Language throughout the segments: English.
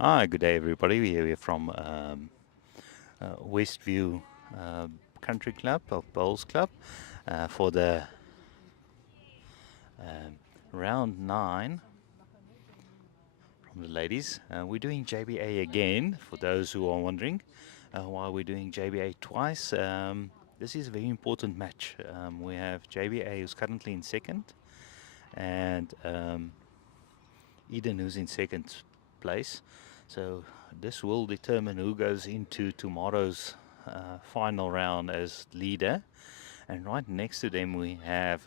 Hi, good day, everybody. We're from Westview Country Club or Bowls Club for the um, round 9 from the ladies. We're doing JBA again, for those who are wondering why we're doing JBA twice. This is a very important match. We have JBA who's currently in second, and Eden who's in second place. So this will determine who goes into tomorrow's final round as leader. And right next to them we have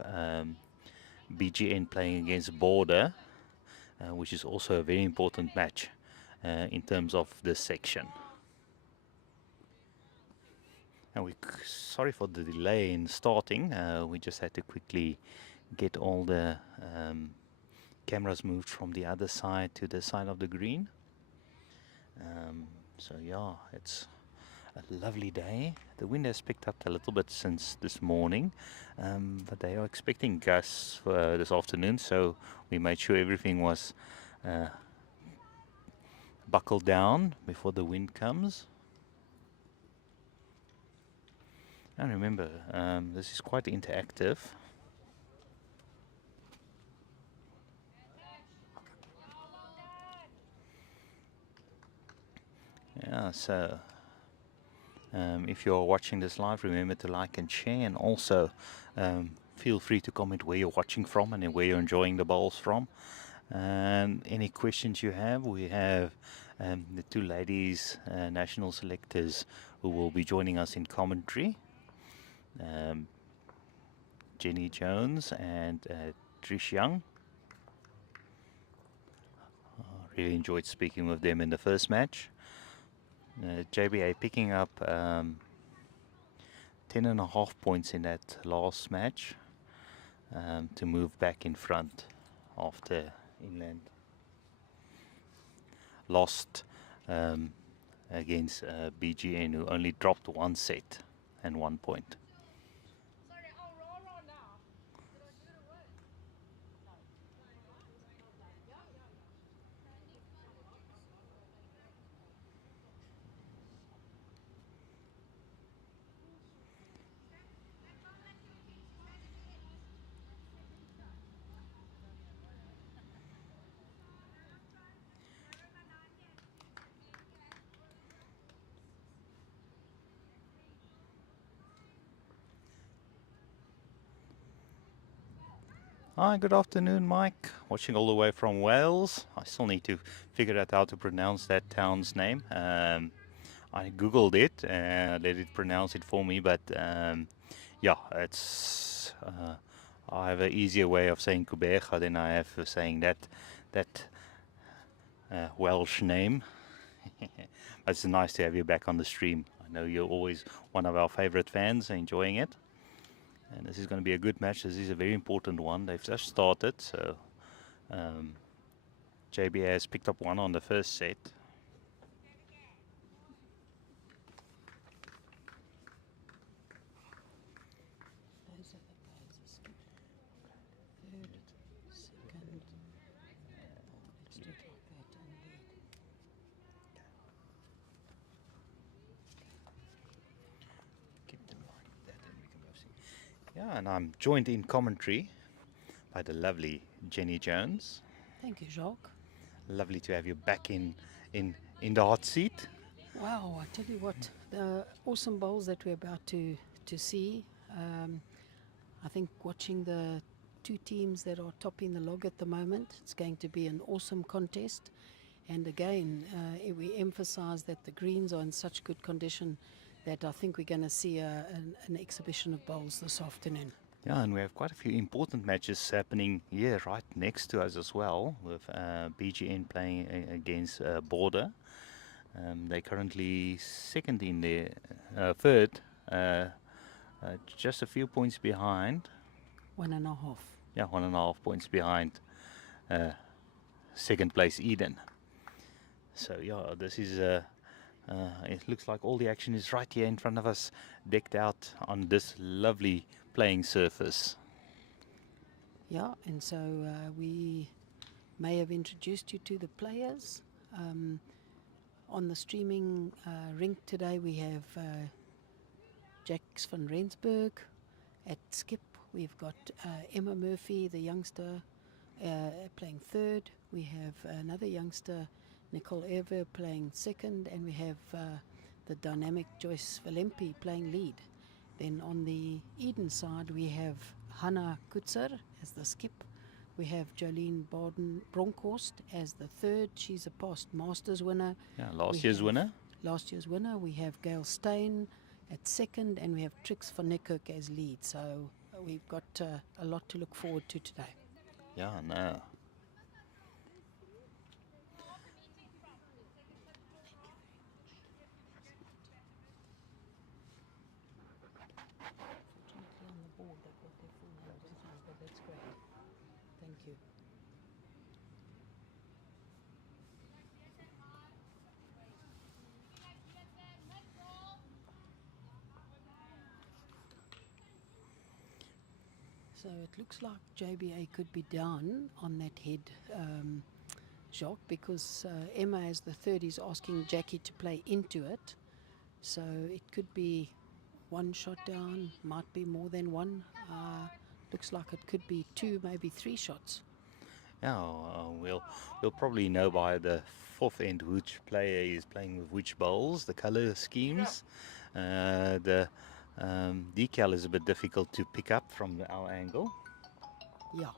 BGN playing against Border, which is also a very important match in terms of this section. And sorry for the delay in starting. We just had to quickly get all the cameras moved from the other side to the side of the green. So yeah, it's a lovely day. The wind has picked up a little bit since this morning, but they are expecting gusts for this afternoon, so we made sure everything was uh, buckled down before the wind comes. And remember, this is quite interactive. Yeah, so if you're watching this live, remember to like and share, and also feel free to comment where you're watching from and where you're enjoying the bowls from. And any questions you have, we have the two ladies, national selectors, who will be joining us in commentary. Jenny Jones and Trish Young. Really enjoyed speaking with them in the first match. JBA picking up 10.5 points in that last match to move back in front after Inland lost against BGN, who only dropped one set and 1 point. Hi, good afternoon, Mike. Watching all the way from Wales. I still need to figure out how to pronounce that town's name. I googled it and let it pronounce it for me, but yeah, it's I have an easier way of saying Kubega than I have for saying that Welsh name. But it's nice to have you back on the stream. I know you're always one of our favorite fans, enjoying it. And this is going to be a good match. This is a very important one. They've just started, so um, JBA has picked up one on the first set. Those are the guys who skipped. Third, second. Let's do it like that and lead. Keep them like that, and we can both see. Yeah, and I'm joined in commentary by the lovely Jenny Jones. Thank you, Jacques. Lovely to have you back in the hot seat. Wow, I tell you what, the awesome bowls that we're about to see. I think watching the two teams that are topping the log at the moment, it's going to be an awesome contest. And again, we emphasize that the greens are in such good condition that I think we're going to see an exhibition of bowls this afternoon. Yeah, and we have quite a few important matches happening here right next to us as well, with BGN playing against Border. They're currently second in the third, just a few points behind. 1.5. Yeah, 1.5 points behind second place Eden. So yeah, this is it looks like all the action is right here in front of us, decked out on this lovely playing surface. Yeah, and so we may have introduced you to the players. On the streaming rink today, we have Jax van Rensburg. At skip, we've got Emma Murphy, the youngster, playing third. We have another youngster, Nicole Ever, playing second, and we have the dynamic Joyce Valempi playing lead. Then on the Eden side, we have Hannah Kutzer as the skip. We have Jolene Bronkhorst as the third. She's a past Masters winner. Yeah, last year's winner. Last year's winner. We have Gail Steyn at second, and we have Trix van Niekerk as lead. So we've got a lot to look forward to today. Yeah, no. Fortunately on the board they've got their full names as well, but that's great. Thank you. So it looks like JBA could be down on that head, Jacques, because Emma as the third is asking Jackie to play into it. So it could be one shot down, might be more than one. Looks like it could be two, maybe three shots. Yeah, we'll probably know by the fourth end which player is playing with which bowls, the color schemes. The decal is a bit difficult to pick up from our angle. Yeah.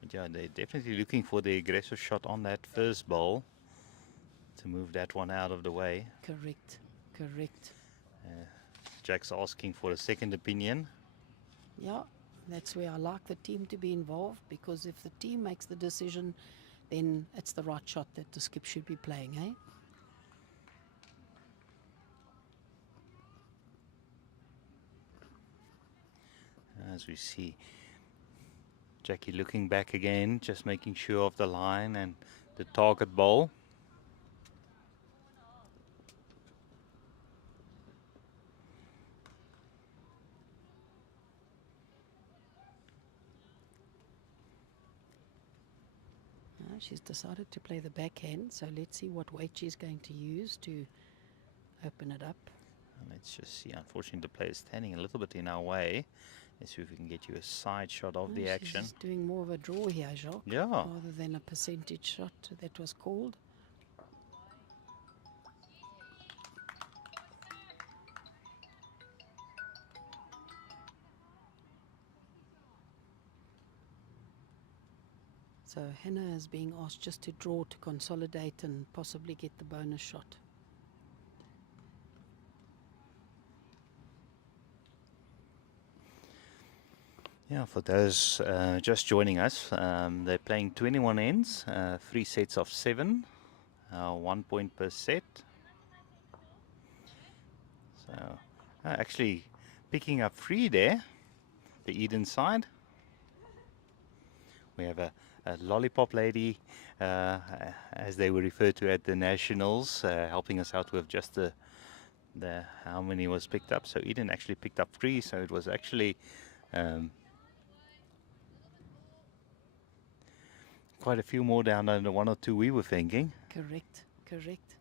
But yeah, they're definitely looking for the aggressive shot on that first bowl to move that one out of the way. Correct, correct. Jack's asking for a second opinion. Yeah, that's where I like the team to be involved, because if the team makes the decision, then it's the right shot that the skip should be playing, eh? As we see Jackie looking back again, just making sure of the line and the target bowl. She's decided to play the backhand, so let's see what weight she's going to use to open it up. Let's just see. Unfortunately, the player is standing a little bit in our way. Let's see if we can get you a side shot of the action. She's doing more of a draw here, Jacques, Yeah. rather than a percentage shot that was called. So Hannah is being asked just to draw to consolidate and possibly get the bonus shot. Yeah, for those just joining us, they're playing 21 ends, 3 sets of 7, 1 point per set. So actually picking up 3 there, the Eden side. We have a lollipop lady, as they were referred to at the Nationals, helping us out with just the how many was picked up. So Eden actually picked up 3, so it was actually quite a few more down than the 1 or 2 we were thinking. Correct, correct.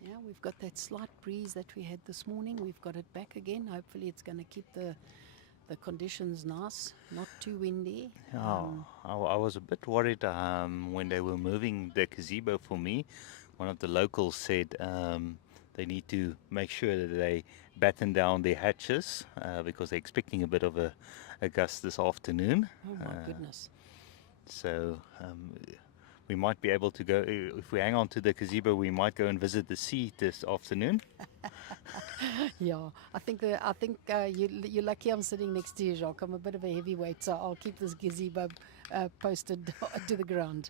Yeah, we've got that slight breeze that we had this morning. We've got it back again. Hopefully it's going to keep the conditions nice, not too windy. I was a bit worried when they were moving the gazebo for me. One of the locals said they need to make sure that they batten down their hatches because they're expecting a bit of a gust this afternoon. Oh my goodness. So we might be able to go, if we hang on to the gazebo, we might go and visit the sea this afternoon. Yeah, I think you're lucky I'm sitting next to you, Jacques. I'm a bit of a heavyweight, so I'll keep this gazebo posted to the ground.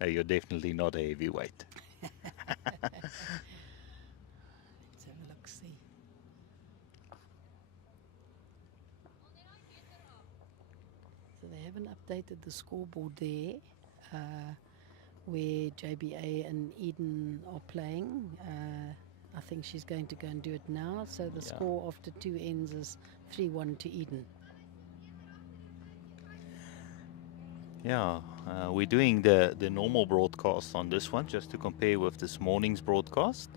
No, you're definitely not a heavyweight. Let's have a look, see. updated the scoreboard there, where JBA and Eden are playing. I think she's going to go and do it now. So the Yeah. score after 2 ends is 3-1 to Eden. Yeah, we're doing the normal broadcast on this one just to compare with this morning's broadcast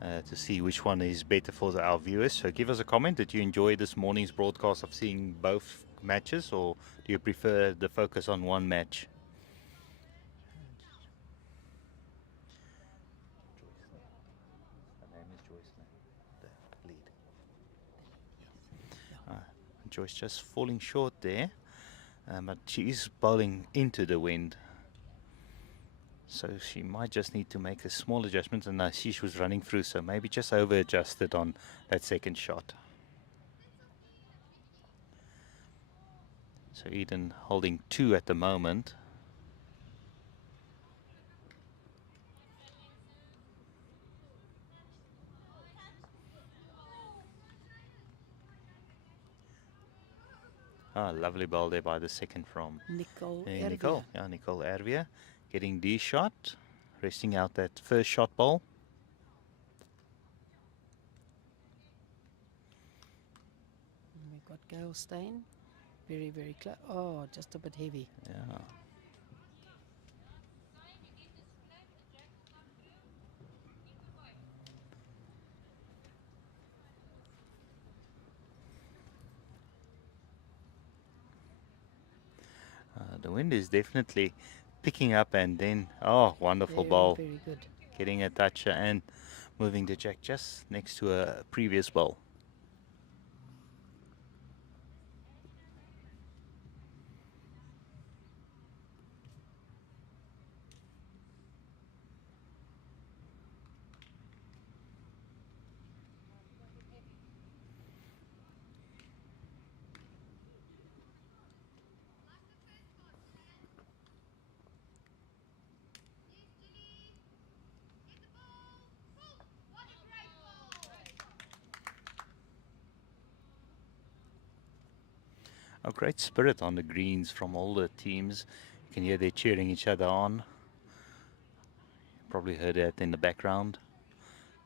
to see which one is better for our viewers. So give us a comment. Did you enjoy this morning's broadcast of seeing both matches, or do you prefer the focus on one match? Her name is Joyce, the lead. Joyce just falling short there, but she is bowling into the wind. So she might just need to make a small adjustment, and I see she was running through, so maybe just over adjusted on that second shot. So Eden holding 2 at the moment. Ah, lovely ball there by the second from Nicole Nicole. Ervia. Yeah, Nicole Ervia getting D shot, resting out that first shot ball. And we've got Gail Stain. Very, very close. Oh, just a bit heavy. Yeah. The wind is definitely picking up, and then, oh, wonderful Very, ball. very good. Getting a touch and moving the jack just next to a previous ball. A great spirit on the greens from all the teams. You can hear they're cheering each other on. Probably heard that in the background,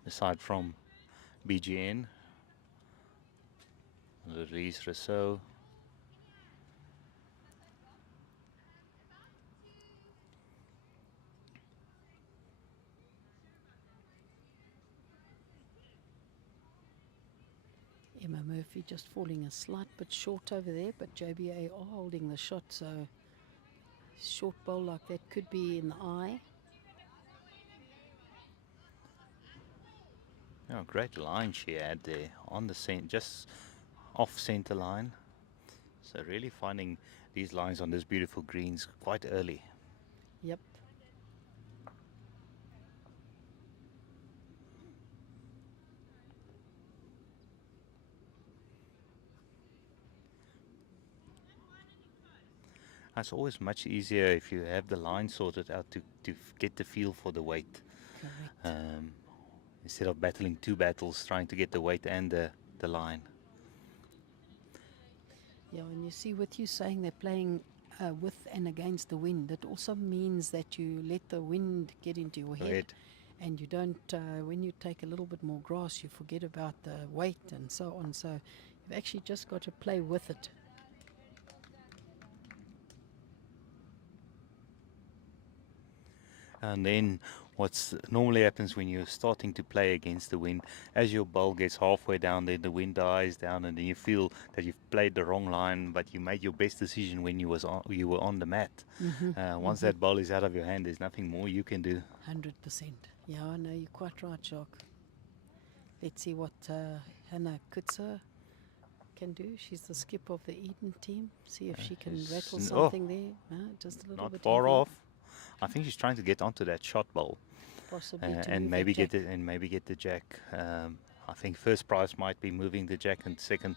aside from BGN. Louise Rousseau. Emma Murphy just falling a slight bit short over there, but JBA are holding the shot, so short bowl like that could be in the eye. Oh, great line she had there on the just off center line. So really finding these lines on these beautiful greens quite early. Yep. It's always much easier if you have the line sorted out to get the feel for the weight. Correct. Instead of battling 2 battles trying to get the weight and the line. Yeah, and you see with you saying they're playing with and against the wind, that also means that you let the wind get into your head. And you don't, when you take a little bit more grass, you forget about the weight and so on. So you've actually just got to play with it. And then what's normally happens when you're starting to play against the wind, as your bowl gets halfway down, then the wind dies down, and then you feel that you've played the wrong line, but you made your best decision when you were on the mat. Once that ball is out of your hand, there's nothing more you can do. 100%. Yeah, I know, you're quite right, Jacques. Let's see what Hannah Kutzer can do. She's the skip of the Eden team. See if she can rattle something there. Just a little not bit far heavy. off. I think she's trying to get onto that shot bowl. Possibly to and move maybe that get jack. it and maybe get the jack. I think first prize might be moving the jack, and second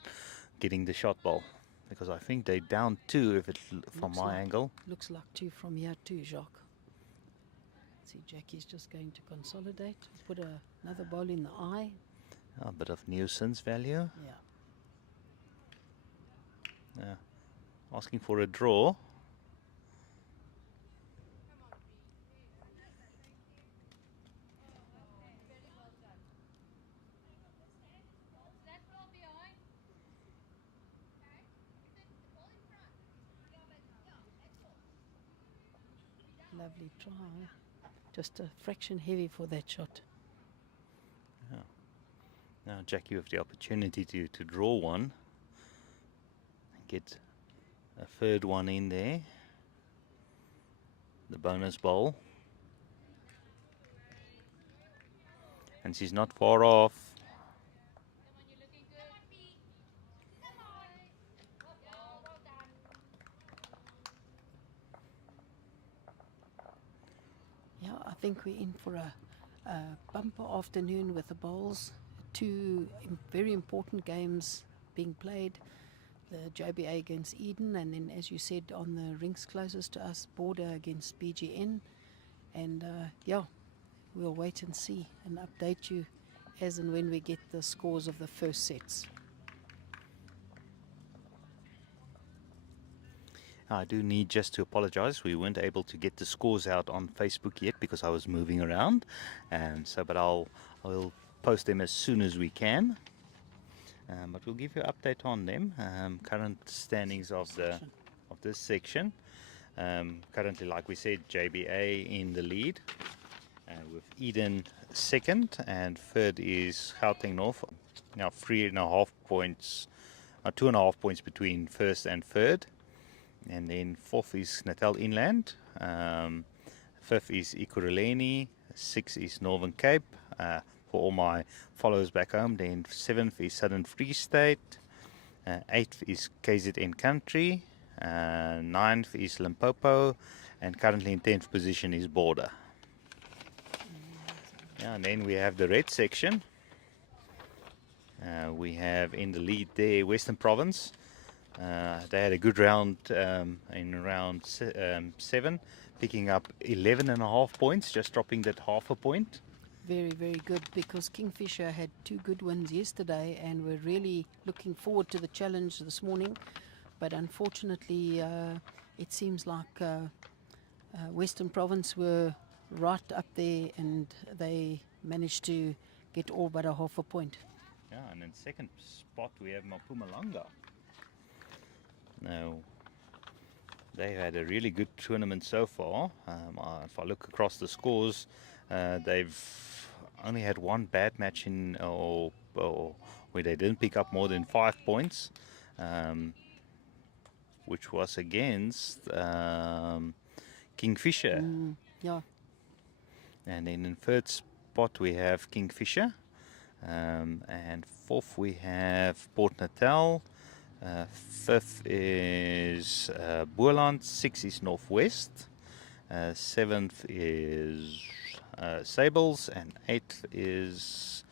getting the shot ball, because I think they're down 2 if it's from my angle. Looks like 2 from here too, Jacques. See, Jackie's just going to consolidate, put another ball in the eye. A bit of nuisance value. Yeah. Asking for a draw. Lovely try. Just a fraction heavy for that shot. Yeah. Now, Jack, you have the opportunity to draw one and get a third one in there. The bonus bowl. And she's not far off. Yeah, I think we're in for a bumper afternoon with the bowls. Two very important games being played. The JBA against Eden, and then, as you said, on the rinks closest to us, Border against BGN. And yeah, we'll wait and see and update you as and when we get the scores of the first sets. I do need just to apologize. We weren't able to get the scores out on Facebook yet because I was moving around. But I'll post them as soon as we can. But we'll give you an update on them. Current standings of this section. Currently, like we said, JBA in the lead, with Eden second, and third is Gauteng North. Now 3.5 points, 2.5 points between first and third. And then fourth is Natal Inland, fifth is Ekurhuleni, sixth is Northern Cape, for all my followers back home. Then seventh is Southern Free State, eighth is KZN Country, ninth is Limpopo, and currently in 10th position is Border. Yeah, and then we have the red section. We have in the lead there Western Province. They had a good round in round 7, picking up 11.5 points, just dropping that half a point. Very, very good, because Kingfisher had 2 good wins yesterday, and we're really looking forward to the challenge this morning. But unfortunately, it seems like Western Province were right up there, and they managed to get all but a half a point. Yeah, and in second spot we have Mpumalanga. Now, they've had a really good tournament so far. If I look across the scores, they've only had one bad match or where they didn't pick up more than 5 points, which was against Kingfisher. Yeah. And then in third spot we have Kingfisher, and fourth we have Port Natal. Fifth is Boerland, sixth is Northwest, seventh is Sables, and eighth is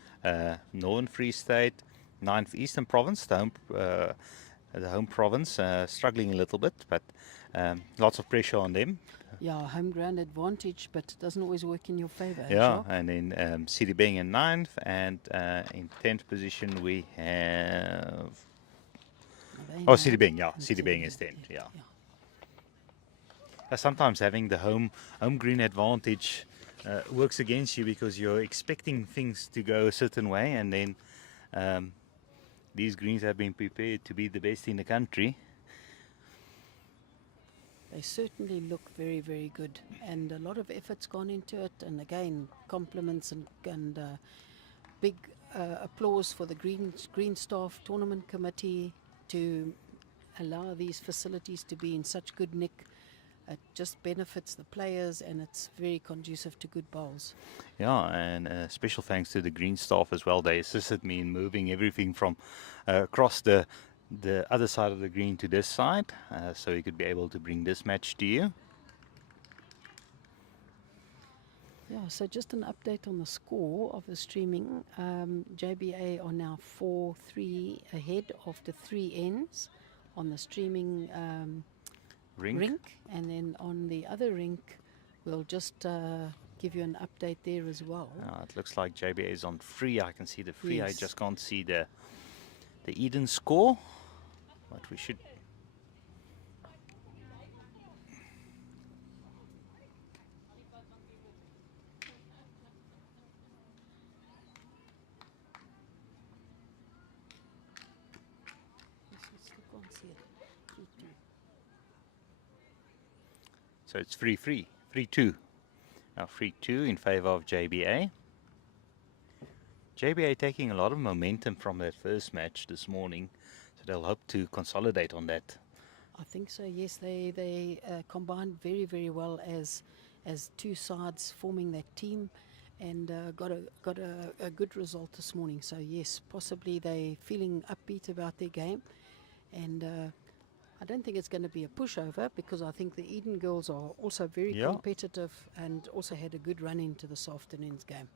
Northern Free State, ninth Eastern Province, the home province, struggling a little bit, but lots of pressure on them. Yeah, home ground advantage, but it doesn't always work in your favor. Yeah, and then Citybang in ninth, and in 10th position we have... Oh, Citybang, yeah. Citybang is 10th, yeah. Sometimes having the home green advantage works against you, because you're expecting things to go a certain way, and then these greens have been prepared to be the best in the country. They certainly look very, very good, and a lot of effort's gone into it. And again, compliments and big applause for the green staff tournament committee to allow these facilities to be in such good nick. It just benefits the players, and it's very conducive to good bowls. Yeah, and special thanks to the green staff as well. They assisted me in moving everything from across the other side of the green to this side, so we could be able to bring this match to you. Yeah, so just an update on the score of the streaming. JBA are now 4-3 ahead after 3 ends on the streaming rink. And then on the other rink, we'll just give you an update there as well. It looks like JBA is on 3. I can see the 3. Yes. I just can't see the Eden score, but we should... So it's 3-3. 3-2. Now 3-2 in favor of JBA. JBA taking a lot of momentum from that first match this morning, so they'll hope to consolidate on that. I think so, yes. They combined very, very well as two sides forming that team, and got a good result this morning. So yes, possibly they feeling upbeat about their game, and I don't think it's going to be a pushover, because I think the Eden girls are also very competitive and also had a good run into this afternoon's game.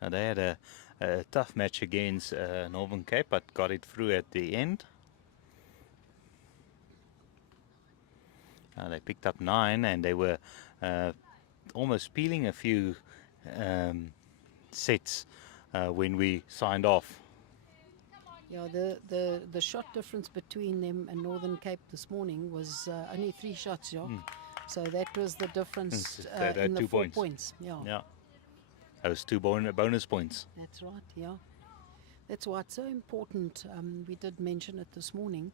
Now they had a tough match against Northern Cape, but got it through at the end. They picked up 9, and they were almost peeling a few sets when we signed off. Yeah, the shot difference between them and Northern Cape this morning was only 3 shots, yeah. So that was the difference in the 4 points. Yeah. Those 2 bonus points. That's right, yeah. That's why it's so important. We did mention it this morning,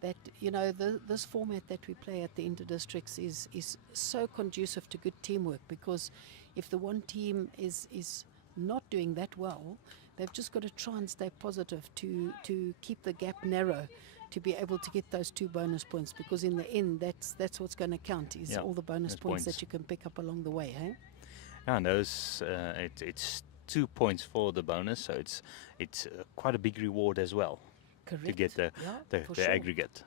that, you know, this format that we play at the inter-districts is so conducive to good teamwork, because if the one team is not doing that well, they've just got to try and stay positive to keep the gap narrow, to be able to get those 2 bonus points, because in the end, that's what's going to count, is all the bonus points that you can pick up along the way, eh? Yeah, and those it's 2 points for the bonus, so it's quite a big reward as well. Correct. To get the sure. aggregate.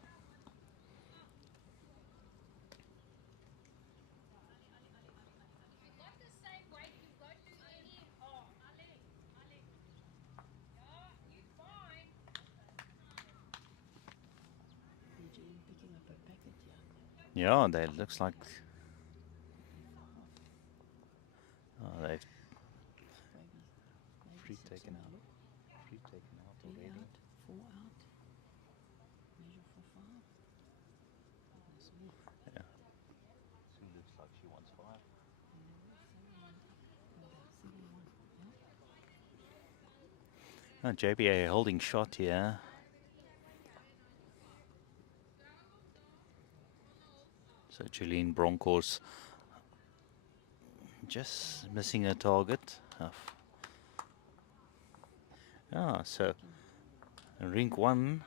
Yeah, that looks like they've free taken out already. 3 out, 4 out. Measure for 5. Yeah. She looks like she wants 5. JBA holding shot here. So Jeline Bronkhorst just missing a target. So Rink 1,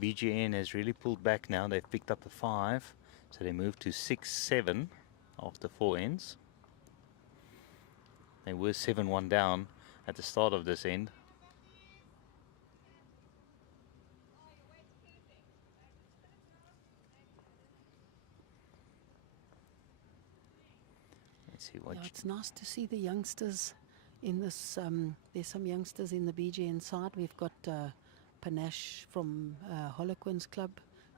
BGN has really pulled back now. They've picked up a 5, so they moved to 6-7 after 4 ends. They were 7-1 down at the start of this end. Let's see what. Yeah, it's nice to see the youngsters in this. There's some youngsters in the BGN side. We've got Panache from Harlequins Club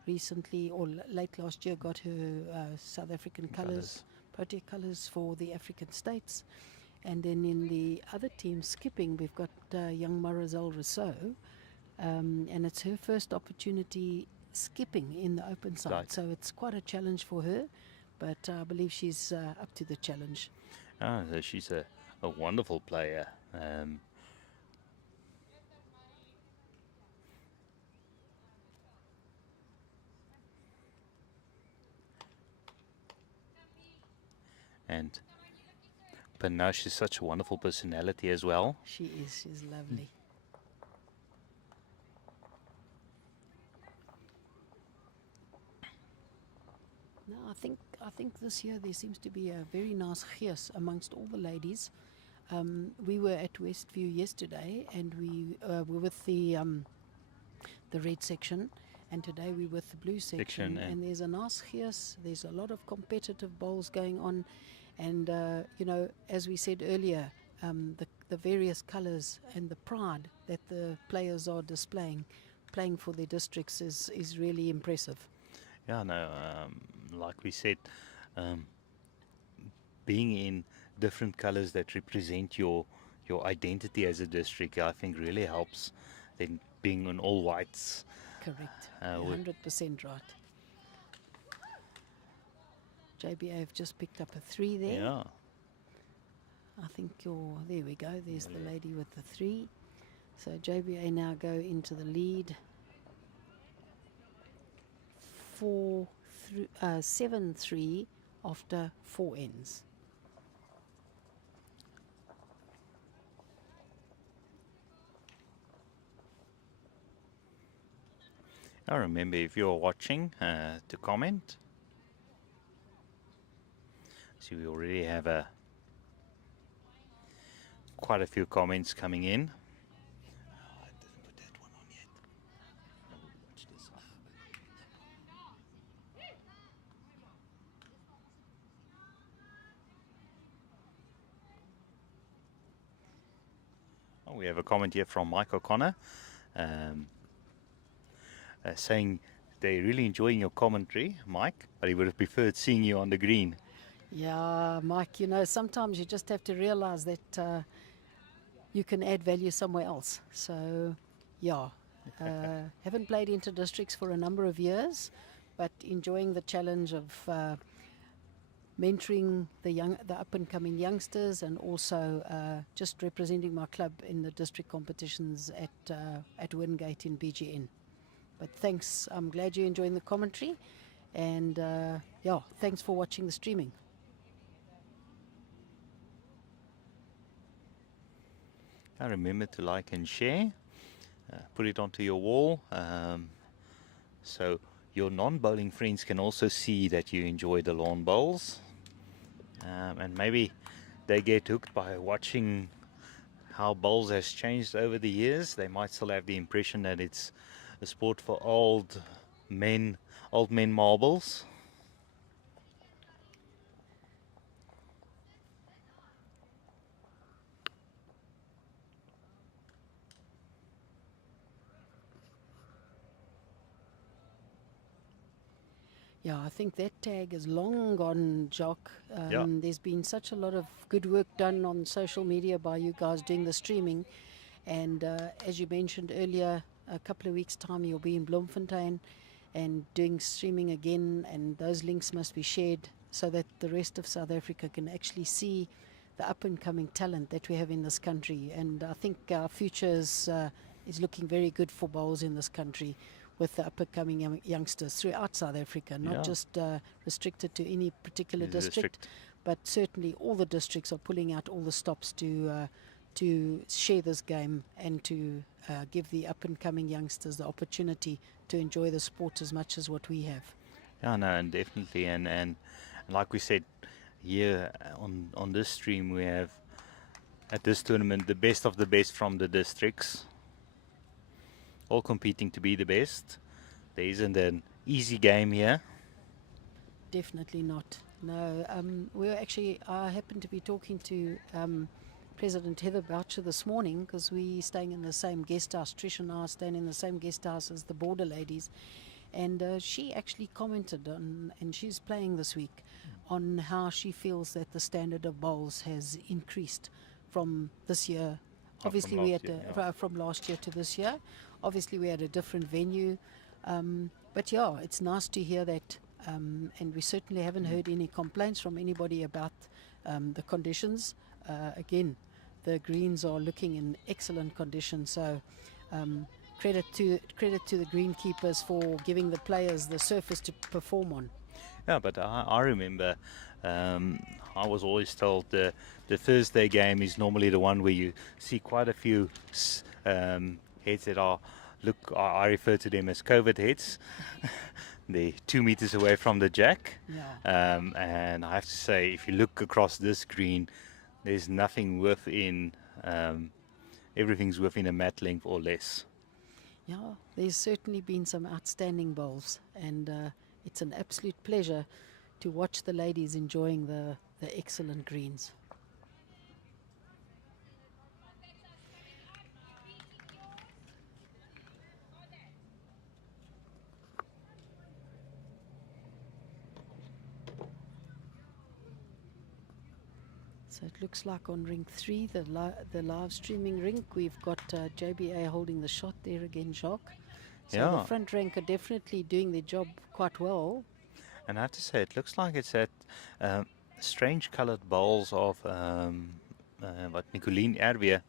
recently, or late last year, got her South African colours, Protea colours for the African states. And then in the other team, skipping, we've got young Marizelle Rousseau, and it's her first opportunity skipping in the open side. Right. So it's quite a challenge for her, but I believe she's up to the challenge. She's a wonderful player. And Panache is such a wonderful personality as well. She is. She's lovely. No, I think this year there seems to be a very nice gees amongst all the ladies. We were at Westview yesterday, and we were with the red section, and today we're with the blue section. And there's a nice gees. There's a lot of competitive bowls going on, and you know, as we said earlier, the various colours and the pride that the players are displaying, playing for their districts, is really impressive. Yeah, no, like we said, being in different colors that represent your identity as a district, I think really helps. Then being on all whites. Correct. 100% right. JBA have just picked up a 3 there. Yeah. I think there we go. There's the lady with the 3. So JBA now go into the lead. 4-3 7-3 after 4 ends. I remember if you're watching to comment. See, we already have quite a few comments coming in. I didn't put that one on yet. Watch this. Oh, we have a comment here from Mike O'Connor saying they're really enjoying your commentary, Mike, but he would have preferred seeing you on the green. Yeah, Mike, you know, sometimes you just have to realize that you can add value somewhere else. So, yeah, haven't played inter-districts for a number of years, but enjoying the challenge of mentoring the up-and-coming youngsters, and also just representing my club in the district competitions at Wingate in BGN. But thanks, I'm glad you're enjoying the commentary, and yeah, thanks for watching the streaming. Remember to like and share, put it onto your wall, so your non-bowling friends can also see that you enjoy the lawn bowls, and maybe they get hooked by watching how bowls has changed over the years. They might still have the impression that it's a sport for old men marbles. Yeah, I think that tag is long gone, Jock. Yeah. There's been such a lot of good work done on social media by you guys doing the streaming. And as you mentioned earlier, a couple of weeks' time you'll be in Bloemfontein and doing streaming again. And those links must be shared so that the rest of South Africa can actually see the up-and-coming talent that we have in this country. And I think our future is looking very good for bowls in this country, with the up-and-coming youngsters throughout South Africa, not just restricted to any particular district, but certainly all the districts are pulling out all the stops to share this game and to give the up-and-coming youngsters the opportunity to enjoy the sport as much as what we have. Yeah, no, and definitely, and like we said here on this stream, we have at this tournament the best of the best from the districts, all competing to be the best. There isn't an easy game here. Definitely not. No, I happened to be talking to President Heather Boucher this morning, because we're staying in the same guest house. Trish and I are staying in the same guest house as the border ladies. And she actually commented on, and she's playing this week, on how she feels that the standard of bowls has increased from this year. Obviously, from last year to this year. Obviously, we had a different venue. But yeah, it's nice to hear that. And we certainly haven't heard any complaints from anybody about the conditions. Again, the greens are looking in excellent condition. So credit to the greenkeepers for giving the players the surface to perform on. Yeah, but I remember I was always told the Thursday game is normally the one where you see quite a few heads that are, I refer to them as COVID heads. They're 2 meters away from the jack. Yeah. And I have to say, if you look across this green, there's nothing within, everything's within a mat length or less. Yeah, there's certainly been some outstanding bowls, and it's an absolute pleasure to watch the ladies enjoying the excellent greens. So it looks like on Rink 3, the live streaming rink, we've got JBA holding the shot there again, Jacques. So the front rank are definitely doing their job quite well. And I have to say, it looks like it's that strange colored bowls of what Nicoline Erwier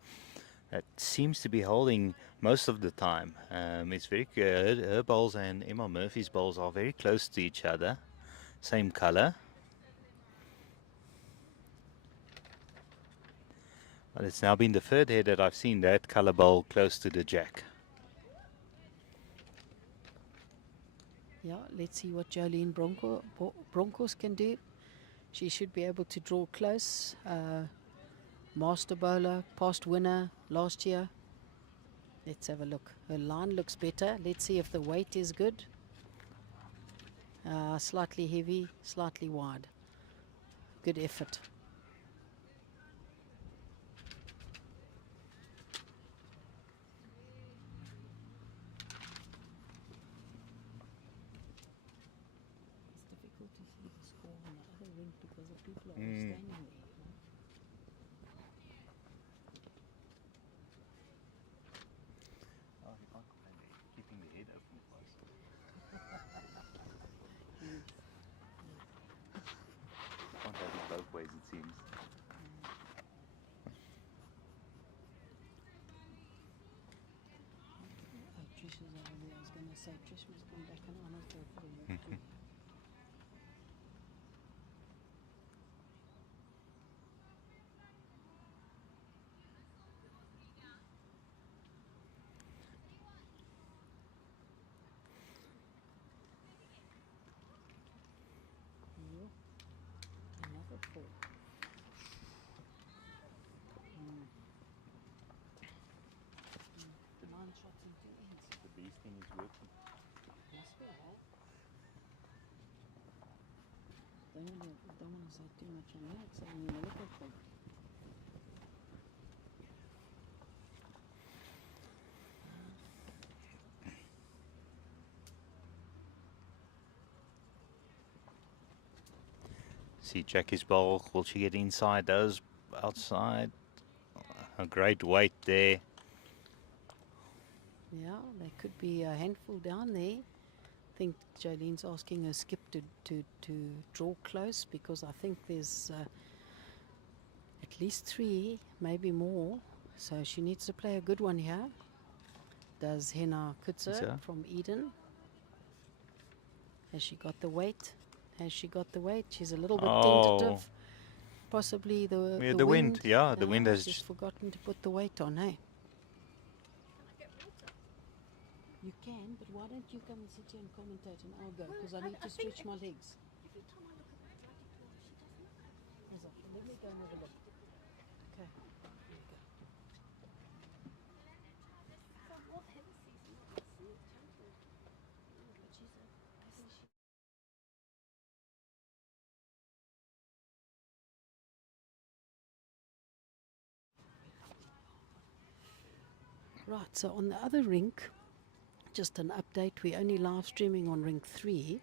that seems to be holding most of the time. It's very good. Her bowls and Emma Murphy's bowls are very close to each other. same color. But it's now been the third head that I've seen that color bowl close to the jack. Yeah, let's see what Jolene Broncos can do. She should be able to draw close. Master bowler, past winner last year. Let's have a look. Her line looks better. Let's see if the weight is good. Slightly heavy, slightly wide. Good effort. It's difficult to see the score on the other rink because the people are all standing there. Keeping the head open close. Can't have it both ways, it seems. Oh, Trish is over there. I was going to say Trish must come back and honor her for the walk too. Another 4. The 9 shots in 2 ends. The beast thing is working. Must be, huh? Don't want to say too much on that, so I'm going to look at them. See Jackie's bowl. Will she get inside those? Outside? A great weight there. Yeah, there could be a handful down there. I think Jolene's asking her skip to draw close because I think there's at least 3, maybe more. So she needs to play a good one here. Does Hena Kutzer from Eden. Has she got the weight? Has she got the weight? She's a little bit tentative. Possibly the wind. Yeah, the wind has she's forgotten to put the weight on, hey? You can, but why don't you come and sit here and commentate and I'll go, because I need to stretch my legs. Every time I look at that bloody floor, she doesn't look at it. Let me go and have a look. Okay, here we go. So what heavy season not see champion. But she's a isn't she? Right, so on the other rink, just an update, we're only live streaming on Rink 3.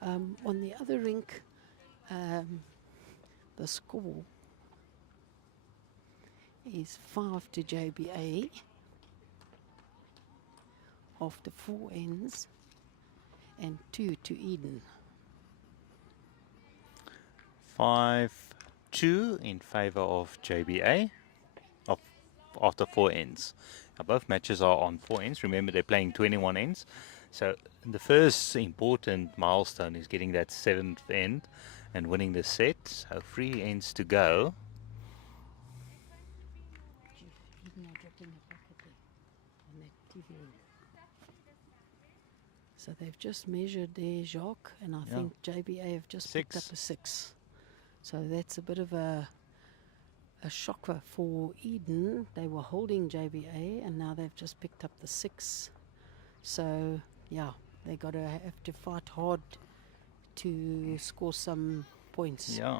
On the other rink, the score is 5 to JBA after 4 ends and 2 to Eden. 5-2 in favor of JBA after 4 ends. Now, both matches are on 4 ends. Remember, they're playing 21 ends. So the first important milestone is getting that 7th end and winning the set. So 3 ends to go. Eden are dropping a bucket there on that TV rink. So they've just measured their Jacques, and I think JBA have just picked up a 6. So that's a bit of a shocker for Eden. They were holding JBA and now they've just picked up the 6. So yeah, they got to have to fight hard to score some points. Yeah.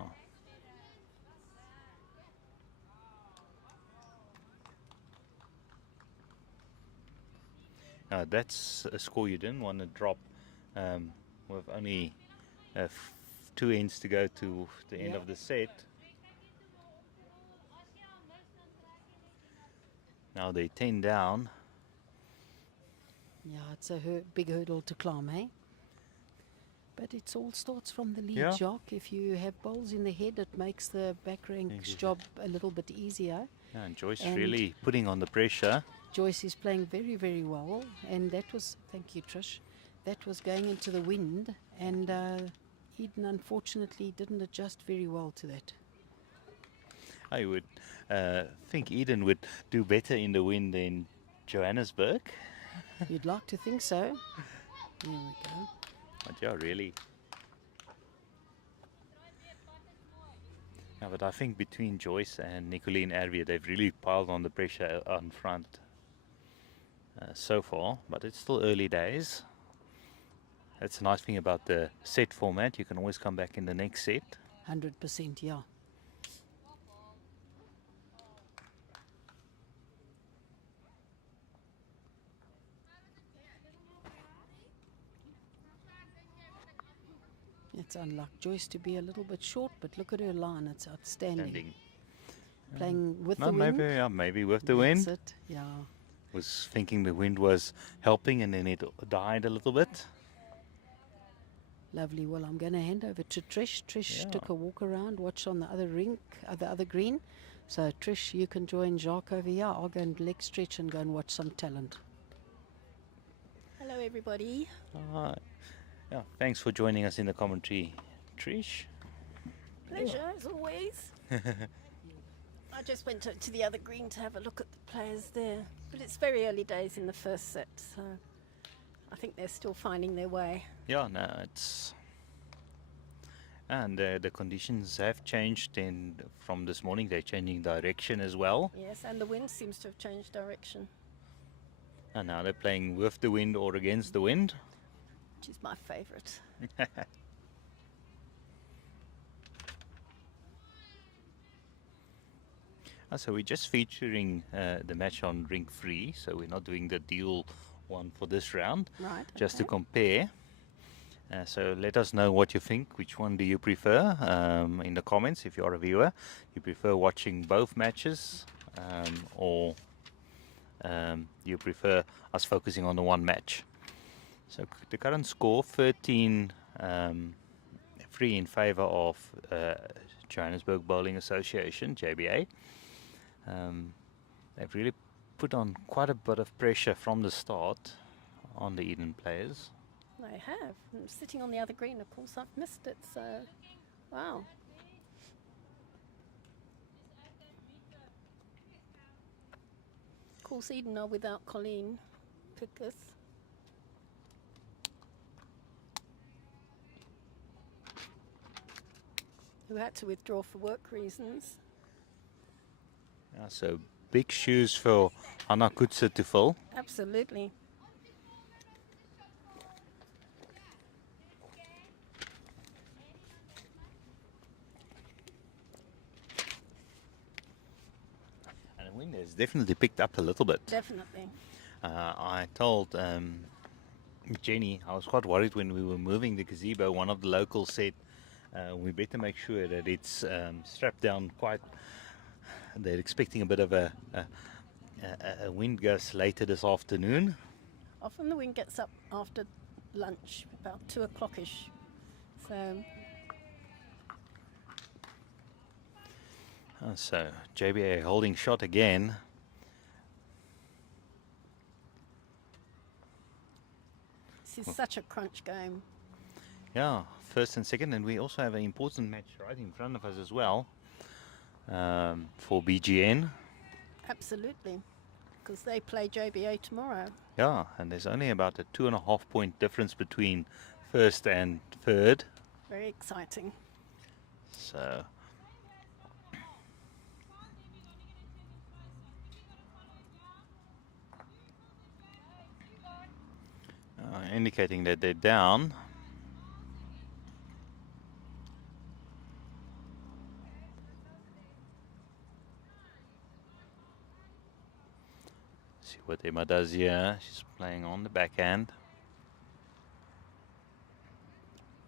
That's a score you didn't want to drop with only 2 ends to go to the end of the set. Now they're 10 down. Yeah, it's a big hurdle to climb, eh? But it all starts from the lead, Jacques. If you have bowls in the head, it makes the back rank's job a little bit easier. Yeah, and Joyce really putting on the pressure. Joyce is playing very, very well. And that was, thank you, Trish, that was going into the wind. And Eden unfortunately didn't adjust very well to that. I would think Eden would do better in the wind than Johannesburg. You'd like to think so. There we go. But yeah, really. Yeah, but I think between Joyce and Nicolene Ervia, they've really piled on the pressure on front so far. But it's still early days. That's the nice thing about the set format. You can always come back in the next set. 100%, yeah. It's unlike Joyce to be a little bit short, but look at her line. It's outstanding. Standing. Playing with No, the wind. maybe with the That's wind. it, yeah. Was thinking the wind was helping and then it died a little bit. Lovely. Well, I'm going to hand over to Trish. Trish Yeah. took a walk around, watch on the other rink, the other green. So, Trish, you can join Jacques over here. I'll go and leg stretch and go and watch some talent. Hello, everybody. Yeah, thanks for joining us in the commentary, Trish. Pleasure, as always. I just went to the other green to have a look at the players there. But it's very early days in the first set, so I think they're still finding their way. Yeah, no, it's... And the conditions have changed from this morning. They're changing direction as well. Yes, and the wind seems to have changed direction, And now they're playing with the wind or against the wind. which is my favourite. So we're just featuring the match on Rink 3. So we're not doing the deal one for this round. Right. Just to okay. compare. So let us know what you think. Which one do you prefer in the comments if you're a viewer? You prefer watching both matches or you prefer us focusing on the one match? So the current score 13-3 in favor of Johannesburg Bowling Association, JBA. They've really put on quite a bit of pressure from the start on the Eden players. They have. I'm sitting on the other green, of course, I've missed it, so wow. Of course, Eden are without Colleen Pickus. Who had to withdraw for work reasons. Yeah, so big shoes for Anna Kutse to fill. Absolutely. And the wind has definitely picked up a little bit. Definitely. I told Jenny, I was quite worried when we were moving the gazebo. One of the locals said we better make sure that it's strapped down quite. They're expecting a bit of a wind gust later this afternoon. Often the wind gets up after lunch, about 2 o'clock-ish. So So JBA holding shot again. this is such a crunch game. Yeah, first and second, and we also have an important match right in front of us as well for BGN. Absolutely. Because they play JBA tomorrow. Yeah, and there's only about a 2.5 point difference between first and third. Very exciting. So indicating that they're down. See what Emma does here. She's playing on the backhand.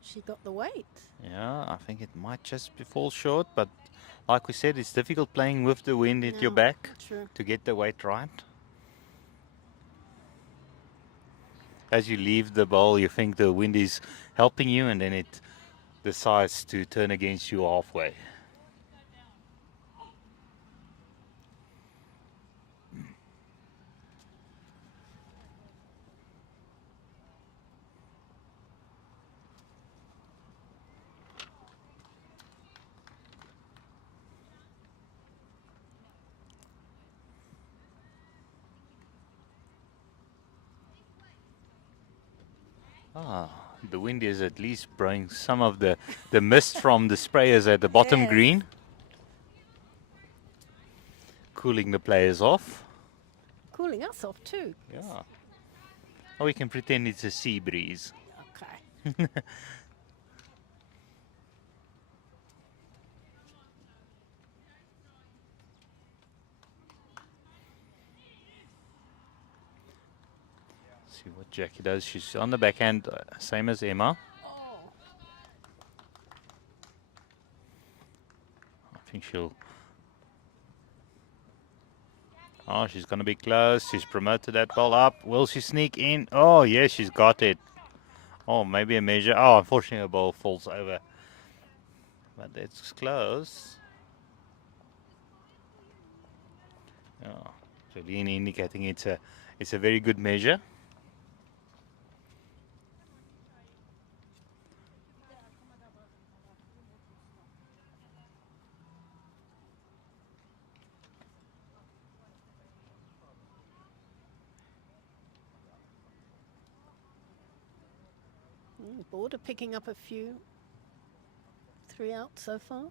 She got the weight. Yeah, I think it might just fall short, but like we said, it's difficult playing with the wind at your back True. to get the weight right. As you leave the bowl, you think the wind is helping you, and then it decides to turn against you halfway. Ah, the wind is at least blowing some of the mist from the sprayers at the bottom Yes. green, cooling the players off. Cooling us off too. Yeah. Or we can pretend it's a sea breeze. Okay. See what Jackie does. She's on the backhand, same as Emma. Oh. I think she'll. Oh, she's going to be close. She's promoted that ball up. Will she sneak in? Oh, yes, she's got it. Oh, maybe a measure. Oh, unfortunately, the ball falls over. But it's close. Oh, Jolene indicating it's a very good measure. Border picking up a few. 3 out so far.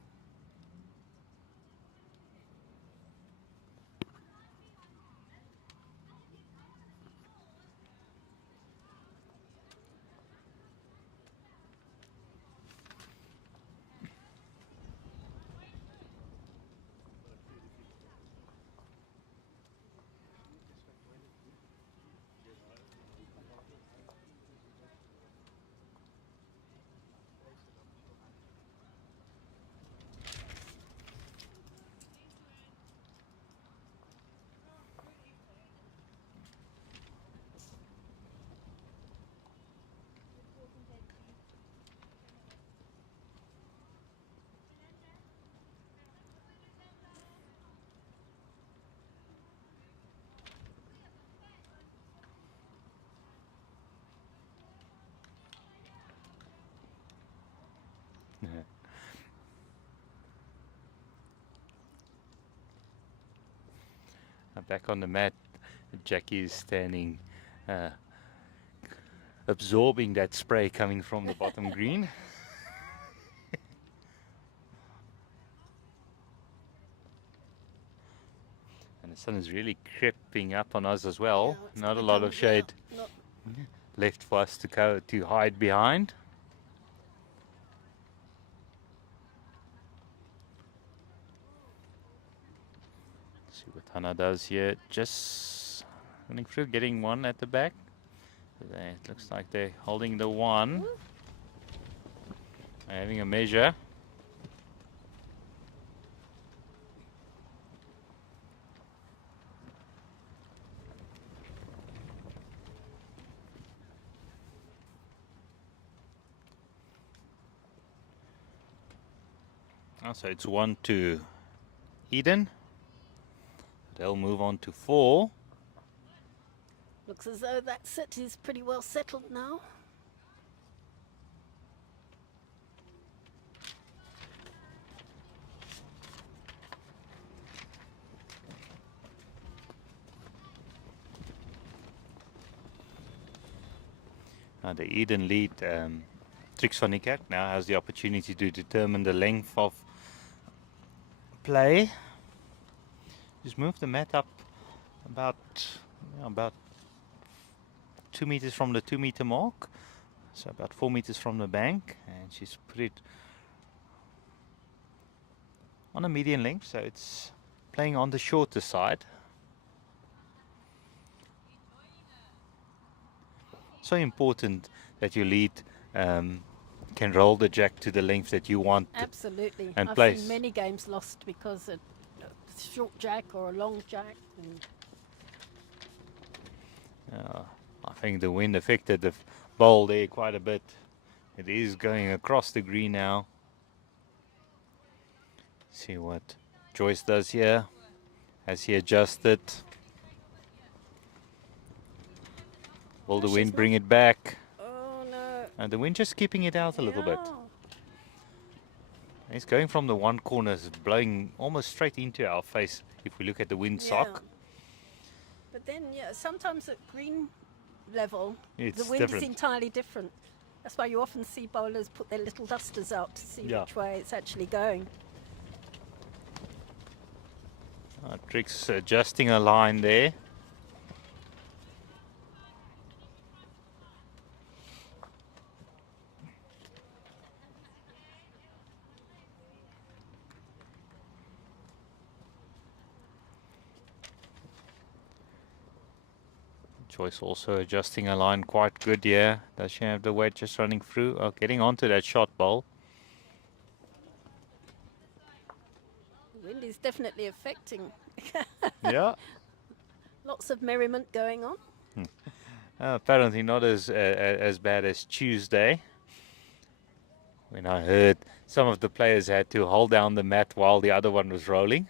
Back on the mat, Jackie is standing, absorbing that spray coming from the bottom green. And the sun is really creeping up on us as well. Yeah, it's Not a gonna lot come- of shade yeah, not- left for us to hide behind. See what Hannah does here. Just running through, getting one at the back. It looks like they're holding the one. Having a measure. So it's 1 to Eden. They'll move on to 4. Looks as though that set is pretty well settled now. The Eden lead, Trix van Niekerk now has the opportunity to determine the length of play. Just move the mat up about 2 meters from the 2 meter mark, so about 4 meters from the bank, and she's put it on a median length, so it's playing on the shorter side. So important that your lead can roll the jack to the length that you want. Absolutely. And I've place. seen many games lost because a short jack or a long jack. I think the wind affected the ball there quite a bit. It is going across the green now. See what Joyce does here. Has he adjusted? Will the wind bring it back? Oh no. And the wind just keeping it out a little bit. It's going from the one corner, it's blowing almost straight into our face if we look at the wind sock. But then, yeah, sometimes at green level, It's the wind different. is entirely different. That's why you often see bowlers put their little dusters out to see Yeah. which way it's actually going. Trick's adjusting a line there. Joyce also adjusting a line quite good here. Does she have the weight just running through? Oh, getting onto that shot bowl. The wind is definitely affecting. Yeah. Lots of merriment going on. Apparently not as bad as Tuesday, when I heard some of the players had to hold down the mat while the other one was rolling.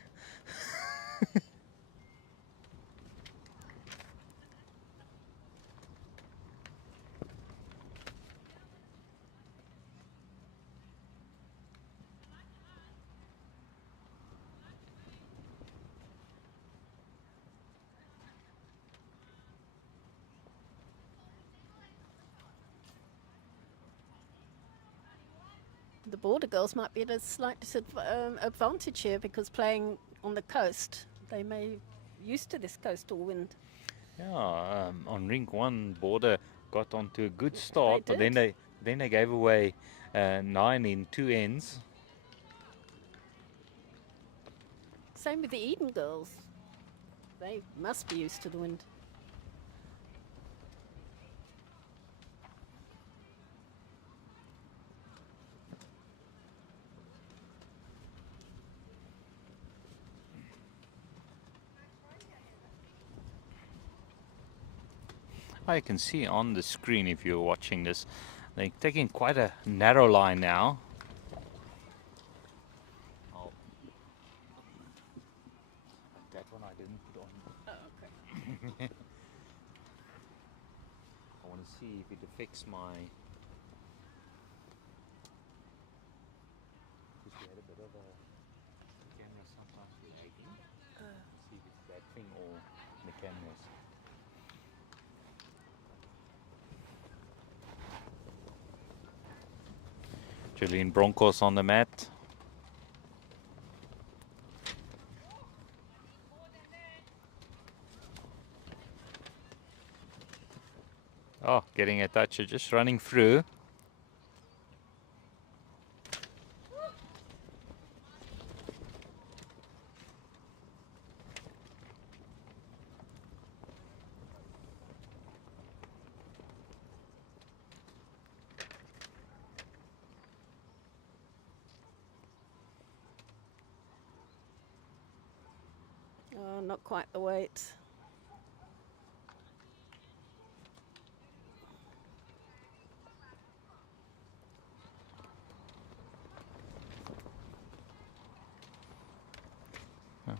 The border girls might be at a slight advantage here because playing on the coast, they may used to this coastal wind. Yeah, on rink 1, Border got onto a good start, but did. then they gave away 9 in 2 ends. Same with the Eden girls. They must be used to the wind. I can see on the screen, if you're watching this, they're taking quite a narrow line now. Oh. That one I didn't put on. Oh, okay. I want to see if it affects my... Because we had a bit of a camera sometimes lagging. See if it's that thing or the cameras. Julian Broncos on the mat. Oh, getting a touch, just running through. Oh, not quite the weight.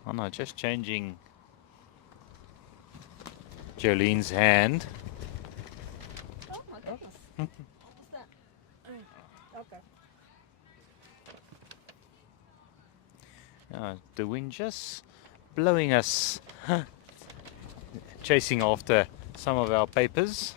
Oh no, just changing Jolene's hand. Oh my goodness. What was that? Oh, okay. The wind just blowing us, chasing after some of our papers.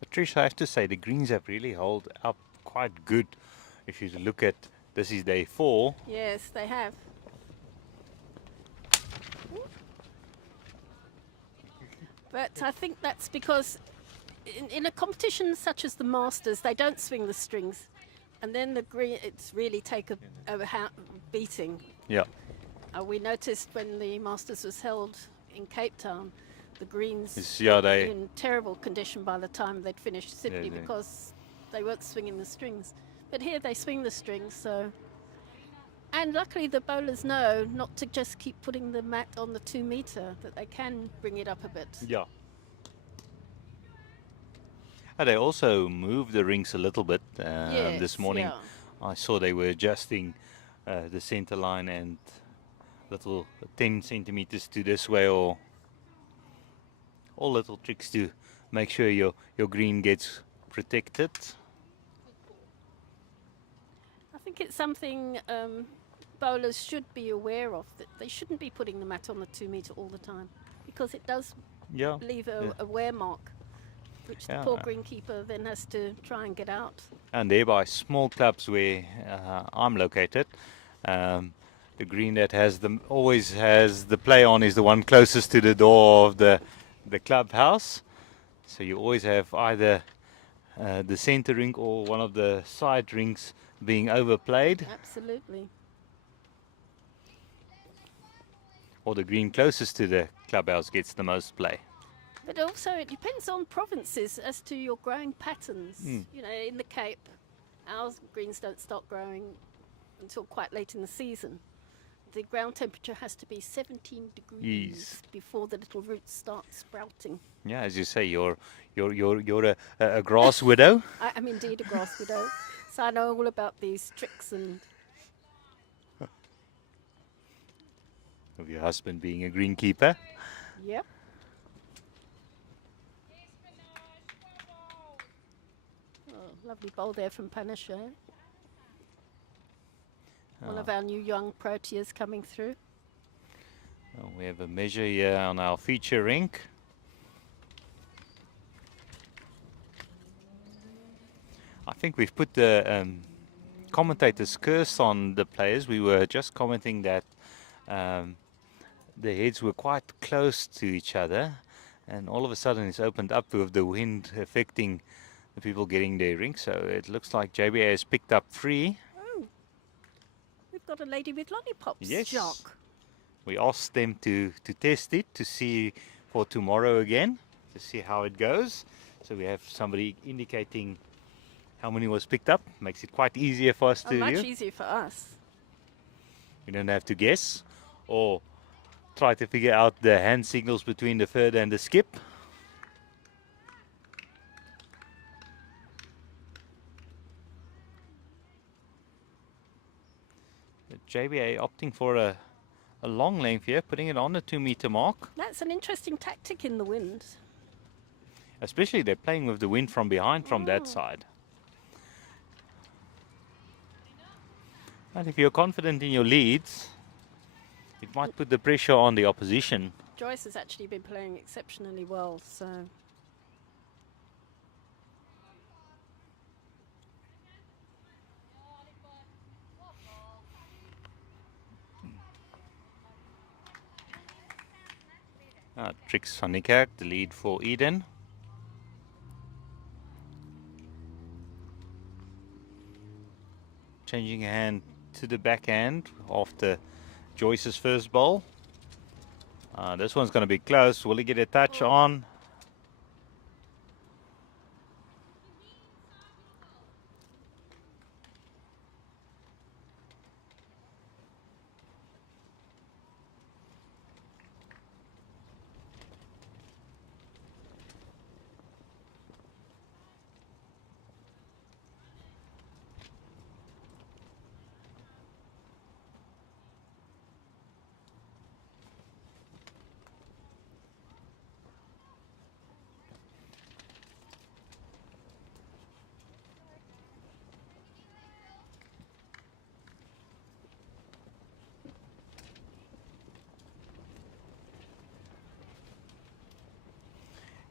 But Trish, I have to say the greens have really held up quite good. If you look at, this is day 4. Yes, they have. But I think that's because in a competition such as the Masters, they don't swing the strings. And then the green, it's really take a beating. Yeah. We noticed when the Masters was held in Cape Town, the greens Yeah, were in terrible condition by the time they'd finished, simply they- because they weren't swinging the strings. But here they swing the strings, so. And luckily the bowlers know not to just keep putting the mat on the 2 metre, that they can bring it up a bit. Yeah. And they also moved the rings a little bit this morning. Yeah. I saw they were adjusting the center line and little 10 centimeters to this way, or all little tricks to make sure your green gets protected. I think it's something bowlers should be aware of, that they shouldn't be putting the mat on the 2 metre all the time, because it does Yeah. leave a wear mark, which the poor greenkeeper then has to try and get out. And thereby small clubs where I'm located, the green that always has the play on is the one closest to the door of the clubhouse. So you always have either the center rink or one of the side rinks being overplayed, Absolutely. or the green closest to the clubhouse gets the most play. But also it depends on provinces as to your growing patterns. You know, in the Cape, our greens don't start growing until quite late in the season. The ground temperature has to be 17 degrees Yes. before the little roots start sprouting. Yeah, as you say, you're a grass widow. I am indeed a grass widow, so I know all about these tricks and. Of your husband being a greenkeeper. Yep. Oh, lovely bowl there from Panesha. One of our new young proteas coming through. We have a measure here on our feature rink. I think we've put the commentator's curse on the players. We were just commenting that the heads were quite close to each other, and all of a sudden it's opened up with the wind affecting the people getting their rink. So it looks like JBA has picked up 3. Oh, we've got a lady with lollipops. Yes. Jacques. We asked them to test it, to see for tomorrow again, to see how it goes. So we have somebody indicating how many was picked up. Makes it quite easier for us to Much do. easier for us. We don't have to guess or try to figure out the hand signals between the third and the skip. The JBA opting for a long length here, putting it on the 2 meter mark. That's an interesting tactic in the wind. Especially they're playing with the wind from behind from that side. And if you're confident in your leads, it might put the pressure on the opposition. Joyce has actually been playing exceptionally well, so. Tricks van Niekerk, the lead for Eden. Changing hand to the backhand after Joyce's first ball. This one's going to be close. Will he get a touch on?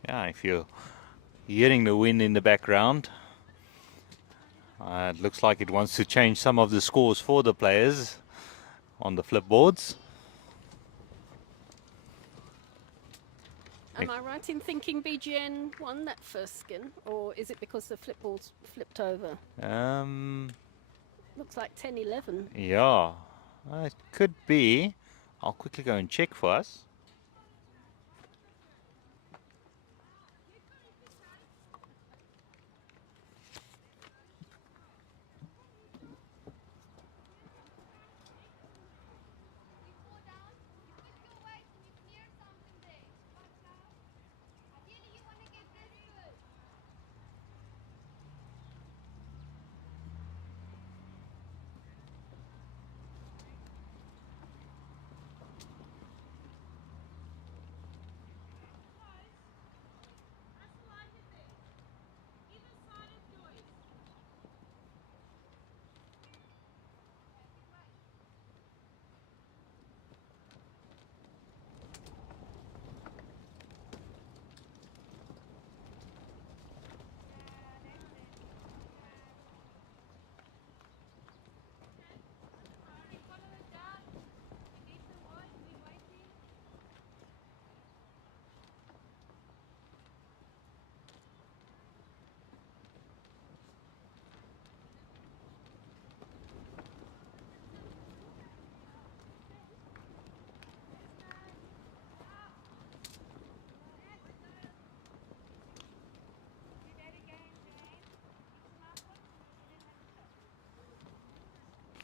Yeah, if you're hearing the wind in the background, it looks like it wants to change some of the scores for the players on the flipboards. Am I right in thinking BGN won that first skin, or is it because the flipboards flipped over? Looks like 10-11. Yeah, it could be. I'll quickly go and check for us.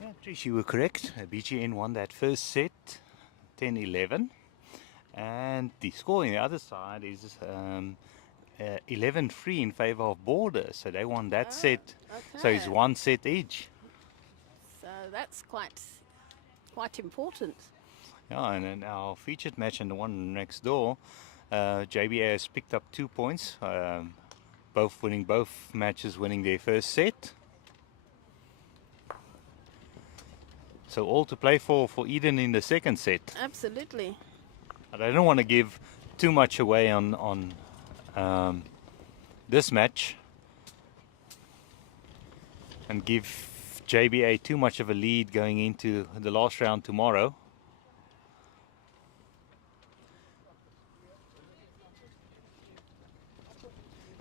Yeah, Trish, you were correct. BGN won that first set, 10-11. And the score on the other side is 11-3 in favor of Border. So they won that set. So it's Okay. one set each. So that's quite important. Yeah, and in our featured match and the one next door, JBA has picked up 2 points, both matches winning their first set. So all to play for Eden in the second set. Absolutely. But I don't want to give too much away on this match and give JBA too much of a lead going into the last round tomorrow.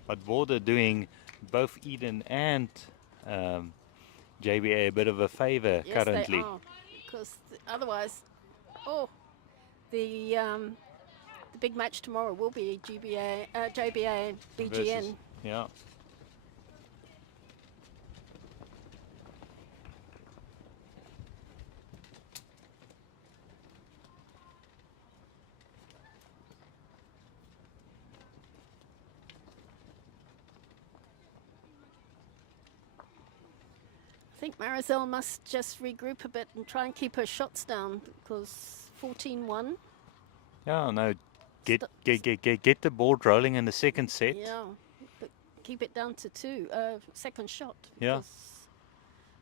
But Border doing both Eden and JBA a bit of a favor Yes, currently. they are. Because otherwise, the big match tomorrow will be JBA and BGN. Versus, yeah. I think Marisol must just regroup a bit and try and keep her shots down because 14-1. Yeah, no, get the board rolling in the second set. Yeah, but keep it down to 2. Second shot. Yeah.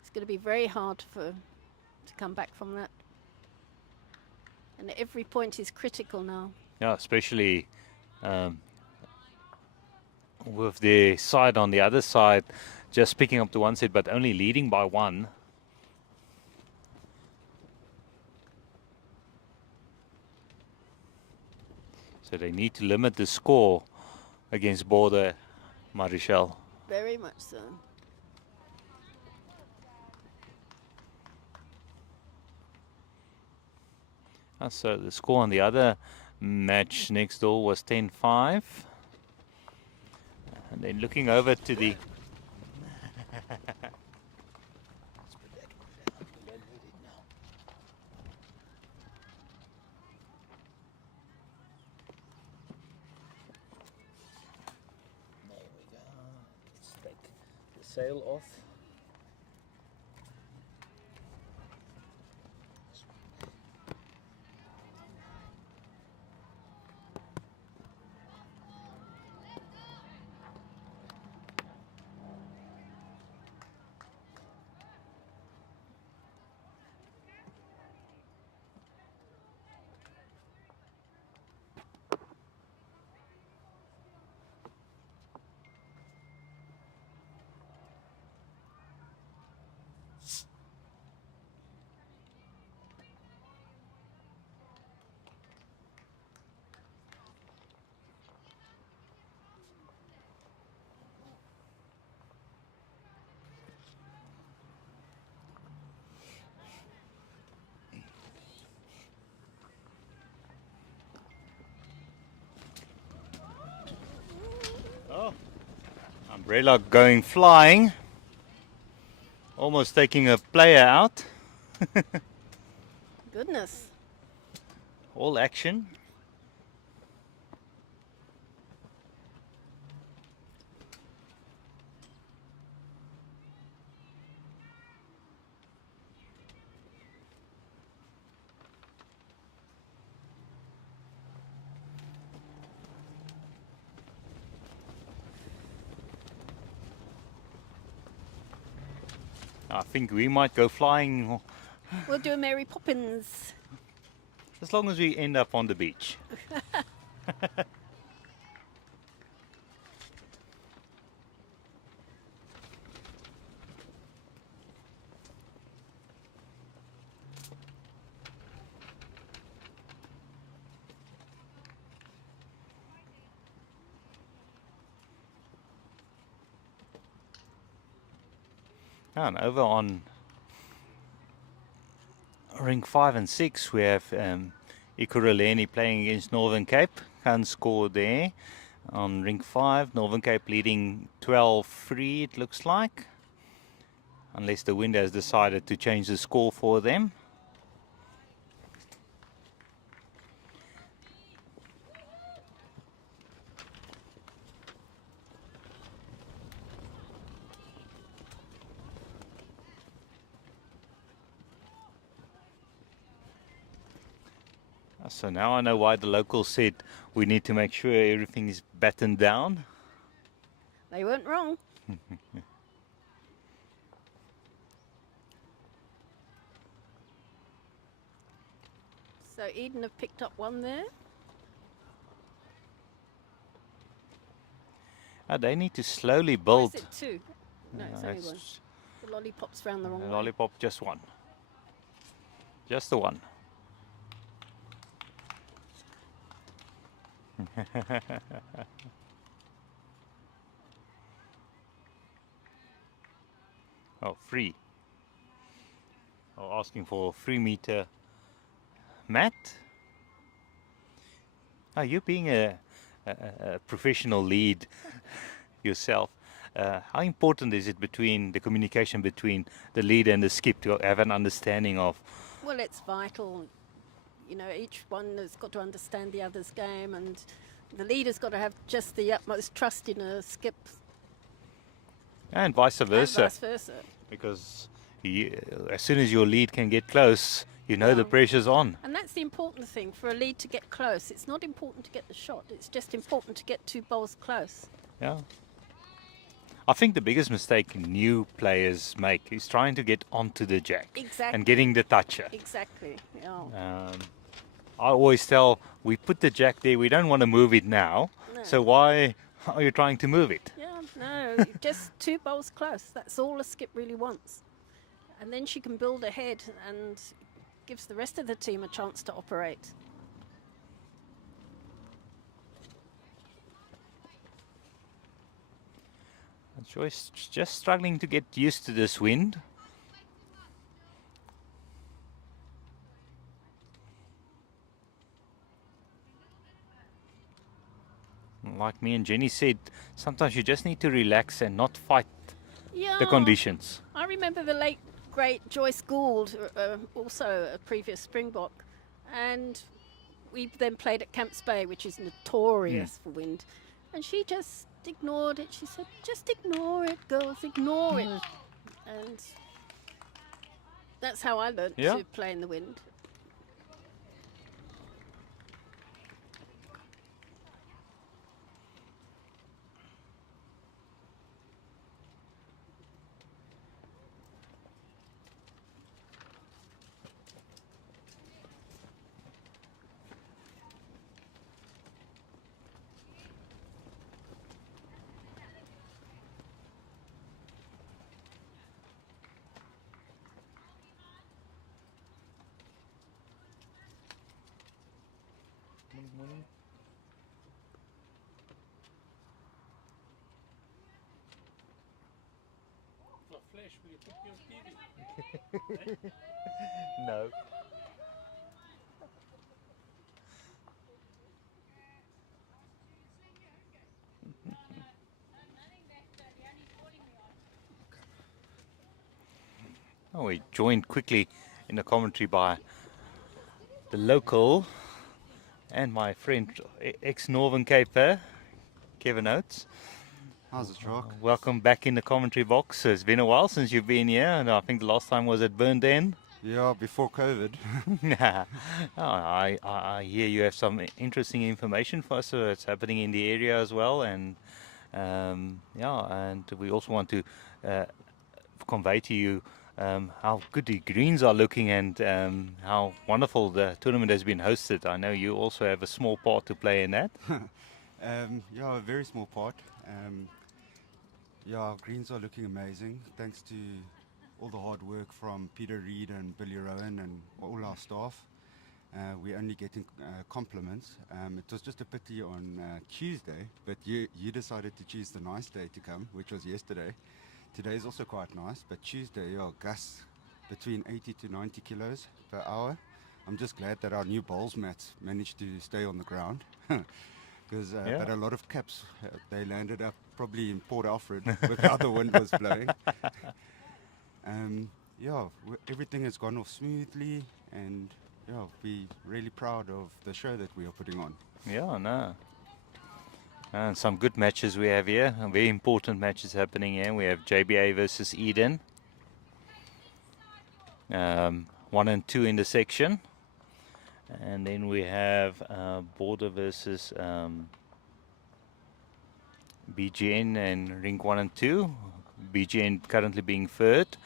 It's going to be very hard to come back from that. And every point is critical now. Yeah, especially with the side on the other side just picking up the one set but only leading by 1. So they need to limit the score against Border, Marichal. Very much so. So the score on the other match next door was 10-5. And then looking over to the... Sail off. Oh, umbrella going flying. Almost taking a player out. Goodness. All action. I think we might go flying We'll do a Mary Poppins. as long as we end up on the beach. And over on Rink 5 and 6 we have Ikuruleni playing against Northern Cape. Can't score there. On Rink 5, Northern Cape leading 12-3 it looks like. unless the wind has decided to change the score for them. So now I know why the locals said we need to make sure everything is battened down. They weren't wrong. So Eden have picked up one there. They need to slowly Or build. is it two? No, it's only one. The lollipop's round the wrong way. Lollipop, just one. Just the one. Oh, free. Oh, asking for a 3-meter mat. Oh, you being a professional lead yourself, how important is it between the communication between the lead and the skip to have an understanding of? Well, it's vital. You know, each one has got to understand the other's game, and the leader's got to have just the utmost trust in a skip. And vice versa. And vice versa. Because as soon as your lead can get close, you know the pressure's on. And that's the important thing, for a lead to get close. It's not important to get the shot, it's just important to get two bowls close. Yeah. I think the biggest mistake new players make is trying to get onto the jack. Exactly. And getting the toucher. Exactly, yeah. I always tell, we put the jack there, we don't want to move it now, so why are you trying to move it? Yeah, no, just two bowls close, that's all a skip really wants. And then she can build ahead and gives the rest of the team a chance to operate. Joyce just struggling to get used to this wind. Like me and Jenny said, sometimes you just need to relax and not fight the conditions. I remember the late, great Joyce Gould, also a previous Springbok, and we then played at Camps Bay, which is notorious for wind, and she just ignored it. She said, just ignore it, girls, ignore it. And that's how I learned to play in the wind. No. Oh, we joined quickly in the commentary by the local and my friend, ex-Northern Caper, Kevin Oates. How's it, Rock? Welcome back in the commentary box. It's been a while since you've been here, and I think the last time was at Burnt End. Yeah, before COVID. I hear you have some interesting information for us that's happening in the area as well, and and we also want to convey to you how good the greens are looking and how wonderful the tournament has been hosted. I know you also have a small part to play in that. Yeah, a very small part. Our greens are looking amazing, thanks to all the hard work from Peter Reid and Billy Rowan and all our staff. We're only getting compliments. It was just a pity on Tuesday, but you decided to choose the nice day to come, which was yesterday. Today is also quite nice, but Tuesday, gusts between 80 to 90 kilos per hour. I'm just glad that our new bowls mats managed to stay on the ground. But a lot of caps, they landed up probably in Port Alfred with how the wind was blowing. Yeah, everything has gone off smoothly, and yeah, we're really proud of the show that we are putting on. Yeah, no. And some good matches we have here. Very important matches happening here. We have JBA versus Eden. 1 and 2 in the section. And then we have Border versus BGN and Rink 1 and 2. BGN currently being third.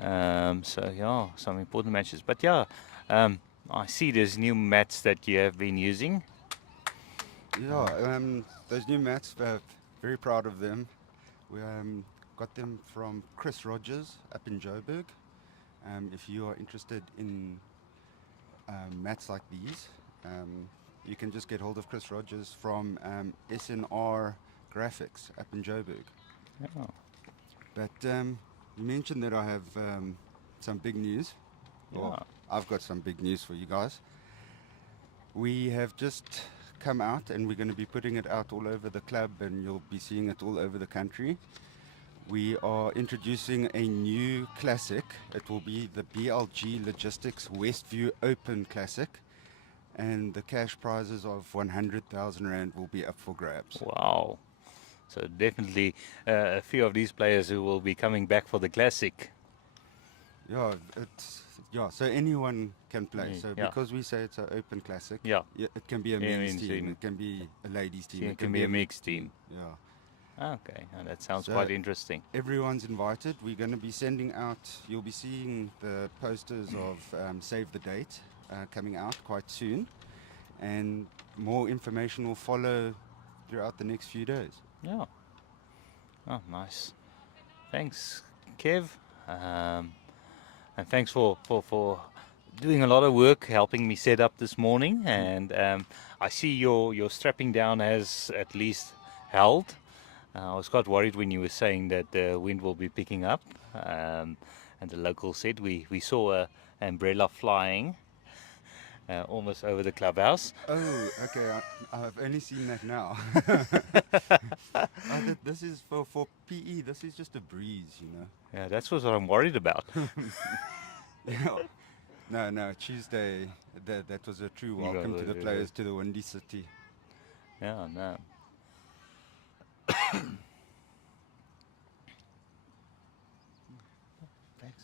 So yeah, some important matches. But yeah, I see there's new mats that you have been using. Yeah, those new mats, very proud of them. We got them from Chris Rogers up in Joburg. If you are interested in mats like these, you can just get hold of Chris Rogers from SNR Graphics up in Joburg. Yeah. But you mentioned that I have some big news. Well, I've got some big news for you guys. We have just come out and we're going to be putting it out all over the club, and you'll be seeing it all over the country. We are introducing a new classic. It will be the BLG Logistics Westview Open Classic, and the cash prizes of 100,000 Rand will be up for grabs. Wow. So definitely a few of these players who will be coming back for the classic. Yeah, so anyone can play. So Yeah. because we say it's an open classic, Yeah. it can be a men's team, it can be a ladies team, It can be a mixed team. Yeah. Okay, that sounds So quite interesting. everyone's invited. We're going to be sending out, you'll be seeing the posters of Save the Date coming out quite soon, and more information will follow throughout the next few days. Yeah. Oh, nice. Thanks, Kev. And thanks for doing a lot of work helping me set up this morning. And I see your strapping down has at least held. I was quite worried when you were saying that the wind will be picking up. And the locals said we saw an umbrella flying almost over the clubhouse. Oh, okay. I've only seen that now. This is for PE. This is just a breeze, you know. Yeah, that's what I'm worried about. Yeah. No. Tuesday, that was a true welcome to the players to the Windy City. Yeah, no. Thanks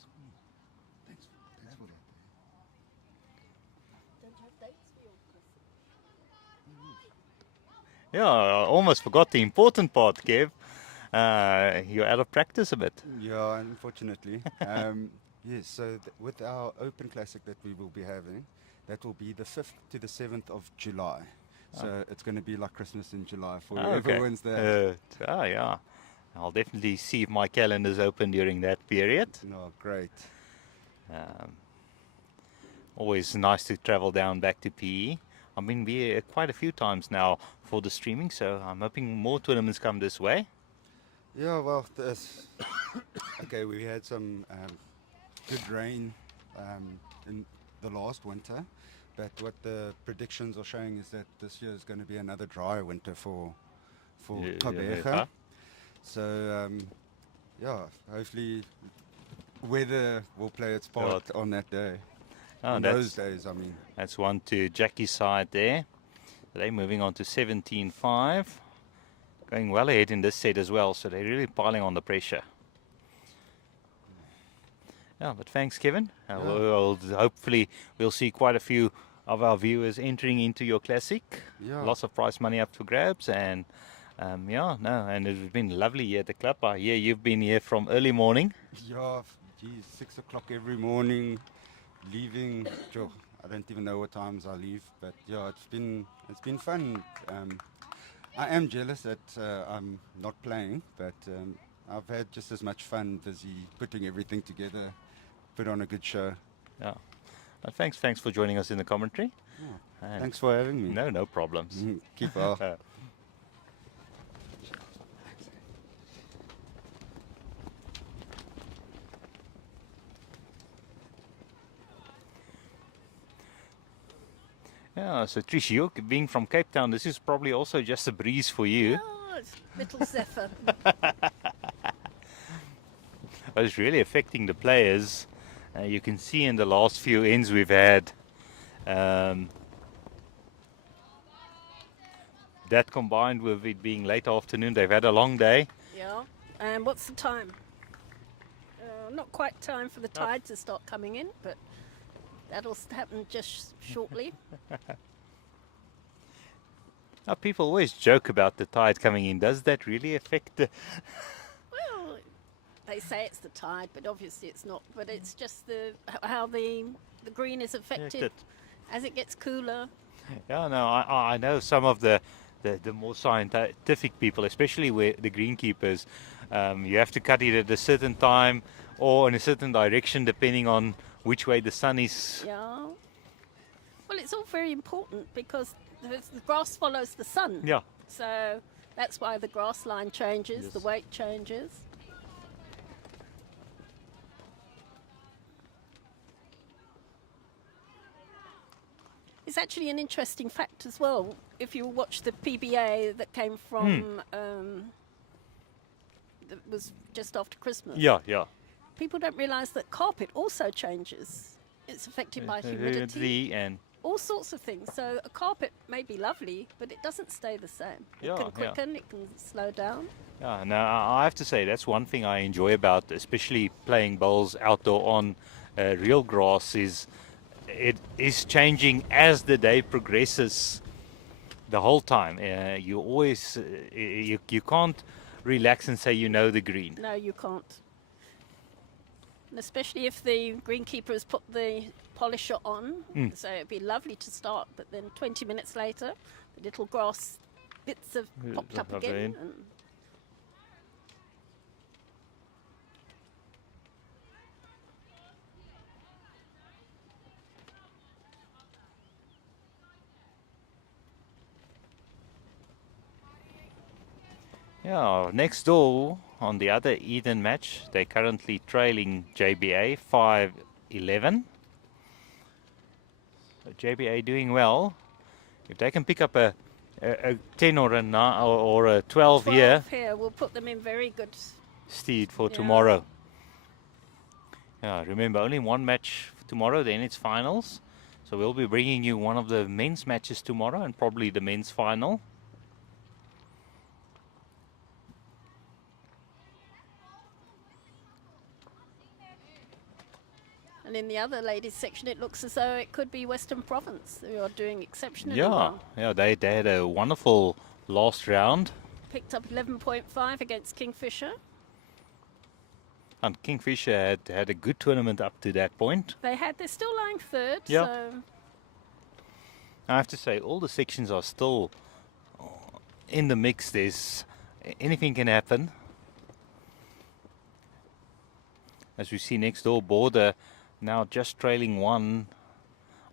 for that. Don't you have dates for your classic? Yeah, I almost forgot the important part, Kev. You're out of practice a bit. Yeah, unfortunately. Yes, so with our open classic that we will be having, that will be the 5th to the 7th of July. So it's going to be like Christmas in July for whoever wins that. Yeah. I'll definitely see if my calendar's open during that period. No, great. Always nice to travel down back to PE. I've been here quite a few times now for the streaming, so I'm hoping more tournaments come this way. Yeah, well, okay, we had some good rain in the last winter, but what the predictions are showing is that this year is going to be another dry winter for Gqeberha. So, hopefully weather will play its part on that day. On those days, I mean. That's one to Jackie's side there. They're moving on to 17-5. Going well ahead in this set as well, so they're really piling on the pressure. Yeah, but thanks, Kevin. Hopefully we'll see quite a few of our viewers entering into your classic. Yeah. Lots of prize money up for grabs, and and it's been lovely here at the club. I hear you've been here from early morning. Yeah, geez, 6 o'clock every morning, leaving. I don't even know what times I leave, but yeah, it's been fun. I am jealous that I'm not playing, but I've had just as much fun busy putting everything together, put on a good show. Yeah. Thanks for joining us in the commentary. Yeah. Thanks for having me. No problems. Keep well. Yeah, so Trish, you being from Cape Town, this is probably also just a breeze for you. Oh, it's little Zephyr. But it's really affecting the players. You can see in the last few ends we've had that combined with it being late afternoon, they've had a long day. Yeah. And what's the time? Not quite time for the tide to start coming in, but that'll happen just shortly. Now, people always joke about the tide coming in. Does that really affect the... Well, they say it's the tide, but obviously it's not. But it's just how the green is affected as it gets cooler. Yeah, no, I know some of the more scientific people, especially where the greenkeepers, you have to cut it at a certain time or in a certain direction depending on which way the sun is. Yeah. Well, it's all very important because the grass follows the sun. Yeah. So that's why the grass line changes, the weight changes. It's actually an interesting fact as well. If you watch the PBA that came from, that was just after Christmas. Yeah, yeah. People don't realise that carpet also changes. It's affected by humidity, and all sorts of things. So a carpet may be lovely, but it doesn't stay the same. It can quicken, it can slow down. Yeah, now I have to say that's one thing I enjoy about, especially playing bowls outdoor on real grass, is it is changing as the day progresses the whole time. You always, you can't relax and say you know the green. No, you can't. And especially if the greenkeeper has put the polisher on, so it'd be lovely to start, but then 20 minutes later, the little grass bits have popped up again. And yeah, next door on the other Eden match, they're currently trailing JBA 5-11. So JBA doing well. If they can pick up a 10 or a 9 or a 12 here, will put them in very good stead for tomorrow. Yeah, remember only one match tomorrow, then it's finals. So we'll be bringing you one of the men's matches tomorrow and probably the men's final. And in the other ladies section, it looks as though it could be Western Province who are doing exceptionally well. Yeah, they had a wonderful last round. Picked up 11.5 against Kingfisher. And Kingfisher had a good tournament up to that point. They're still lying third. Yeah. So I have to say, all the sections are still in the mix. There's anything can happen. As we see next door, Border now just trailing one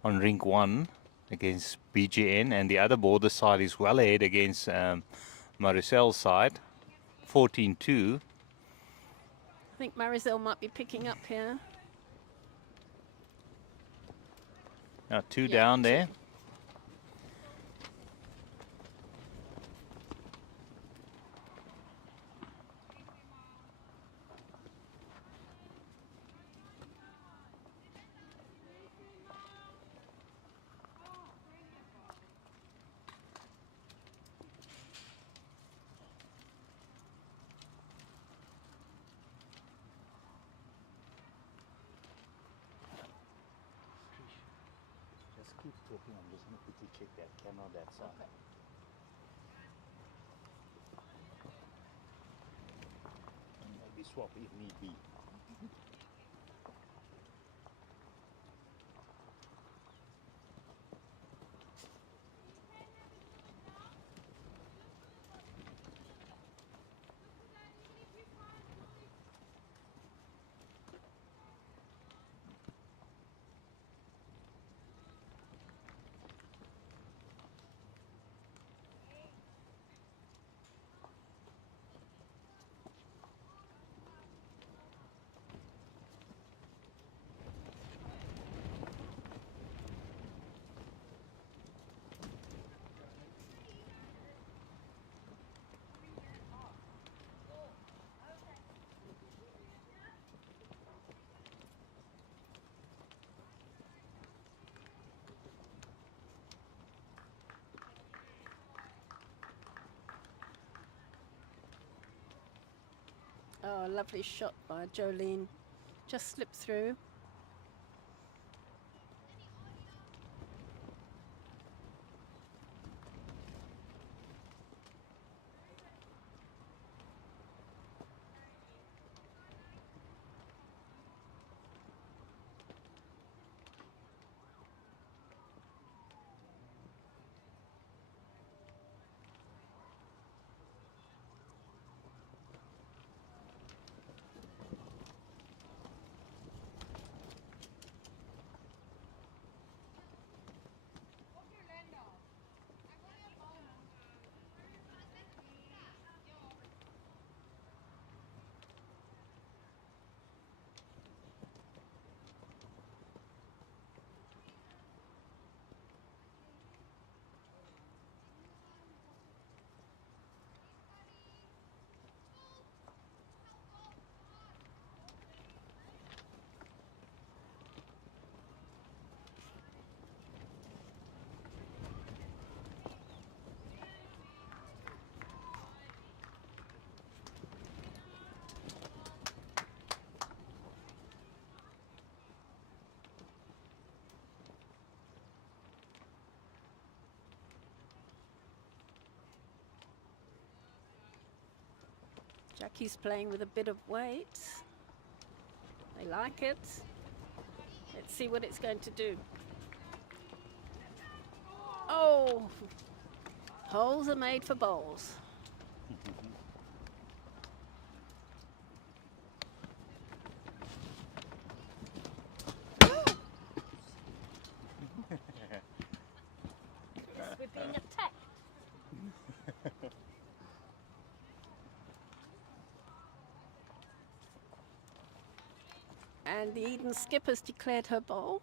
on Rink 1 against BGN, and the other Border side is well ahead against Maricel's side, 14-2. I think Maricel might be picking up here. Now two down there. Keep talking, I'm just going to quickly check that camera on that side. Okay. And maybe swap if need be. Oh, lovely shot by Jolene. Just slipped through. Jackie's playing with a bit of weight. They like it. Let's see what it's going to do. Oh, holes are made for bowls. We're being attacked. And the Eden skip has declared her bowl.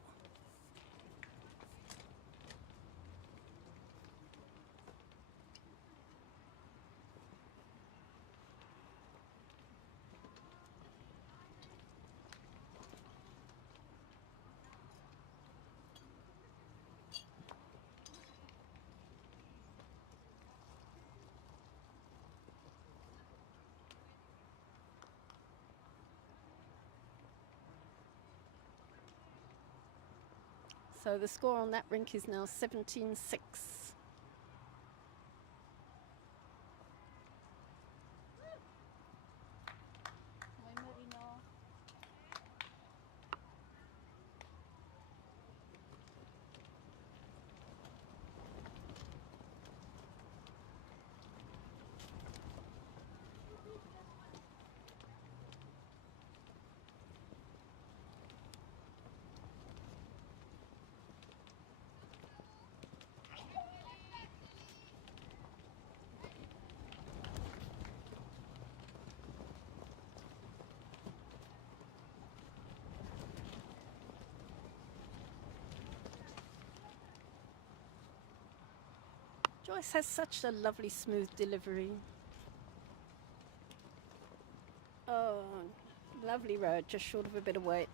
So the score on that rink is now 17-6. Joyce has such a lovely smooth delivery. Oh, lovely road, just short of a bit of weight.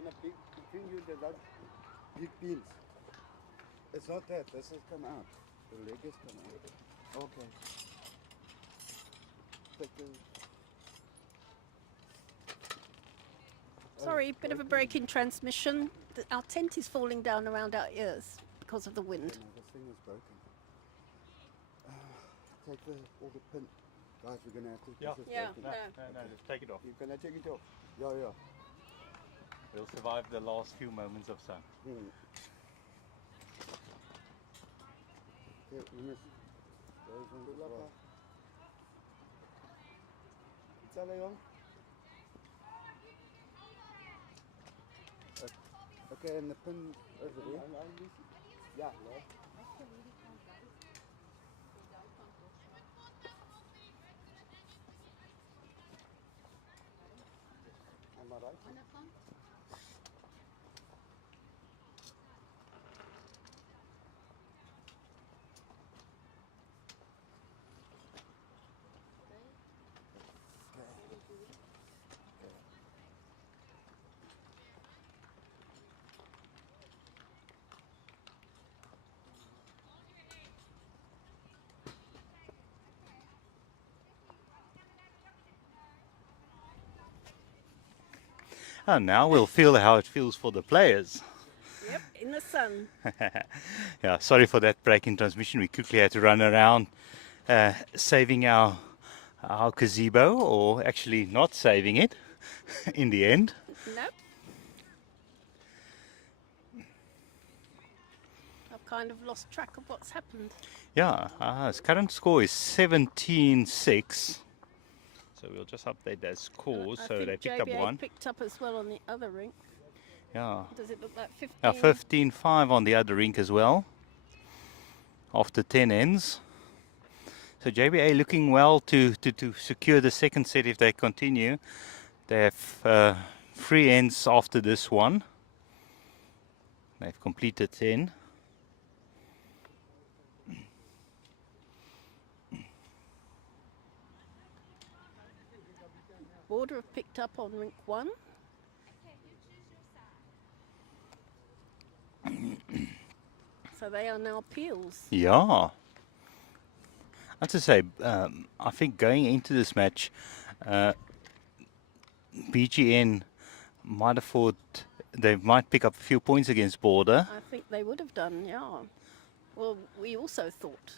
when a big between you the big pins. It's not that. This has come out. The leg has come out. Okay. Take the. Sorry, bit of a break in transmission. Our tent is falling down around our ears because of the wind. No, this thing is broken. Take all the pin. Guys, we're gonna have to. Yeah. this is Yeah, broken. No, just take it off. You gonna take it off? Yeah, yeah. We'll survive the last few moments of sun. Okay, we must. Those ones as well. Itsala jong. Okay, and the pin over there. Yeah, no. Am I right? And now we'll feel how it feels for the players. Yep, in the sun. Yeah, sorry for that break in transmission. We quickly had to run around saving our gazebo, or actually not saving it in the end. Nope. I've kind of lost track of what's happened. Yeah, its current score is 17-6. So we'll just update that score. I So think they picked up JBA one. picked up as well on the other rink. Yeah. Does it look like 15? Now 15-5 on the other rink as well. After 10 ends. So JBA looking well to secure the second set if they continue. They have 3 ends after this one. They've completed 10. Border have picked up on rink 1. So they are now peels. Yeah. I have to say, I think going into this match, BGN might have thought they might pick up a few points against Border. I think they would have done, yeah. Well, we also thought.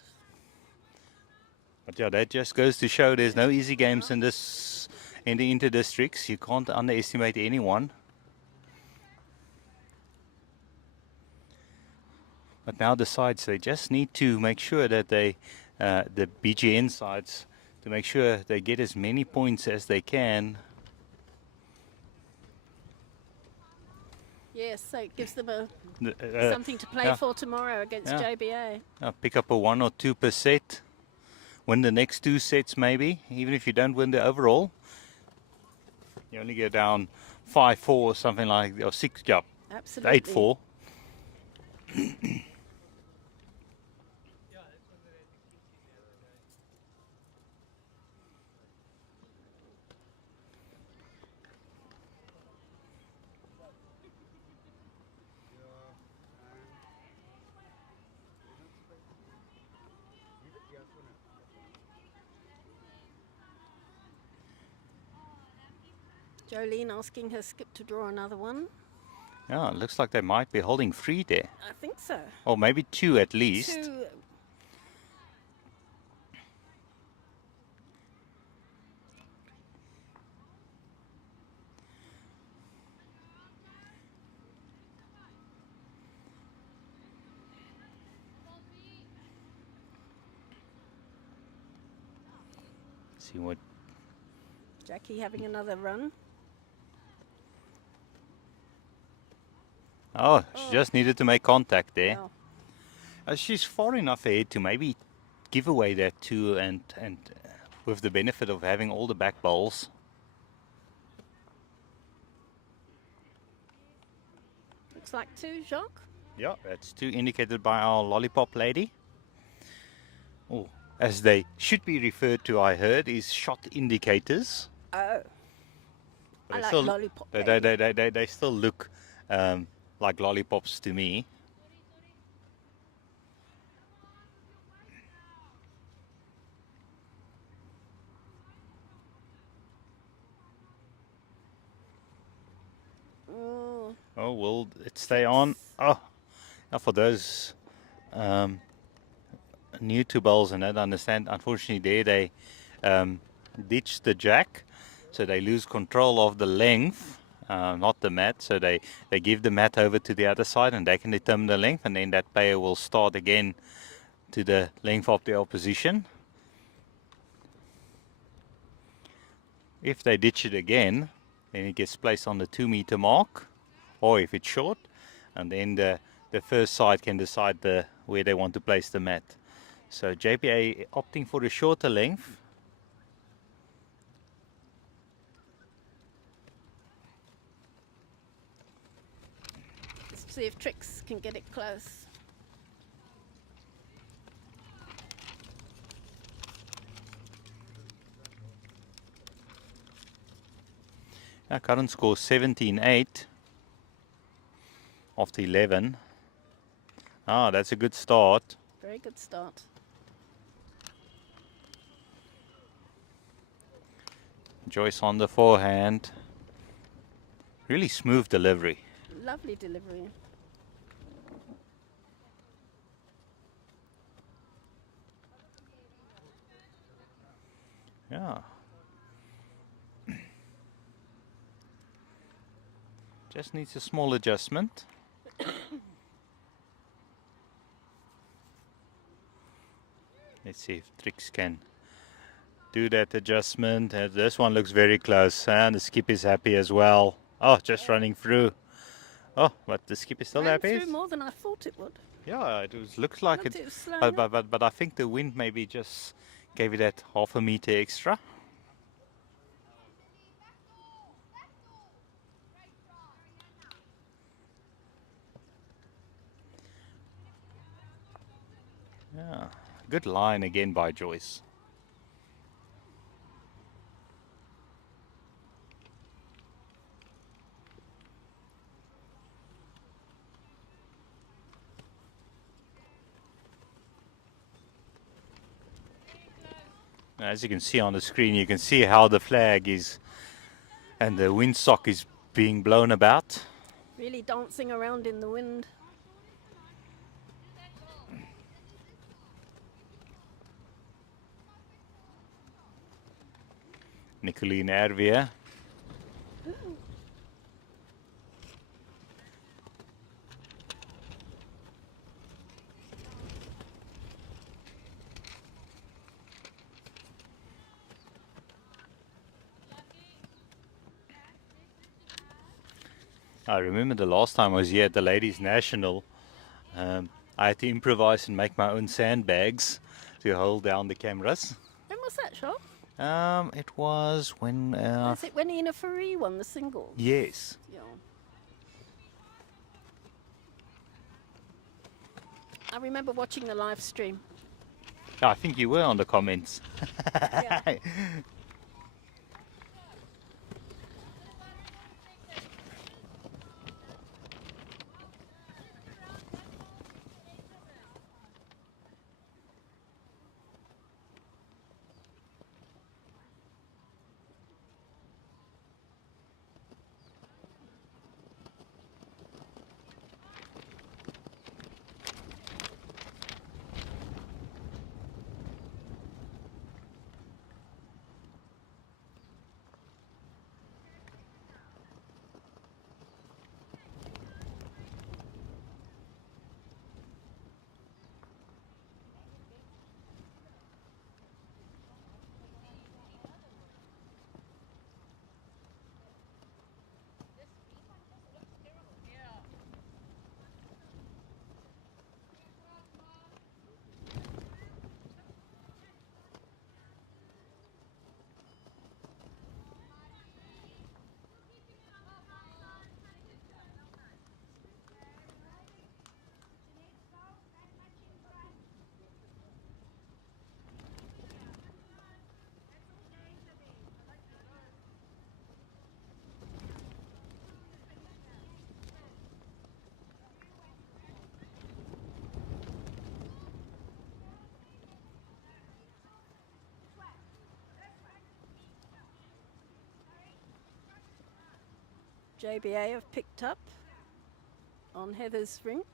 But yeah, that just goes to show there's no easy games in the inter-districts. You can't underestimate anyone. But now the sides, they just need to make sure that they, the BGN sides, to make sure they get as many points as they can. Yes, so it gives them Uh, something to play yeah. for tomorrow against Yeah. JBA. Pick up a 1 or 2 per set. Win the next 2 sets maybe, even if you don't win the overall. You only go down 5-4 or something like, or 6, yeah, Absolutely. 8-4. Jolene asking her skip to draw another one. Yeah, it looks like they might be holding 3 there. I think so. Or maybe 2 at least. 2. See what. Jackie having another run. Oh, she just needed to make contact there. Wow. She's far enough ahead to maybe give away that 2 and with the benefit of having all the back bowls. Looks like 2, Jacques. Yeah, that's 2 indicated by our lollipop lady. Oh, as they should be referred to, I heard, is shot indicators. Oh. I like still, lollipop they, baby. they still look like lollipops to me. Oh, Oh, will it stay tricks. on? Oh, will it stay on? Tricks. Oh, now for those new to bowls and don't understand, unfortunately, there they ditch the jack, so they lose control of the length, not the mat. So they give the mat over to the other side, and they can determine the length, and then that player will start again to the length of the opposition. If they ditch it again, then it gets placed on the 2 meter mark, or if it's short, and then the first side can decide where they want to place the mat. So JPA opting for the shorter length. Let's see if Tricks can get it close. Our current score 17-8 after 11. Ah, that's a good start. Very good start. Joyce on the forehand. Really smooth delivery. Lovely delivery. Yeah. Just needs a small adjustment. Let's see if Tricks can do that adjustment. This one looks very close, and the skip is happy as well. Oh, just running through. Oh, but the skip is still Ran happy. through more than I thought it would. Yeah, looks like Looked it. it was slowing up. But I think the wind maybe just gave it that half a meter extra. Yeah, good line again by Joyce. As you can see on the screen, you can see how the flag is and the windsock is being blown about. Really dancing around in the wind. Nicoline Hervier. I remember the last time I was here at the Ladies National, I had to improvise and make my own sandbags to hold down the cameras. When was that, Sean? It was when... Was it when Ina Faree won the singles? yes. Yeah. I remember watching the live stream. I think you were on the comments. Yeah. JBA have picked up on Heather's rink.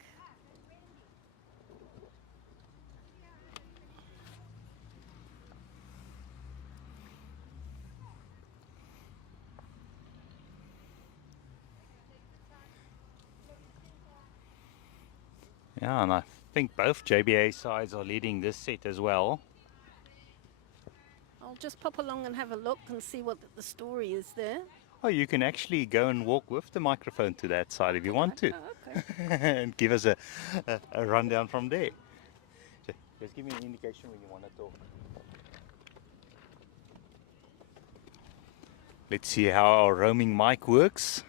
Yeah, and I think both JBA sides are leading this set as well. I'll just pop along and have a look and see what the story is there. Oh, you can actually go and walk with the microphone to that side if you want to. Oh, okay. And give us a rundown from there. Just give me an indication when you want to talk. Let's see how our roaming mic works.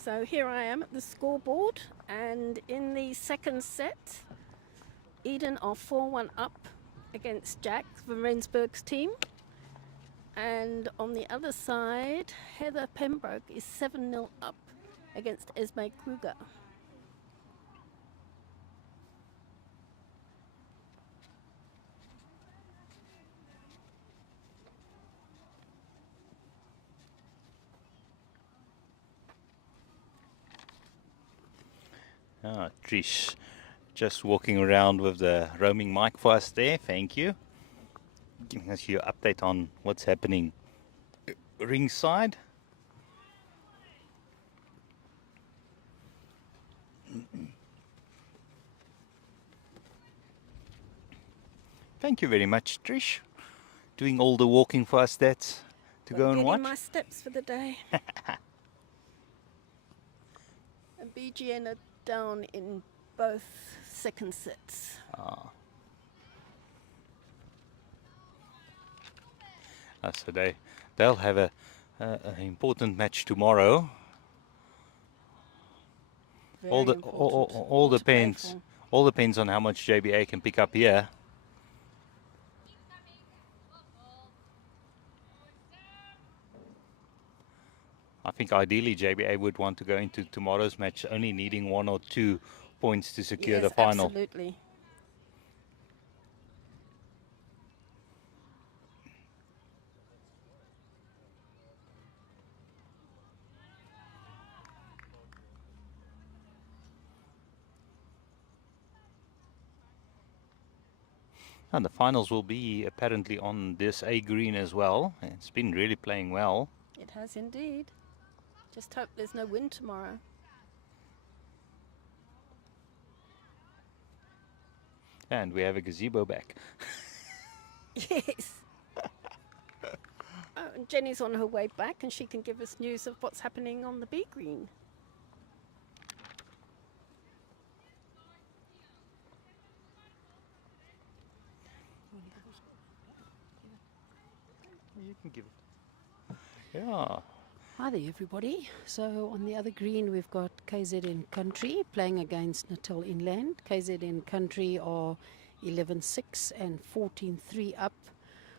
So here I am at the scoreboard, and in the second set, Eden are 4-1 up against Jack, from Rensburg's team. And on the other side, Heather Pembroke is 7-0 up against Esme Kruger. Ah, Trish, just walking around with the roaming mic for us there. Thank you. Giving us your update on what's happening ringside. Thank you very much, Trish. Doing all the walking for us. That's to go and Getting watch. my steps for the day. And BGN are down in both second sets. So they'll have an important match tomorrow. All depends. All depends on how much JBA can pick up here. I think ideally JBA would want to go into tomorrow's match only needing 1 or 2 points to secure the final. Absolutely. And the finals will be apparently on this A green as well. It's been really playing well. It has indeed. Just hope there's no wind tomorrow. And we have a gazebo back. Yes. Oh, and Jenny's on her way back, and she can give us news of what's happening on the B green. You can give it. Yeah. Hi there, everybody. So on the other green, we've got KZN Country playing against Natal Inland. KZN Country are 11-6 and 14-3 up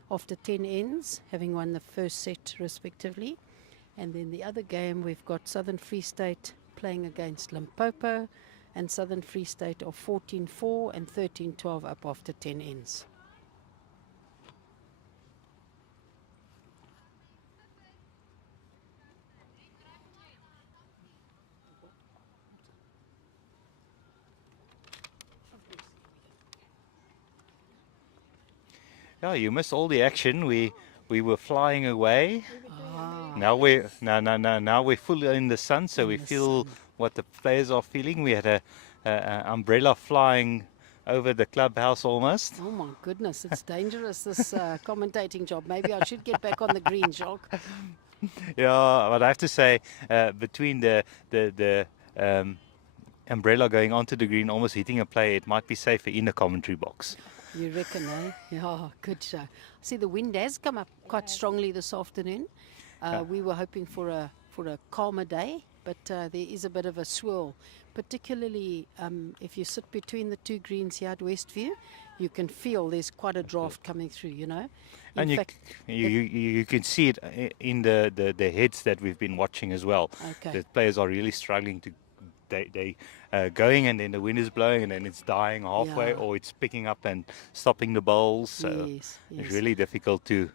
after 10 ends, having won the first set respectively. And then the other game, we've got Southern Free State playing against Limpopo. and Southern Free State are 14-4 and 13-12 up after 10 ends. Yeah, you missed all the action. We were flying away. Ah, Now we're fully in the sun, so we in the feel sun. what the players are feeling. We had a umbrella flying over the clubhouse almost. Oh my goodness, it's dangerous, this commentating job. Maybe I should get back on the green, Jacques. Yeah, but I have to say, between the umbrella going onto the green, almost hitting a player, it might be safer in the commentary box. You reckon, eh? Yeah, good show. See, the wind has come up quite strongly this afternoon. We were hoping for a calmer day, but there is a bit of a swirl. Particularly if you sit between the two greens here at Westview, you can feel there's quite a draft coming through, you know. And you can see it in the heads that we've been watching as well. Okay. The players are really struggling to. They going, and then the wind is blowing, and then it's dying halfway, Yeah. or it's picking up and stopping the bowls. So Yes, it's yes. really difficult to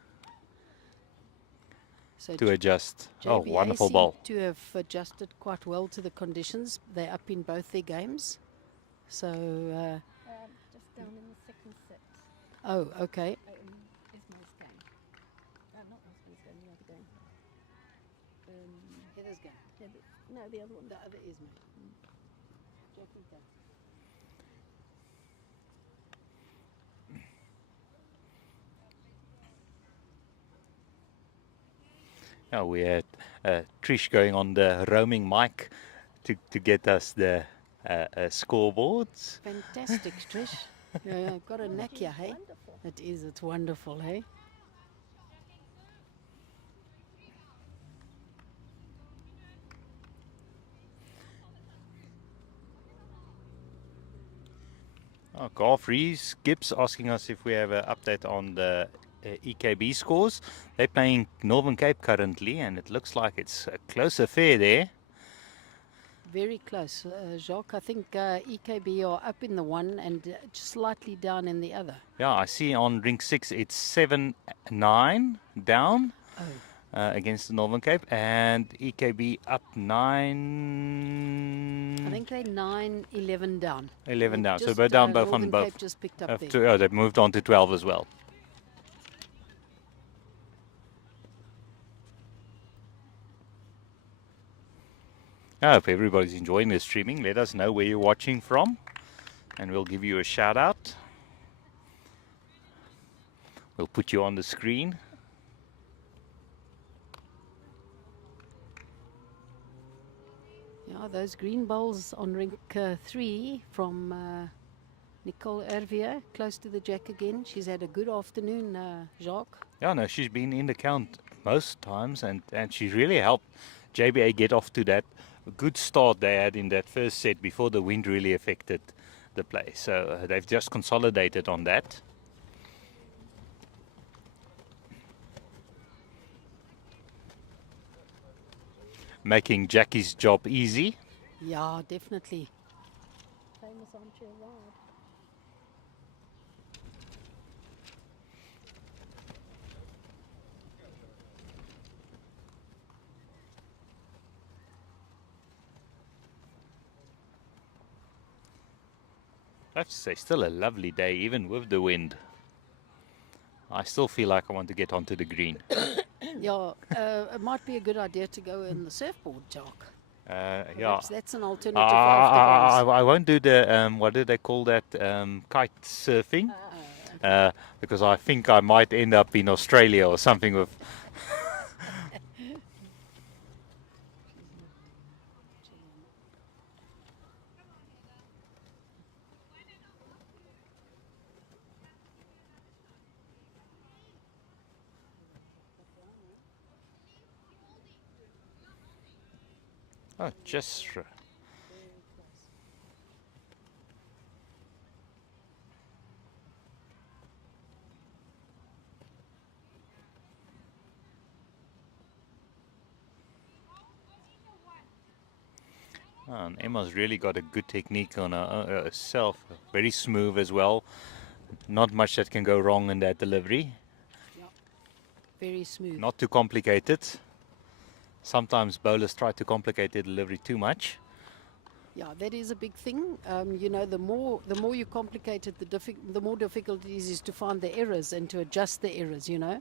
So adjust. Oh, JBA wonderful seem ball! to have adjusted quite well to the conditions. They're up in both their games. So, Just down in the second set. oh, okay. Ismail's game. Not Ismail's game, the other game. Heather's game. No, the other one. The other is me. Jackie game. Yeah, we had Trish going on the roaming mic to get us the scoreboards. Fantastic, Trish. Yeah, got a knack here, hey? Wonderful. It is, it's wonderful, hey? Oh, Golf Rees Gibbs asking us if we have an update on the EKB scores. They're playing Northern Cape currently, and it looks like it's a close affair there. Very close. Jacques, I think EKB are up in the one and slightly down in the other. Yeah, I see on Rink 6 it's 7-9 down Oh, against the Northern Cape, and EKB up 9. I think they're 9-11 down. 11 down. So Just, we're down both Northern on both. Cape just picked up there. Oh, they've moved on to 12 as well. I hope everybody's enjoying the streaming. Let us know where you're watching from, and we'll give you a shout out. We'll put you on the screen. Yeah, those green bowls on Rink 3 from Nicole Hervier, close to the jack again. She's had a good afternoon, Jacques. Yeah, no, she's been in the count most times, and she's really helped JBA get off to that good start they had in that first set before the wind really affected the play. So they've just consolidated on that. Making Jackie's job easy. Yeah, definitely. Famous armchair ride. I have to say, still a lovely day, even with the wind. I still feel like I want to get onto the green. Yeah, it might be a good idea to go in the surfboard, Jacques. Yeah. Perhaps that's an alternative after I won't do the, what do they call that, kite surfing? Because I think I might end up in Australia or something with... Oh, just... And Emma's really got a good technique on herself. Very smooth as well. Not much that can go wrong in that delivery. Yeah, very smooth. Not too complicated. Sometimes bowlers try to complicate their delivery too much. Yeah, that is a big thing. You know, the more you complicate it, the more difficult it is to find the errors and to adjust the errors. You know.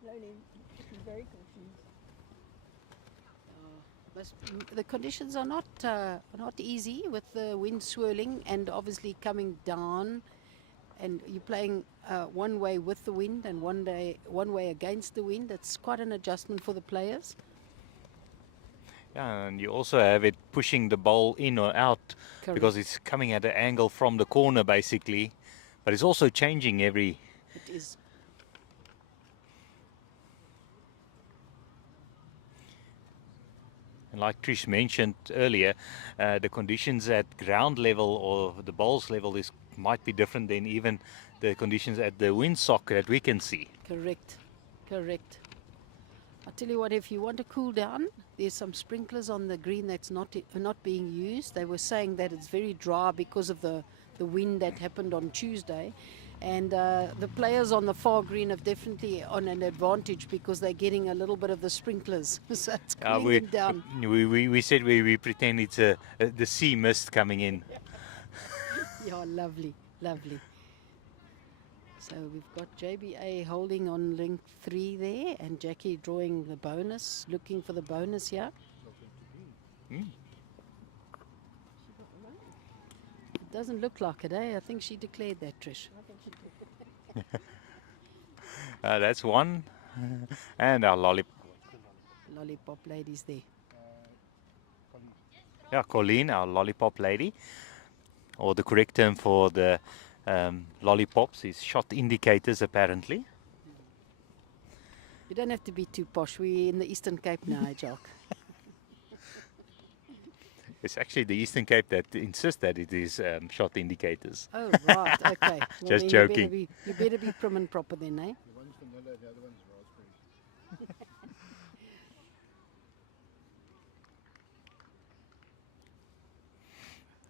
Slowly, she's very confused. The conditions are not easy with the wind swirling and obviously coming down, and you're playing one way with the wind and one way against the wind. It's quite an adjustment for the players. Yeah, and you also have it pushing the ball in or out because it's coming at an angle from the corner basically, but it's also changing every. It is. And like Trish mentioned earlier, the conditions at ground level or the bowls level might be different than even the conditions at the windsock that we can see. Correct. I tell you what, if you want to cool down, there's some sprinklers on the green that's not being used. They were saying that it's very dry because of the wind that happened on Tuesday. And the players on the far green have definitely on an advantage because they're getting a little bit of the sprinklers. So it's cooling them down. We said we pretend it's the sea mist coming in. Yeah, lovely. So we've got JBA holding on Rink 3 there, and Jackie drawing the bonus, looking for the bonus here. Mm. It doesn't look like it, eh? I think she declared that, Trish. That's one. And our Lollipop ladies there. Yeah, Colleen, our lollipop lady. Or the correct term for the lollipops is shot indicators, apparently. You don't have to be too posh. We're in the Eastern Cape now, Jock. It's actually the Eastern Cape that insists that it is shot indicators. Oh, right. Okay. Well, Just then joking. You better be prim and proper then, eh? The one's vanilla, the other one's raspberry.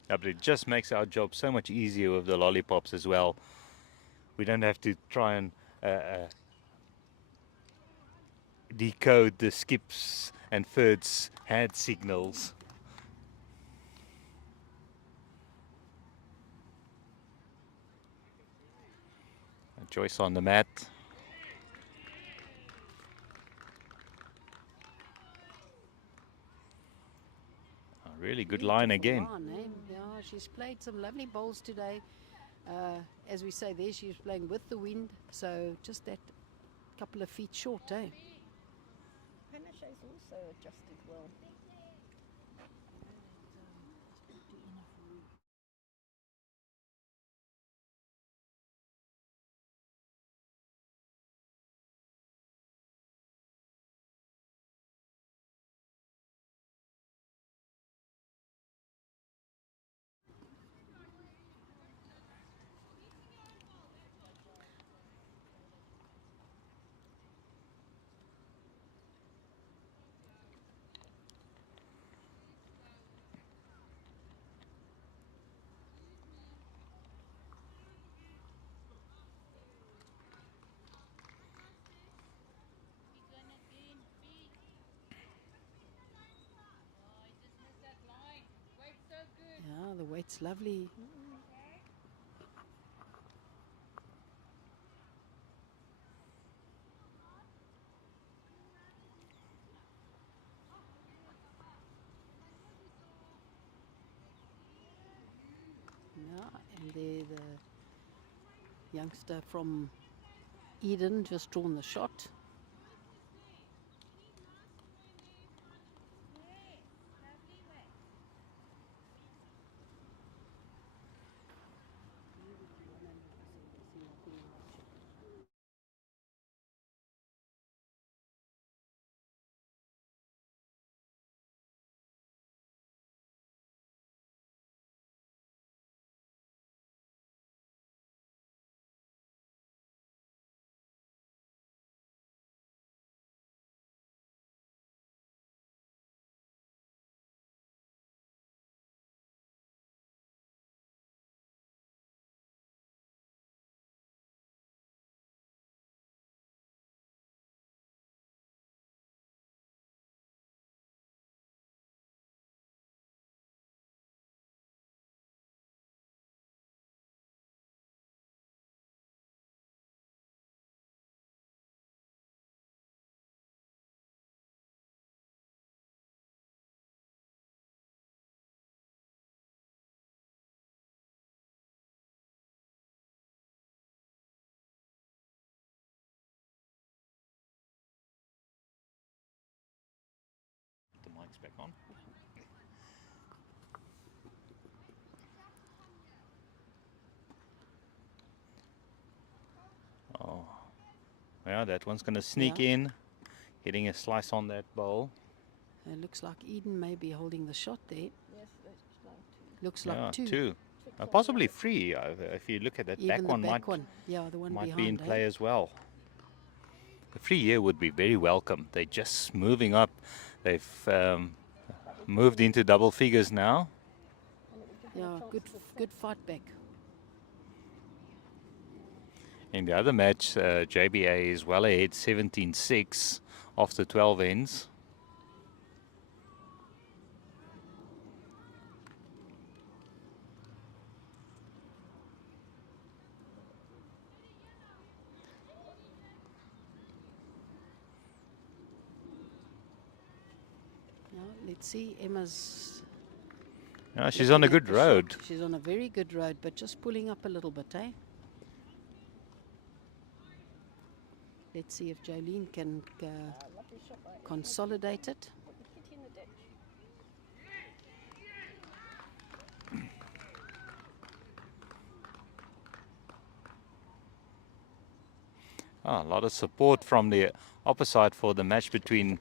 Yeah, but it just makes our job so much easier with the lollipops as well. We don't have to try and decode the skips and thirds hand signals. Joyce on the mat. A really good line again. Line, eh? Yeah, she's played some lovely bowls today. As we say there, she was playing with the wind, so just that couple of feet short, eh? Panachet's also adjusted well. Yeah, the weight's lovely. Yeah, and there the youngster from Eden just drawn the shot. mic's back on. Oh, yeah, that one's going to sneak in, getting a slice on that bowl. It looks like Eden may be holding the shot there. Yes, that's like two. Looks Yeah, like two. two. Possibly three. If you look at that Even back the one, back one. Yeah, the one might behind. be in play as well. The free here would be very welcome. They're just moving up. They've moved into double figures now. Yeah, good fight back. In the other match, JBA is well ahead, 17-6 after 12 ends. Yeah, let's see. Emma's. Yeah, she's on a looking at good the road. shot. She's on a very good road, but just pulling up a little bit, eh? Let's see if Jolene can Lovely shot by consolidate it. Put the kitty in the ditch. A lot of support from the opposite for the match between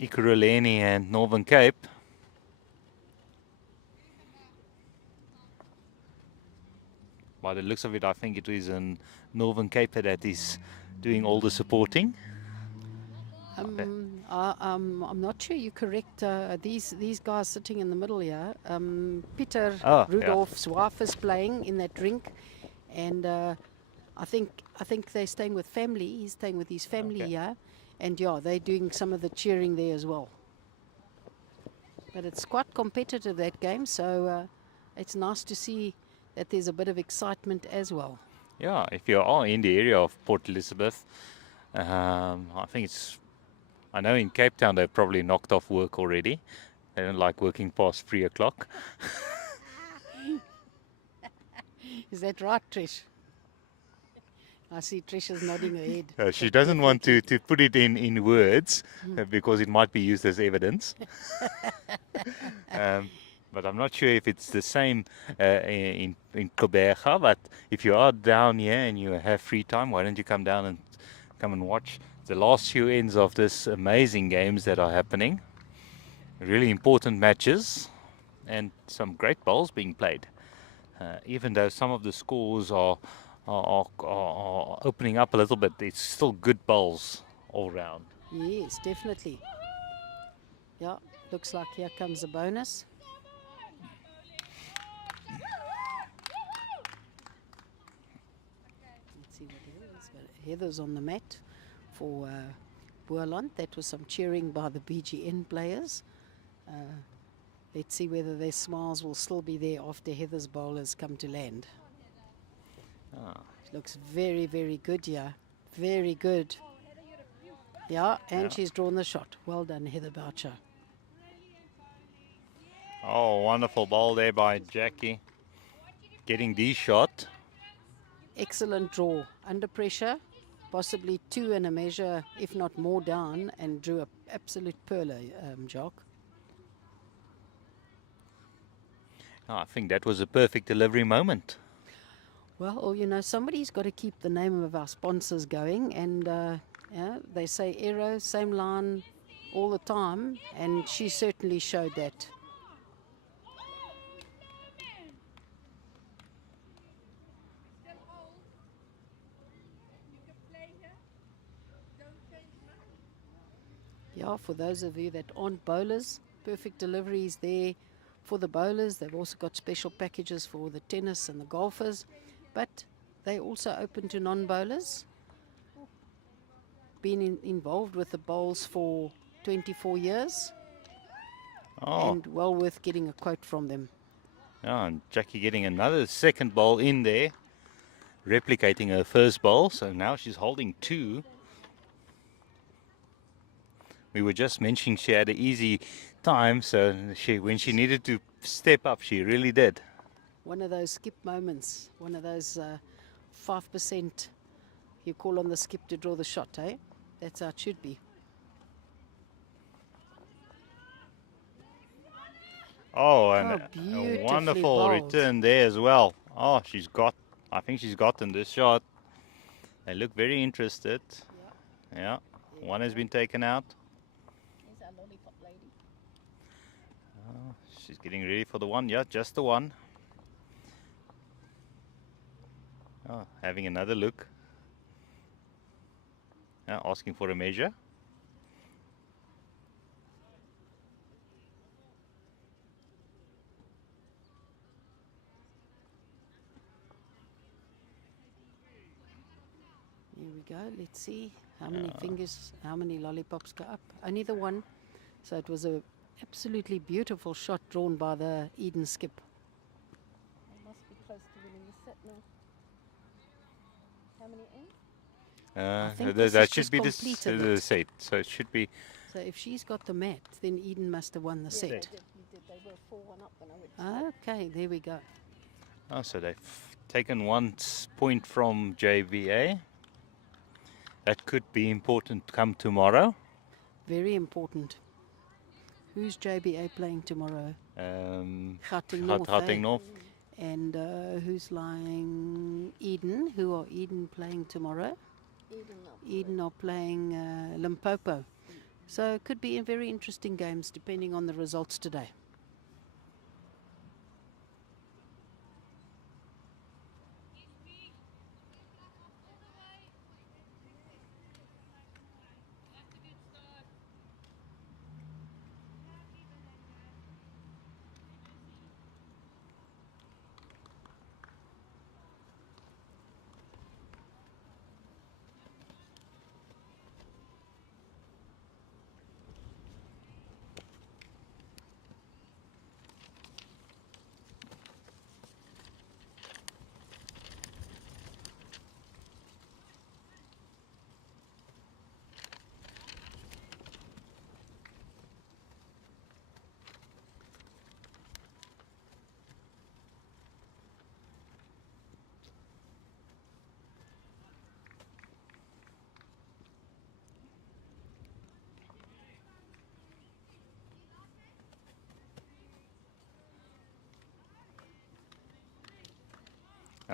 Ekurhuleni and Northern Cape. By the looks of it, I think it is in Northern Cape that is doing all the supporting. I'm not sure you're correct. These guys sitting in the middle here, Peter Oh, yeah. Rudolph's wife is playing in that rink, and I think they're staying with family. He's staying with his family Okay. here, and yeah, they're doing some of the cheering there as well. But it's quite competitive, that game, so it's nice to see that there's a bit of excitement as well. Yeah, if you are in the area of Port Elizabeth, I think it's. I know in Cape Town they've probably knocked off work already. They don't like working past 3 o'clock. Is that right, Trish? I see Trish is nodding her head. She doesn't want to put it in words because it might be used as evidence. But I'm not sure if it's the same in Gqeberha. But if you are down here and you have free time, why don't you come down and come and watch the last few ends of this amazing games that are happening. Really important matches and some great bowls being played. Even though some of the scores are opening up a little bit, it's still good bowls all round. Yes, definitely. Yeah, looks like here comes a bonus. Let's see what Heather's got. Heather's on the mat for Boerland. That was some cheering by the BGN players. Let's see whether their smiles will still be there after Heather's bowlers come to land. Looks very, very good here. Very good. Yeah, and she's drawn the shot. Well done, Heather Boucher. Oh, wonderful ball there by Jackie. Getting the shot. Excellent draw. Under pressure, possibly two and a measure, if not more down, and drew an absolute perler, Jock. I think that was a perfect delivery moment. Well, you know, somebody's got to keep the name of our sponsors going, and yeah, they say Aero, same line all the time, and she certainly showed that. Yeah, for those of you that aren't bowlers, perfect deliveries there for the bowlers. They've also got special packages for the tennis and the golfers, but they also open to non-bowlers. Been involved with the bowls for 24 years, and well worth getting a quote from them. Yeah, and Jackie getting another second bowl in there, replicating her first bowl. So now she's holding two. We were just mentioning she had an easy time, so when she needed to step up, she really did. One of those skip moments, one of those 5% you call on the skip to draw the shot, eh? That's how it should be. Oh, and Oh, a beautifully wonderful bowled. return there as well. Oh, I think she's gotten this shot. They look very interested. Yeah, one has been taken out. Here's our lollipop lady. Oh, she's getting ready for the one. Yeah, just the one. Oh, having another look. Yeah, asking for a measure. Here we go. Let's see how many fingers, how many lollipops go up. Only the one. So it was a absolutely beautiful shot drawn by the Eden skip. They must be close to winning the set now. How many in? think this that is should just be completed the it. set. So it should be. So if she's got the mat, then Eden must have won the Yeah, set. they did. They were 4-1 up when I went to look. Okay, there we go. Oh, so they've taken one point from JVA. That could be important come tomorrow. Very important. Who's JBA playing tomorrow? Gauteng North, Gauteng eh? North. And who's lying Eden? Who are Eden playing tomorrow? Eden are playing Limpopo. So it could be very interesting games depending on the results today.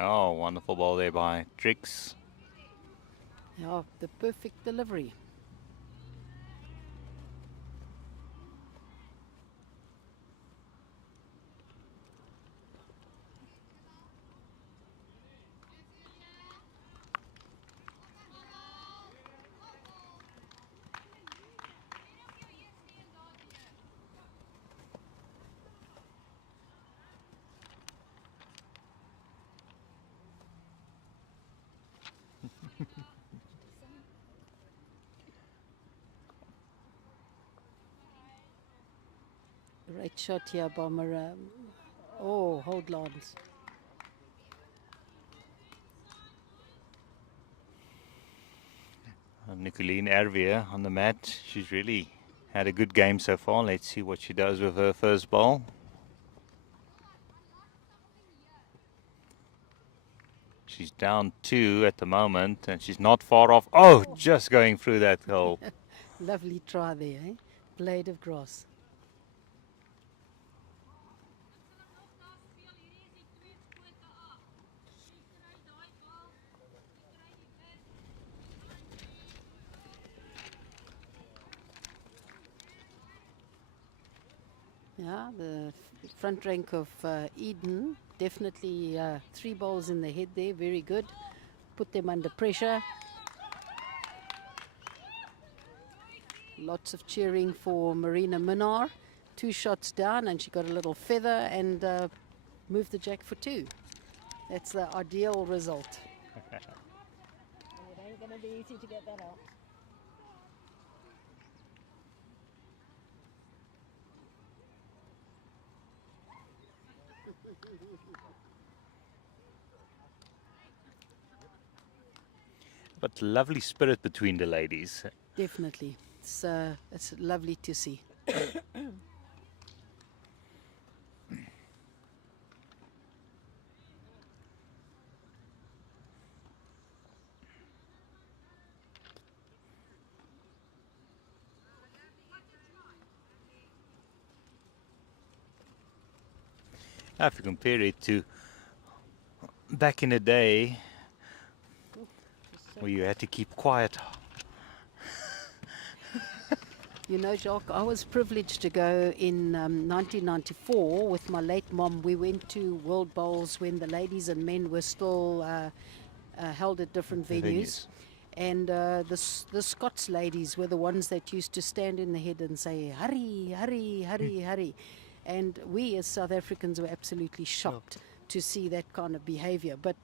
Oh, wonderful ball there by Trix. Yeah, the perfect delivery. Great shot here by Oh, hold lines. Nicoline Hervier on the mat. She's really had a good game so far. Let's see what she does with her first ball. She's down 2 at the moment, and she's not far off. Oh, just going through that hole. Lovely try there, eh? Blade of grass. Yeah, the front rank of Eden, definitely 3 balls in the head there, very good. Put them under pressure. Lots of cheering for Marina Minar. 2 shots down and she got a little feather and moved the jack for 2. That's the ideal result. It ain't going to be easy to get that out. But lovely spirit between the ladies. Definitely. It's lovely to see. If you compare it to back in the day where you had to keep quiet. You know, Jacques, I was privileged to go in 1994 with my late mom. We went to World Bowls when the ladies and men were still held at different venues. And the Scots ladies were the ones that used to stand in the head and say, hurry, hurry, hurry, hurry. And we as South Africans were absolutely shocked to see that kind of behavior. But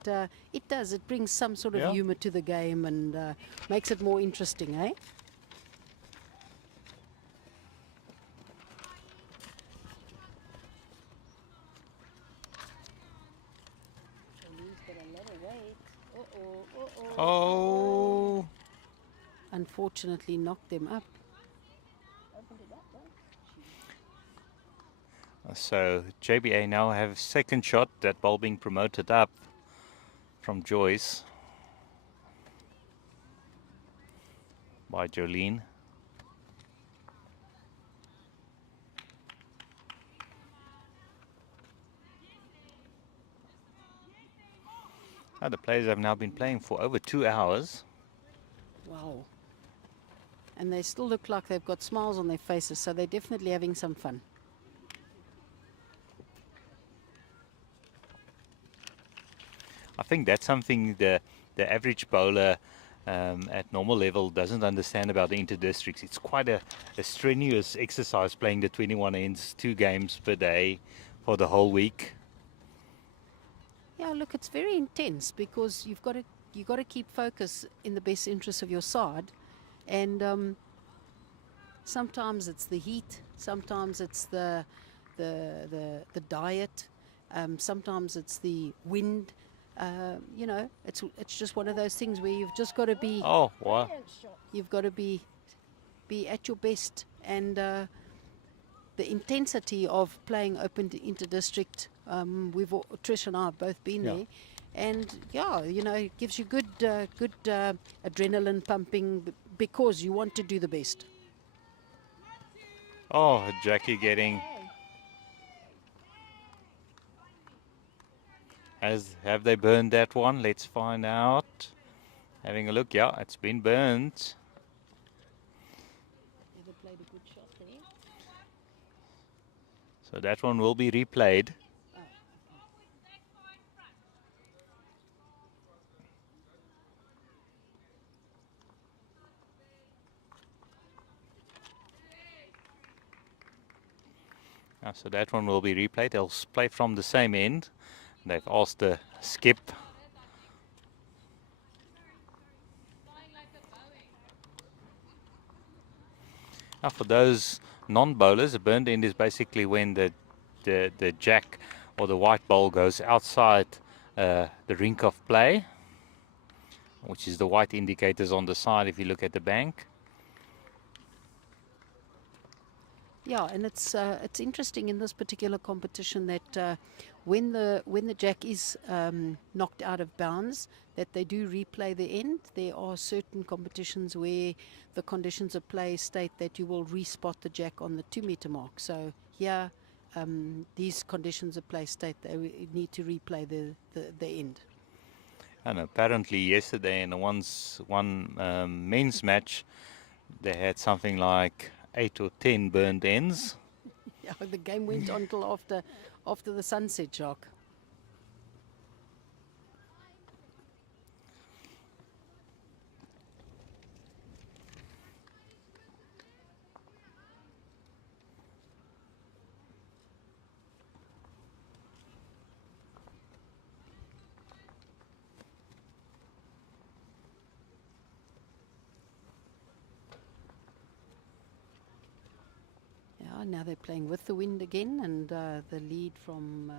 it brings some sort of Yeah. humor to the game and makes it more interesting, eh? Oh, Unfortunately knocked them up. so JBA now have second shot, that ball being promoted up from Joyce by Jolene. The players have now been playing for over 2 hours. Wow. And they still look like they've got smiles on their faces, so they're definitely having some fun. I think that's something the average bowler at normal level doesn't understand about the inter-districts. It's quite a strenuous exercise playing the 21 ends, 2 games per day for the whole week. Yeah, look, it's very intense because you've got to keep focus in the best interest of your side, and sometimes it's the heat, sometimes it's the diet, sometimes it's the wind. You know, it's just one of those things where you've just got to be Oh, wow. you've got to be at your best, and the intensity of playing open inter-district. Trish and I have both been there, and yeah, you know, it gives you good adrenaline pumping because you want to do the best. Oh, Jackie getting... Have they burned that one? Let's find out. Having a look, yeah, it's been burnt. So that one will be replayed. So that one will be replayed. They'll play from the same end. They've asked the skip. Now for those non-bowlers, a burned end is basically when the jack or the white ball goes outside the rink of play, which is the white indicators on the side if you look at the bank. Yeah, and it's interesting in this particular competition that when the jack is knocked out of bounds, that they do replay the end. There are certain competitions where the conditions of play state that you will respot the jack on the 2-meter mark. So here, these conditions of play state they need to replay the end. And apparently yesterday in one men's match, they had something like 8 or 10 burned ends. Yeah, the game went on till after the sunset, Jacques. Now they're playing with the wind again, and the lead from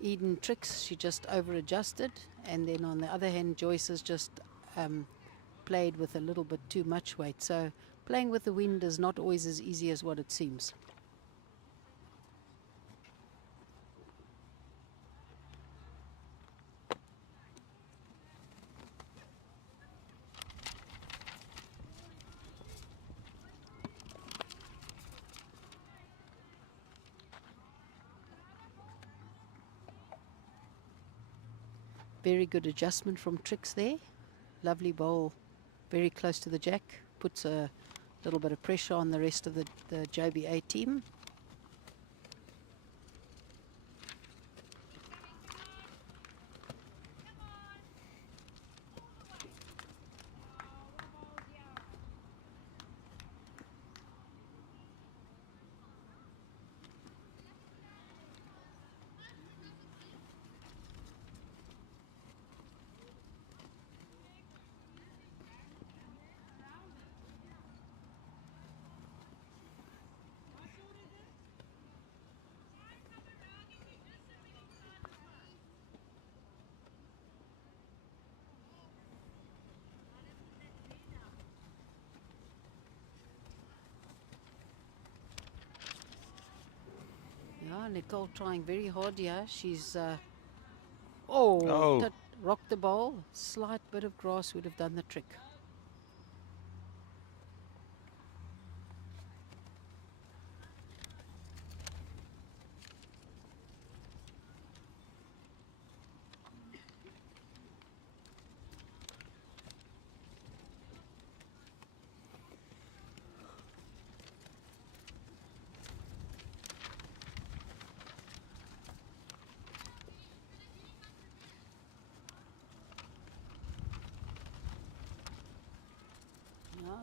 Eden Tricks, she just over-adjusted, and then on the other hand, Joyce has just played with a little bit too much weight. So playing with the wind is not always as easy as what it seems. Very good adjustment from Tricks there. Lovely bowl, very close to the jack. Puts a little bit of pressure on the rest of the JBA team. Yeah, Nicole trying very hard here. She's, Oh. rocked the bowl. Slight bit of grass would have done the trick.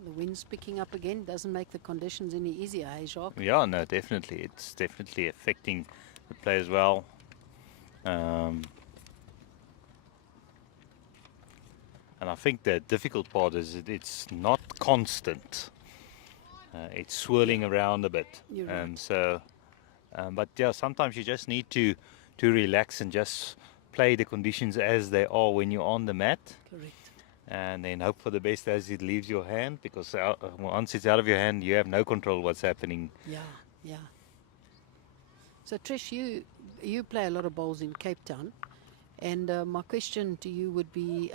The wind's picking up again. Doesn't make the conditions any easier, hey, Jacques? Yeah, no, definitely. It's definitely affecting the players well. And I think the difficult part is it's not constant. It's swirling around a bit. You're right. So, but yeah, sometimes you just need to relax and just play the conditions as they are when you're on the mat. Correct. And then hope for the best as it leaves your hand, because once it's out of your hand, you have no control what's happening. Yeah. So Trish, you play a lot of bowls in Cape Town, and my question to you would be,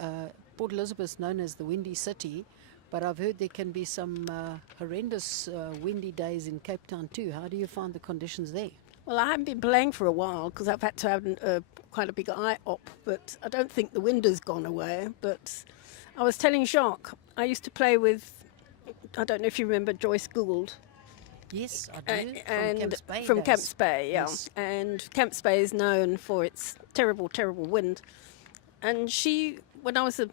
Port Elizabeth's known as the Windy City, but I've heard there can be some horrendous windy days in Cape Town too. How do you find the conditions there? Well, I haven't been playing for a while because I've had to have quite a big eye-op, but I don't think the wind has gone away. But I was telling Jacques, I used to play with, I don't know if you remember Joyce Gould. Yes, I do. And from Camps Bay. from days. Camps Bay, yeah. Yes. And Camps Bay is known for its terrible, terrible wind. And she, when I was a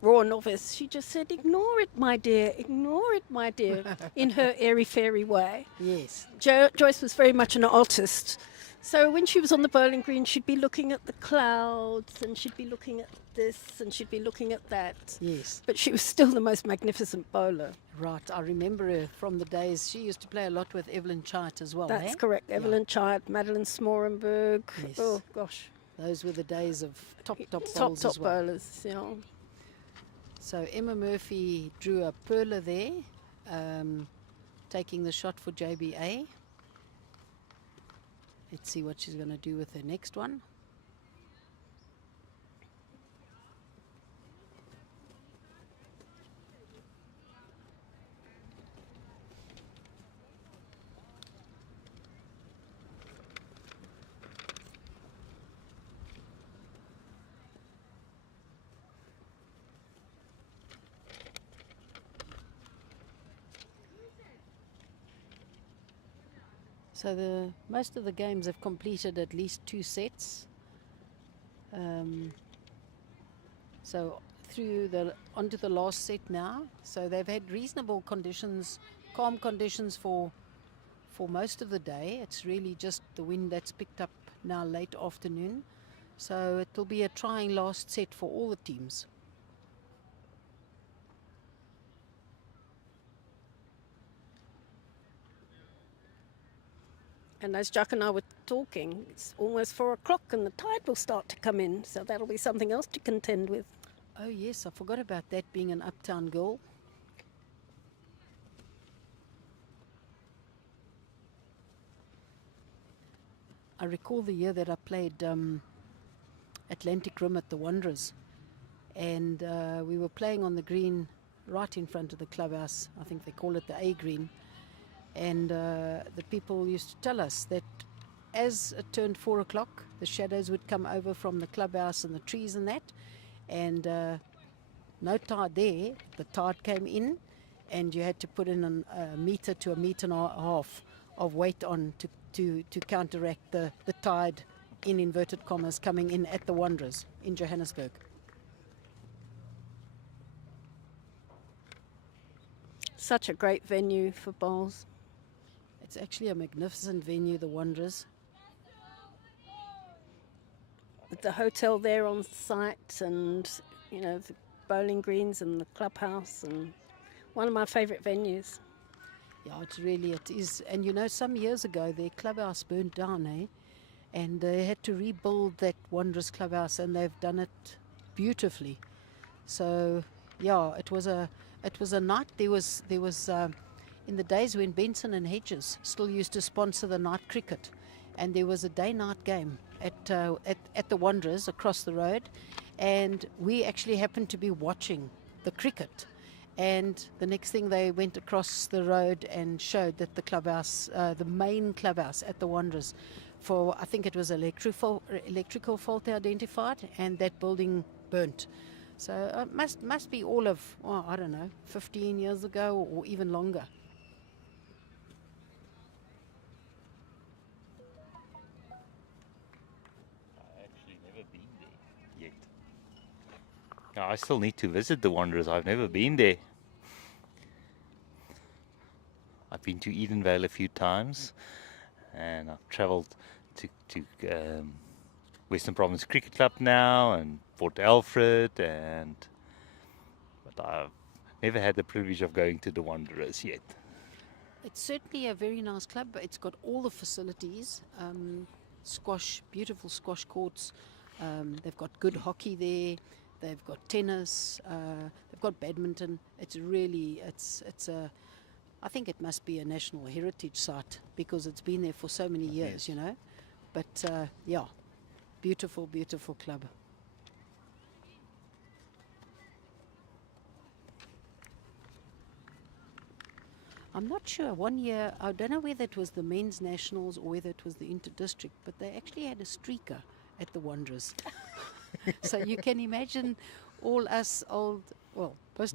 raw novice, she just said, "Ignore it, my dear, ignore it, my dear," in her airy-fairy way. Yes. Joyce was very much an artist. So when she was on the bowling green, she'd be looking at the clouds, and she'd be looking at this, and she'd be looking at that. Yes. But she was still the most magnificent bowler. Right. I remember her from the days. She used to play a lot with Evelyn Chait as well. That's eh? correct. Evelyn Chait, Madeline Smorenberg. Yes. Oh, gosh. Those were the days of top Top bowls as well. bowlers, you know. So Emma Murphy drew a perler there, taking the shot for JBA. Let's see what she's going to do with her next one. So most of the games have completed at least 2 sets. So onto the last set now. So they've had reasonable conditions, calm conditions for most of the day. It's really just the wind that's picked up now late afternoon. So it will be a trying last set for all the teams. And as Jack and I were talking, it's almost 4 o'clock and the tide will start to come in. So that'll be something else to contend with. Oh yes, I forgot about that, being an uptown girl. I recall the year that I played Atlantic Rim at the Wanderers, and we were playing on the green right in front of the clubhouse. I think they call it the A green. And the people used to tell us that as it turned 4 o'clock, the shadows would come over from the clubhouse and the trees and that, and no tide there. The tide came in, and you had to put in a meter to a meter and a half of weight on to counteract the tide, in inverted commas, coming in at the Wanderers in Johannesburg. Such a great venue for bowls. It's actually a magnificent venue, the Wanderers. With the hotel there on site, and the bowling greens and the clubhouse, and one of my favourite venues. Yeah, it is. And some years ago, their clubhouse burnt down, eh? And they had to rebuild that Wanderers clubhouse, and they've done it beautifully. So, yeah, it was a night. There was in the days when Benson and Hedges still used to sponsor the night cricket, and there was a day-night game at the Wanderers across the road, and we actually happened to be watching the cricket. And the next thing, they went across the road and showed that the clubhouse, the main clubhouse at the Wanderers, I think it was electrical fault they identified, and that building burnt. So it must be all of, I don't know, 15 years ago or even longer. I've actually never been there yet. No, I still need to visit the Wanderers. I've never been there. I've been to Edenvale a few times, and I've travelled to Western Province Cricket Club now, and Port Alfred, but I've never had the privilege of going to the Wanderers yet. It's certainly a very nice club. It's got all the facilities, beautiful squash courts. They've got good hockey there. They've got tennis. They've got badminton. I think it must be a national heritage site because it's been there for so many years, Yes. But yeah, beautiful, beautiful club. I'm not sure. One year, I don't know whether it was the men's nationals or whether it was the inter-district, but they actually had a streaker at the Wanderers. So you can imagine most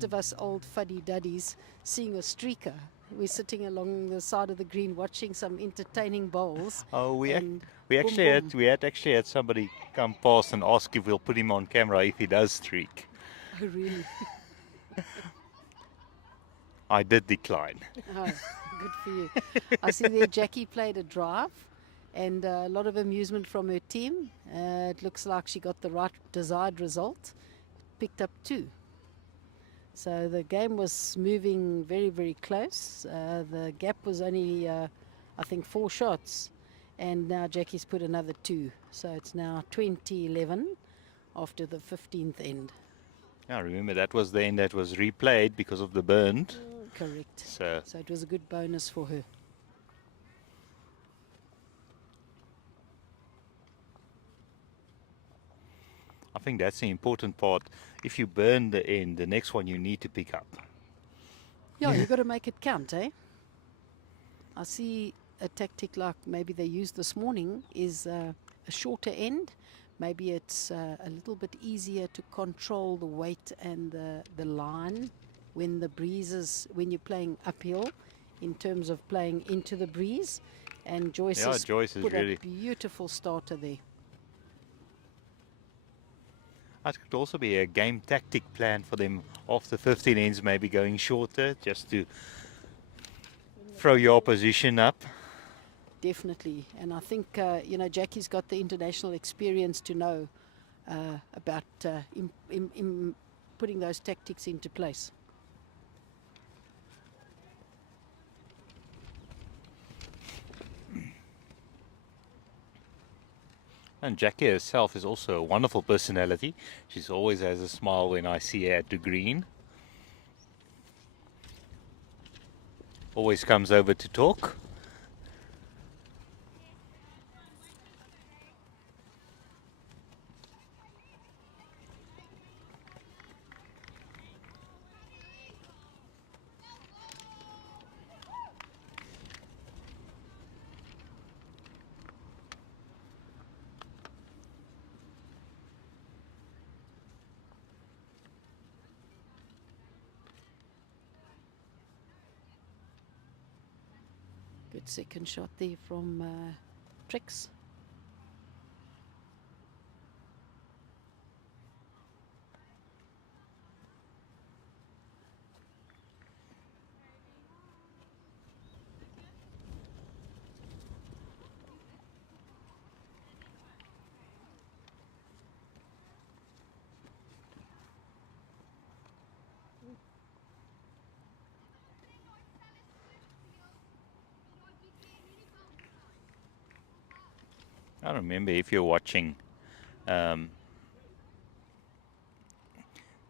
of us old fuddy-duddies seeing a streaker. We're sitting along the side of the green watching some entertaining bowls. Oh, we and actually boom, boom. had somebody come past and ask if we'll put him on camera if he does streak. Oh, really? I did decline. Oh, good for you. I see there Jackie played a drive, and a lot of amusement from her team. It looks like she got the right desired result, picked up 2. So the game was moving very, very close. The gap was only, I think, 4 shots, and now Jackie's put another 2. So it's now 20-11 after the 15th end. Yeah, remember that was the end that was replayed because of the burn. Correct. So it was a good bonus for her. I think that's the important part. If you burn the end, the next one you need to pick up. Yeah, you've got to make it count, eh? I see a tactic like maybe they used this morning is a shorter end. Maybe it's a little bit easier to control the weight and the line when you're playing uphill, in terms of playing into the breeze. And Joyce has put a beautiful starter there. It could also be a game tactic plan for them after 15 ends, maybe going shorter, just to throw your opposition up. Definitely. And I think, Jackie's got the international experience to know about in putting those tactics into place. And Jackie herself is also a wonderful personality. She always has a smile when I see her at the green. Always comes over to talk. Good second shot there from Trix. I remember if you're watching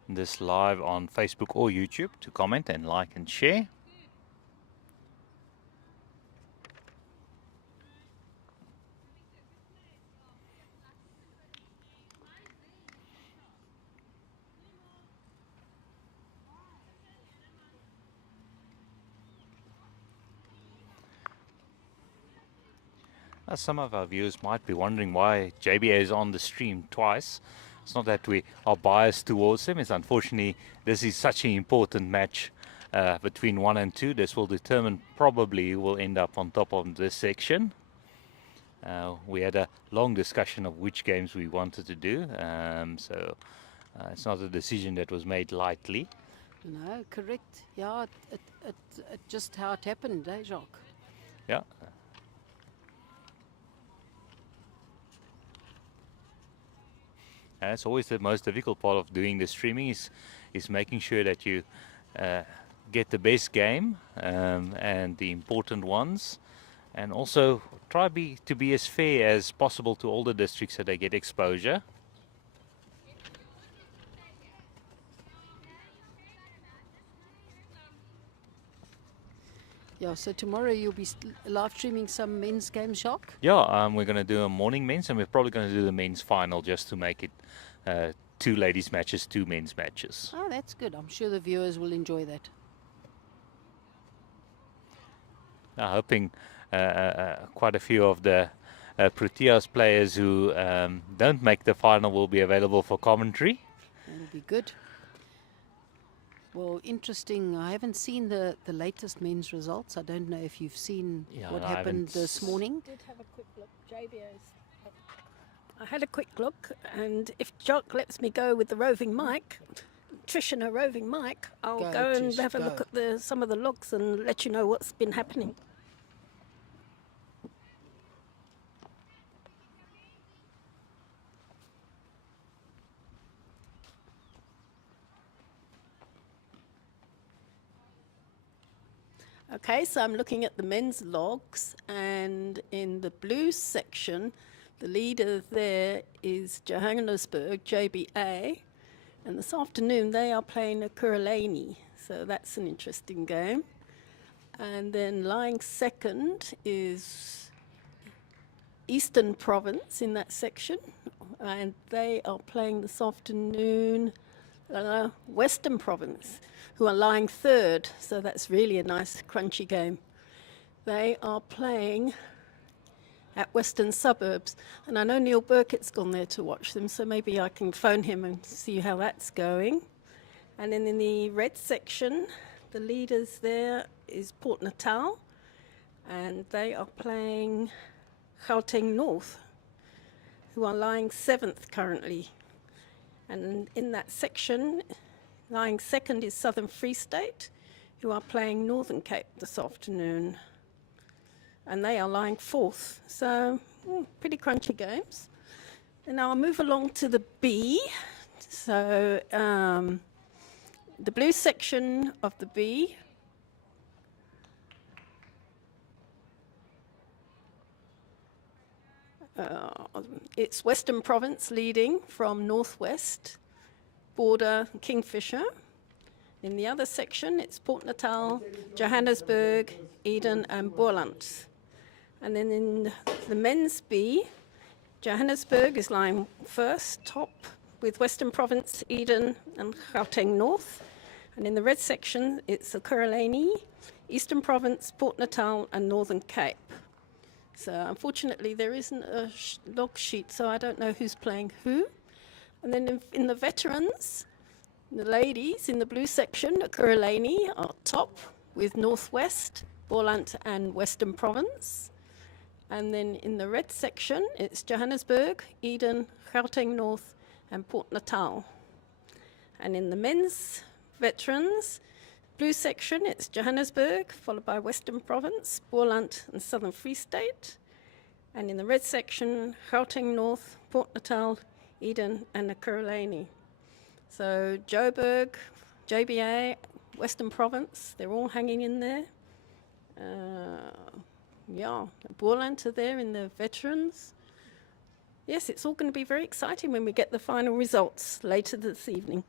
this live on Facebook or YouTube to comment and like and share. Some of our viewers might be wondering why JBA is on the stream twice. It's not that we are biased towards them. It's unfortunately this is such an important match between 1 and 2. This will determine probably who will end up on top of this section. We had a long discussion of which games we wanted to do, so it's not a decision that was made lightly. No, correct. Yeah, it just how it happened, eh, Jacques? Yeah. And it's always the most difficult part of doing the streaming is making sure that you get the best game and the important ones, and also try to be as fair as possible to all the districts so they get exposure. Yeah, so tomorrow you'll be live streaming some men's games, Jacques? Yeah, we're going to do a morning men's, and we're probably going to do the men's final just to make it 2 ladies matches, 2 men's matches. Oh, that's good. I'm sure the viewers will enjoy that. Hoping quite a few of the Proteas players who don't make the final will be available for commentary. That'll be good. Well, interesting. I haven't seen the latest men's results. I don't know if you've seen what happened this morning. I did have a quick look. JBA's. I had a quick look, and if Jock lets me go with the roving mic, Trish and her roving mic, I'll go and Trish, have a look at some of the logs and let you know what's been happening. Okay, so I'm looking at the men's logs, and in the blue section, the leader there is Johannesburg, JBA, and this afternoon they are playing a Kurulani, so that's an interesting game. And then lying second is Eastern Province in that section, and they are playing this afternoon Western Province, who are lying third, so that's really a nice crunchy game. They are playing at Western Suburbs, and I know Neil Burkett's gone there to watch them, so maybe I can phone him and see how that's going. And then in the red section, the leaders there is Port Natal, and they are playing Gauteng North, who are lying 7th currently. And in that section, lying second is Southern Free State, who are playing Northern Cape this afternoon. And they are lying 4th. So, pretty crunchy games. And now I'll move along to the B. So, the blue section of the B. It's Western Province leading from Northwest, Border, Kingfisher. In the other section, it's Port Natal, Johannesburg, Eden, and Boland. And then in the men's B, Johannesburg is lying first, top, with Western Province, Eden, and Gauteng North. And in the red section, it's the Kurulani, Eastern Province, Port Natal, and Northern Cape. So unfortunately, there isn't a log sheet, so I don't know who's playing who. And then in the veterans, the ladies in the blue section, Kurulani are top with Northwest, Borland and Western Province. And then in the red section, it's Johannesburg, Eden, Gauteng North, and Port Natal. And in the men's veterans, blue section, it's Johannesburg, followed by Western Province, Borland, and Southern Free State. And in the red section, Gauteng North, Port Natal, Eden, and Ekurhuleni. So Joburg, JBA, Western Province, they're all hanging in there. Yeah, Borland are there in the veterans. Yes, it's all going to be very exciting when we get the final results later this evening.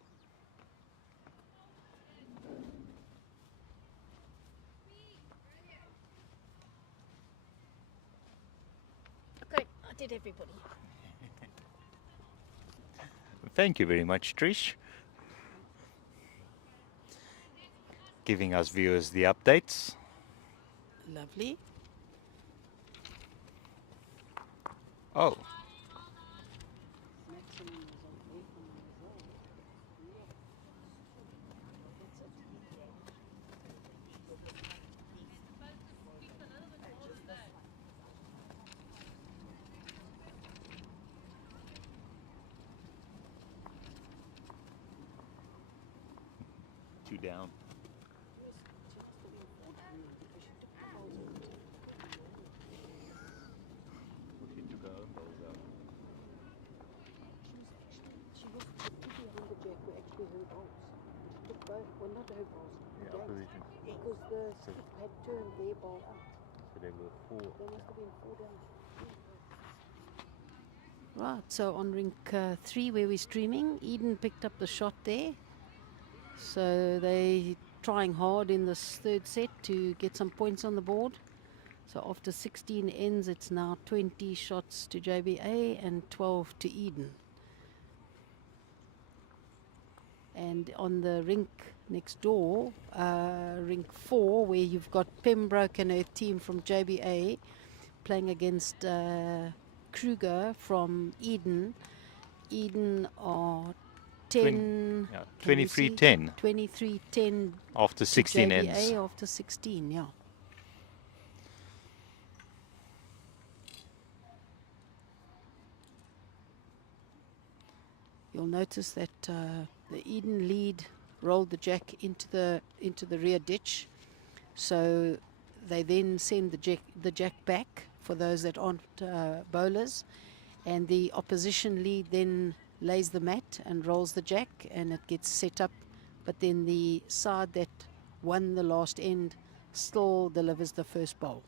Okay, I did everybody. Thank you very much, Trish. Giving us viewers the updates. Lovely. Oh, two down. Well, not her balls. Yeah, opposition. Because the skip had turned their ball out. So they were four. There must have been 4 down. Right, so on Rink 3 where we're streaming, Eden picked up the shot there. So they trying hard in this third set to get some points on the board. So after 16 ends, it's now 20 shots to JBA and 12 to Eden. And on the rink next door, Rink 4, where you've got Pembroke and her team from JBA playing against Kruger from Eden. Eden are 10, 23-10 23-10 after 16 JBA ends. after 16, yeah. You'll notice that the Eden lead rolled the jack into the rear ditch, so they then send the jack back for those that aren't bowlers, and the opposition lead then lays the mat and rolls the jack, and it gets set up. But then the side that won the last end still delivers the first bowl.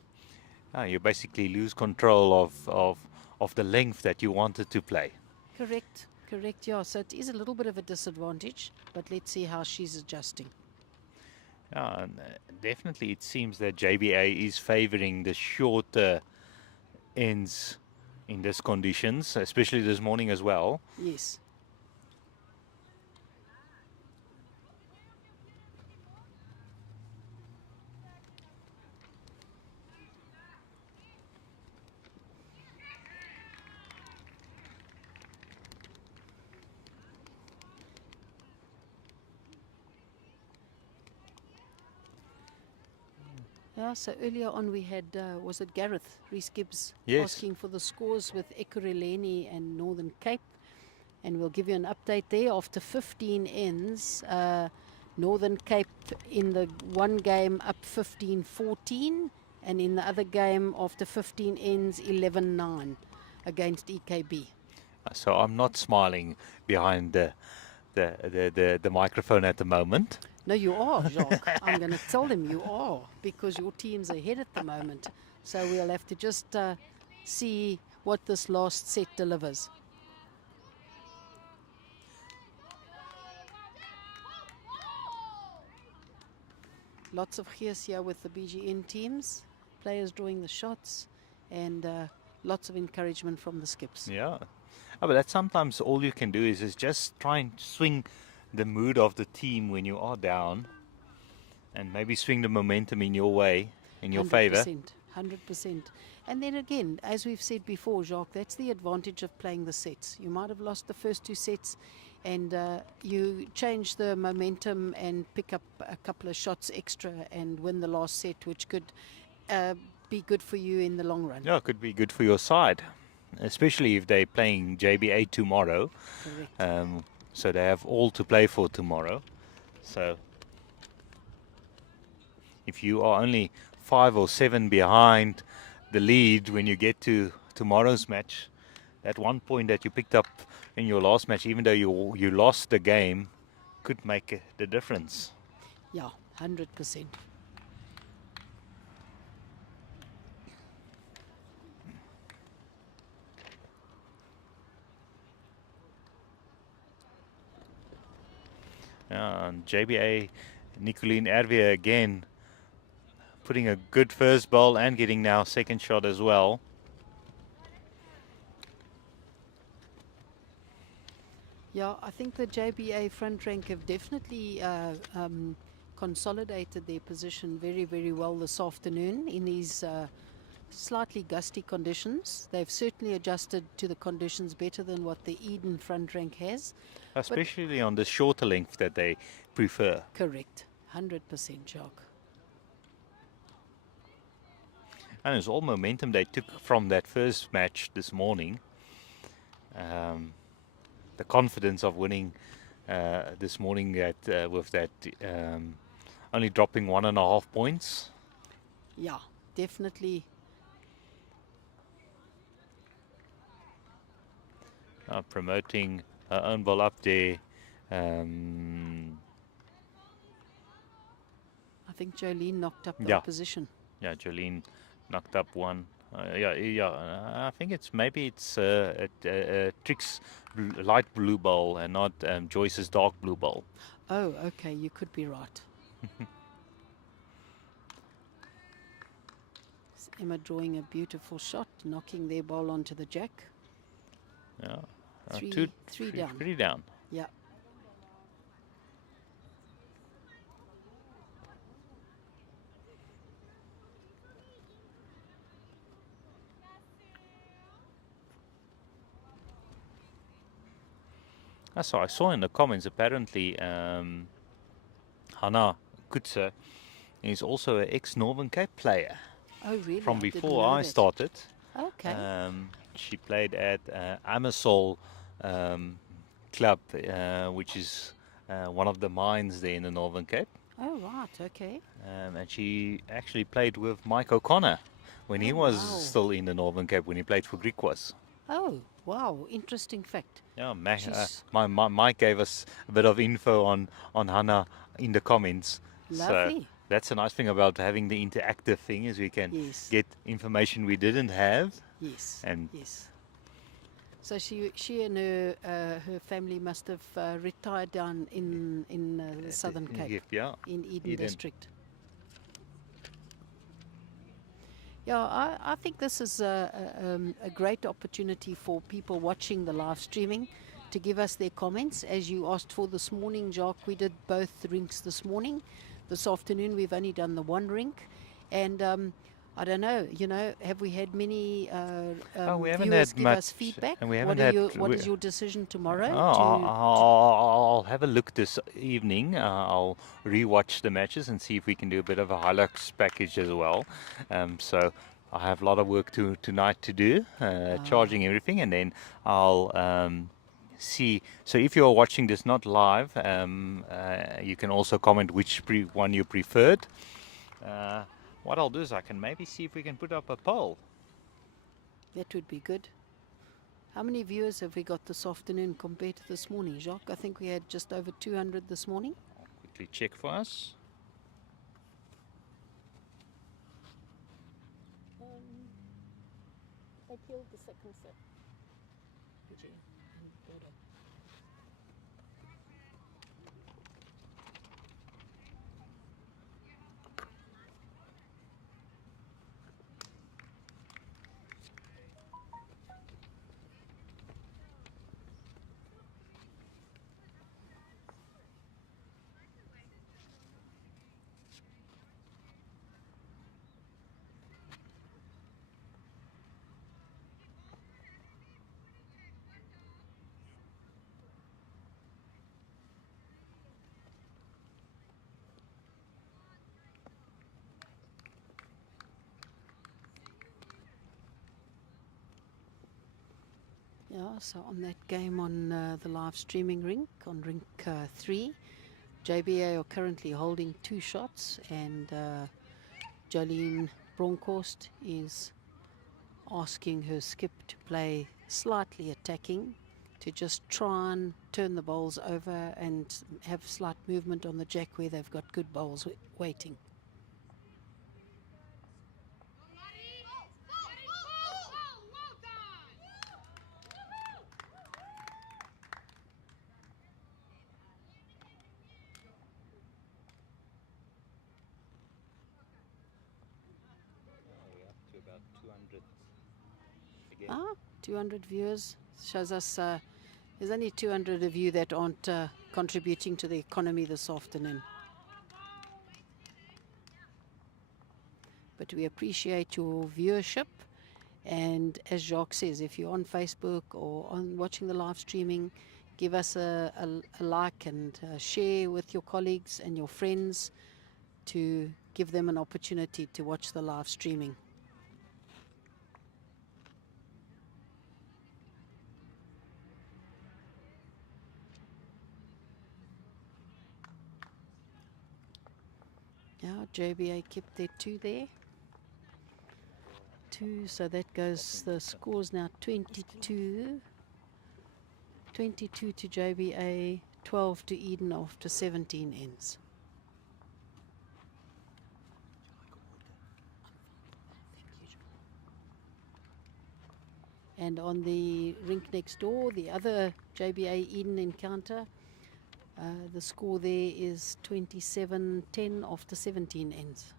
You basically lose control of the length that you wanted to play. Correct, yeah. So it is a little bit of a disadvantage, but let's see how she's adjusting. And definitely it seems that JBA is favouring the shorter ends in these conditions, especially this morning as well. Yes. Yeah, so earlier on we had, was it Gareth Rees-Gibbs Yes. asking for the scores with Ekurhuleni and Northern Cape. And we'll give you an update there. After 15 ends, Northern Cape in the one game up 15-14. And in the other game, after 15 ends, 11-9 against EKB. So I'm not smiling behind the microphone at the moment. No, you are, Jacques. I'm going to tell them you are, because your team's ahead at the moment. So we'll have to just see what this last set delivers. Lots of gears here with the BGN teams, players drawing the shots, and lots of encouragement from the skips. Yeah. But that's sometimes all you can do is just try and swing the mood of the team when you are down, and maybe swing the momentum in your way, in your favour. 100%. And then again, as we've said before, Jacques, that's the advantage of playing the sets. You might have lost the first 2 sets and you change the momentum and pick up a couple of shots extra and win the last set, which could be good for you in the long run. Yeah, it could be good for your side, especially if they're playing JBA tomorrow. Correct. So they have all to play for tomorrow. So if you are only 5 or 7 behind the lead when you get to tomorrow's match, that 1 point that you picked up in your last match, even though you lost the game, could make the difference. Yeah, 100%. And JBA, Nicolene Ervia again, putting a good first ball and getting now second shot as well. Yeah, I think the JBA front rank have definitely consolidated their position very, very well this afternoon in these slightly gusty conditions. They've certainly adjusted to the conditions better than what the Eden front rank has. Especially on the shorter length that they prefer. Correct, 100%, Jacques. And it's all momentum they took from that first match this morning. The confidence of winning this morning with that only dropping 1.5 points. Yeah, definitely. Promoting her own ball up there. I think Jolene knocked up the Yeah. opposition. Yeah, Jolene knocked up one. I think it's Trick's light blue ball and not Joyce's dark blue ball. Oh, okay, you could be right. Emma drawing a beautiful shot, knocking their ball onto the jack. Yeah, Three down. 3 down. Yeah. So I saw in the comments apparently Hannah Kutse is also an ex-Northern Cape player. Oh, really? From I didn't before know I that. started. Okay. She played at Amersol Club, which is one of the mines there in the Northern Cape. Oh, right. Okay. And she actually played with Mike O'Connor when he was wow. still in the Northern Cape, when he played for Griquas. Oh, wow. Interesting fact. Yeah, She's- Mike gave us a bit of info on Hannah in the comments. Lovely. So that's a nice thing about having the interactive thing, is we can Yes. get information we didn't have. Yes. And yes. So she and her family must have retired down in the Southern Cape, yeah, in Eden Eden. District. Yeah, I think this is a great opportunity for people watching the live streaming to give us their comments. As you asked for this morning, Jacques, we did both rinks this morning. This afternoon, we've only done the one rink. And I don't know, have we had many we haven't viewers had give much, us feedback? and we haven't What had- is your decision tomorrow? I'll have a look this evening. I'll rewatch the matches and see if we can do a bit of a highlights package as well. So I have a lot of work tonight to do, charging everything, and then I'll see. So if you're watching this not live, you can also comment which one you preferred. What I'll do is I can maybe see if we can put up a poll. That would be good. How many viewers have we got this afternoon compared to this morning, Jacques? I think we had just over 200 this morning. Quickly check for us. They killed the second set. Yeah, so on that game on the live streaming rink, on Rink A3, JBA are currently holding 2 shots, and Jolene Bronkhorst is asking her skip to play slightly attacking, to just try and turn the bowls over and have slight movement on the jack where they've got good bowls waiting. We're up to about 200 again. 200 viewers shows us there's only 200 of you that aren't contributing to the economy this afternoon. But we appreciate your viewership, and as Jacques says, if you're on Facebook or on watching the live streaming, give us a like and share with your colleagues and your friends to give them an opportunity to watch the live streaming. Yeah, JBA kept their 2 there. 2, so that goes, the score's now 22. 22 to JBA, 12 to Eden after 17 ends. And on the rink next door, the other JBA Eden encounter, the score there is 27-10 after 17 ends.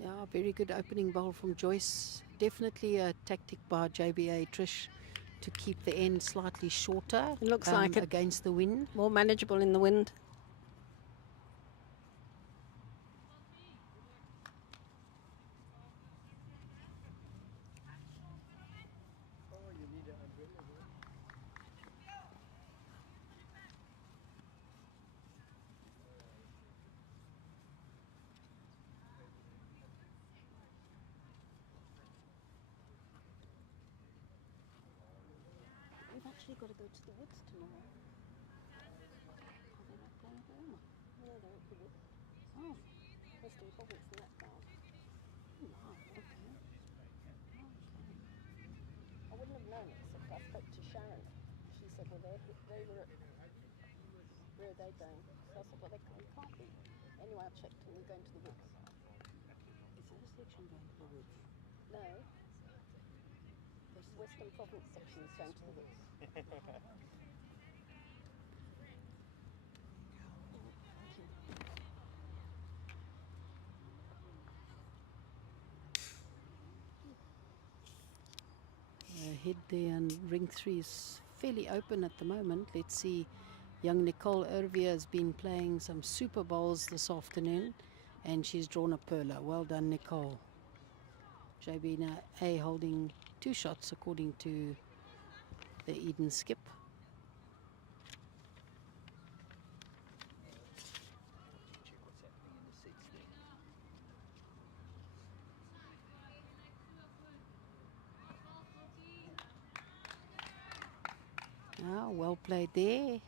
Yeah, very good opening bowl from Joyce. Definitely a tactic by JBA Trish to keep the end slightly shorter. It looks like it. Against the wind. More manageable in the wind. We've actually got to go to the woods tomorrow. Are they not playing at Burma? No, they're at the woods. Oh, Western Province and that part. wow, okay. I wouldn't have known except I spoke to Sharon. She said, well, they were at, where are they going? So I said, well, can't be. Anyway, I checked and we're going to the woods. Is there a section going to the woods? No. The Western Province section is going to the woods. Head there, and ring 3 is fairly open at the moment. Let's see. Young Nicole Ervia has been playing some super bowls this afternoon, and she's drawn a perler. Well done, Nicole. JBA holding 2 shots according to the Eden skip. Check what's happening in the sets there. Well played there.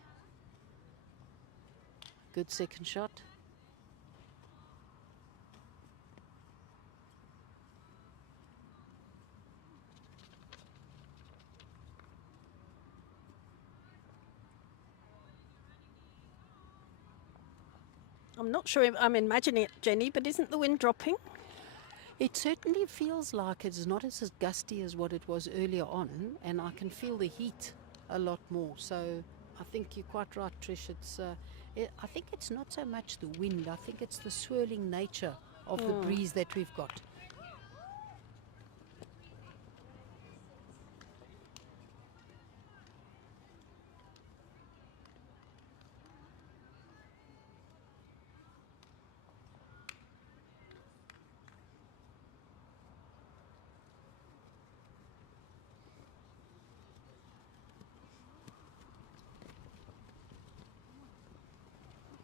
Good second shot. I'm not sure if I'm imagining it, Jenny, but isn't the wind dropping? It certainly feels like it's not as gusty as what it was earlier on, and I can feel the heat a lot more. So I think you're quite right, Trish. I think it's not so much the wind. I think it's the swirling nature of the breeze that we've got.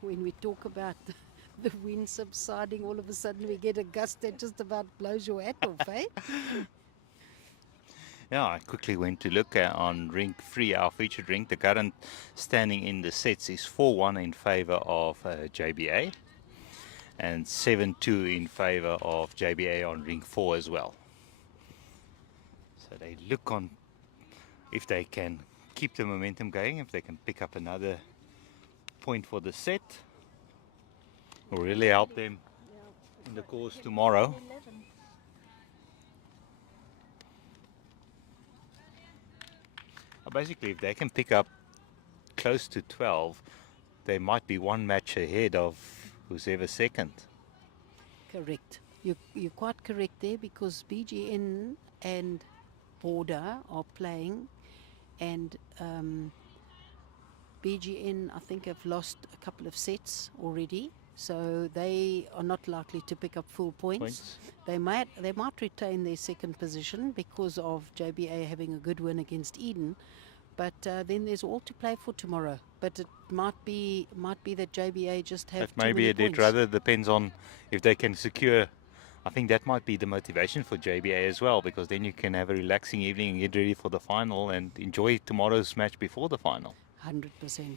when we talk about the wind subsiding, all of a sudden we get a gust that just about blows your hat off, eh? Yeah, I quickly went to look on Rink 3, our featured rink. The current standing in the sets is 4-1 in favor of JBA and 7-2 in favor of JBA on Rink 4 as well. So they look on if they can keep the momentum going, if they can pick up another point for the set, will really help them in the course tomorrow. Basically, if they can pick up close to 12, they might be one match ahead of who's ever second. Correct. You're quite correct there, because BGN and Border are playing, and BGN, I think, have lost a couple of sets already, so they are not likely to pick up full points. They might retain their second position because of JBA having a good win against Eden, but then there's all to play for tomorrow. But it might be that JBA just have That may be a dead rudder. Depends on if they can secure. I think that might be the motivation for JBA as well, because then you can have a relaxing evening and get ready for the final and enjoy tomorrow's match before the final. 100%.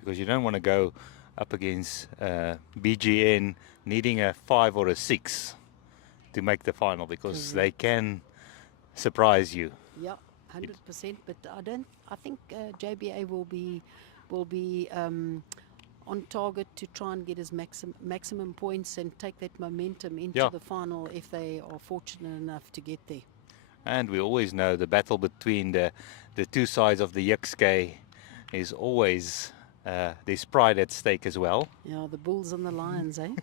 Because you don't want to go up against BGN needing a 5 or a 6 to make the final, because they can surprise you. Yeah, 100%. But I think JBA will be on target to try and get his maximum points and take that momentum into the final if they are fortunate enough to get there. And we always know the battle between the two sides of the Yukske is always, there's pride at stake as well. Yeah, the Bulls and the Lions, eh?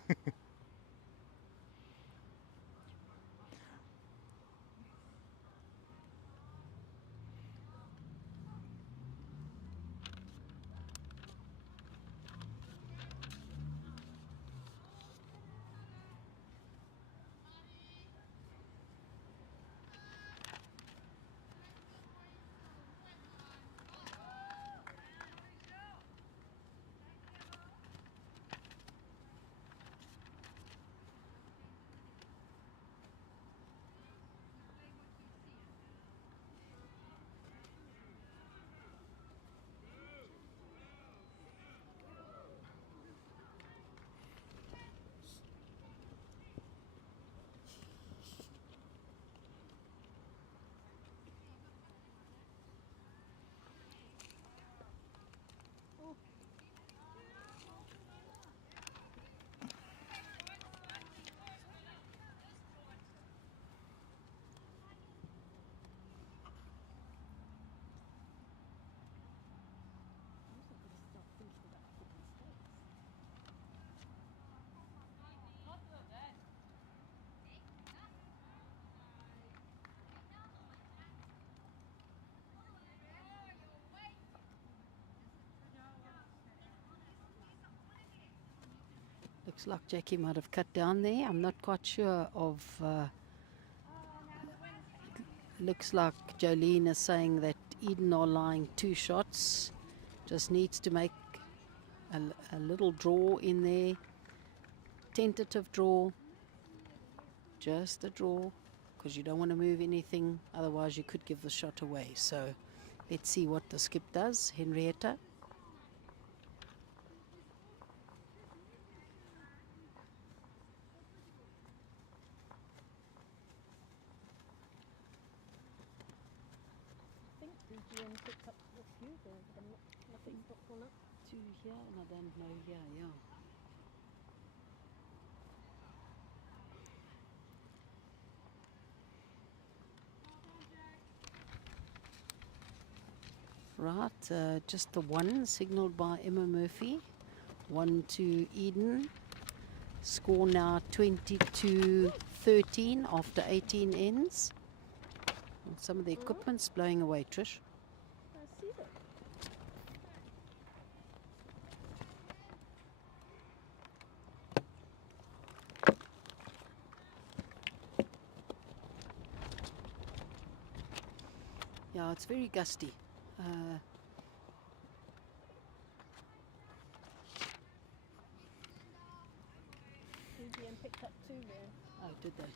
Looks like Jackie might have cut down there. I'm not quite sure of... looks like Jolene is saying that Eden are lying 2 shots. Just needs to make a little draw in there. Tentative draw. Just a draw, because you don't want to move anything. Otherwise, you could give the shot away. So let's see what the skip does. Henrietta. Picked up a few there, but nothing booked one up. 2 here, and I don't know here, yeah. Right, just the 1 signaled by Emma Murphy. 1 to Eden. Score now 22-13 after 18 ends. And some of the equipment's blowing away, Trish. I see that. Yeah, it's very gusty. man picked up 2 there. Oh, did they? Okay.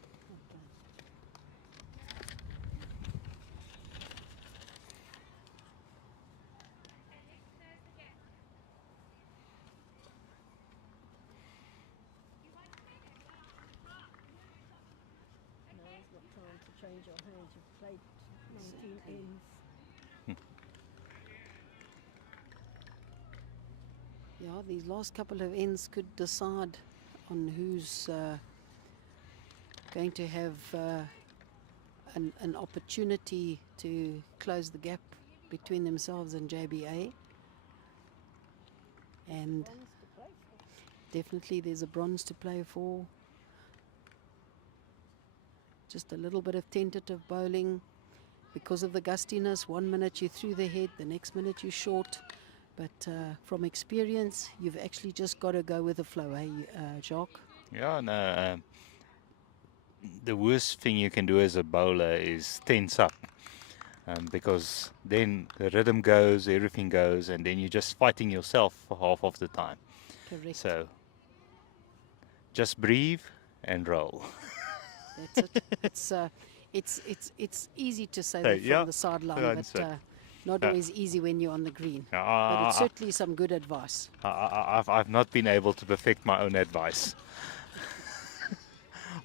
Now's not time to change your hands. You've played 19 Exactly. ends. Yeah, these last couple of ends could decide on who's going to have an opportunity to close the gap between themselves and JBA. And Bronze to play for. definitely there's a bronze to play for. Just a little bit of tentative bowling because of the gustiness. 1 minute you're through the head, the next minute you're short. But from experience, you've actually just got to go with the flow, eh, Jacques? Yeah, no. The worst thing you can do as a bowler is tense up, because then the rhythm goes, everything goes, and then you're just fighting yourself for half of the time. Correct. So just breathe and roll. That's it. It's easy to say Hey, that yeah, from the sideline, I but understand. not always easy when you're on the green. Yeah, But it's certainly some good advice. I've not been able to perfect my own advice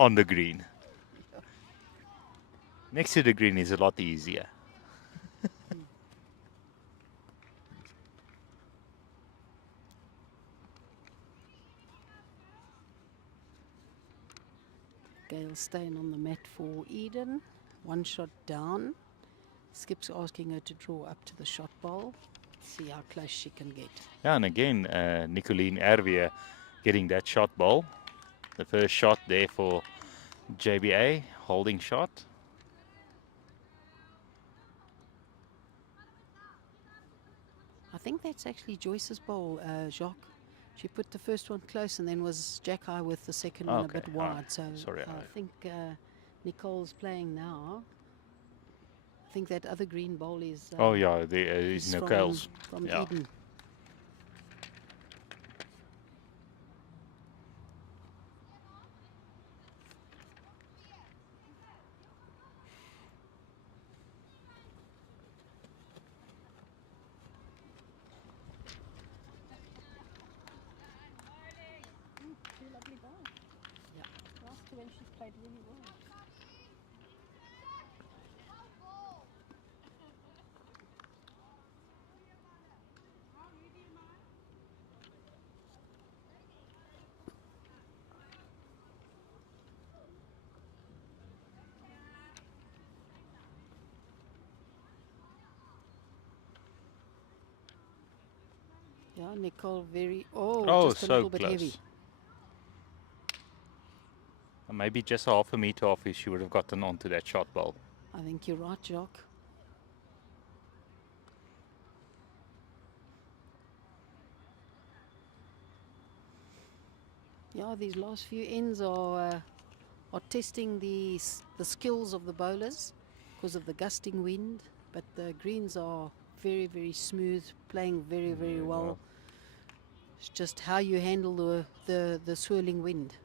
on the green. Next to the green is a lot easier. Gail staying on the mat for Eden. 1 shot down. Skip's asking her to draw up to the shot bowl. See how close she can get. Yeah, and again, Nicoline Erwier getting that shot ball. The first shot there for JBA, holding shot. I think that's actually Joyce's bowl, Jacques. She put the first one close and then was jack high with the second one a Okay, bit all right. wide. So Sorry, I think Nicole's playing now. I think that other green bowl is. Oh yeah, there is is Nicole's. from Yeah. Eden. Two lovely bowls. Yeah. Last 2 ends she's played really well. Yeah, Nicole very. Oh, Just a so little bit heavy. close. Maybe just half a meter off if she would have gotten onto that shot ball. I think you're right, Jacques. Yeah, these last few ends are testing the skills of the bowlers because of the gusting wind. But the greens are very, very smooth, playing very, very well. It's just how you handle the swirling wind.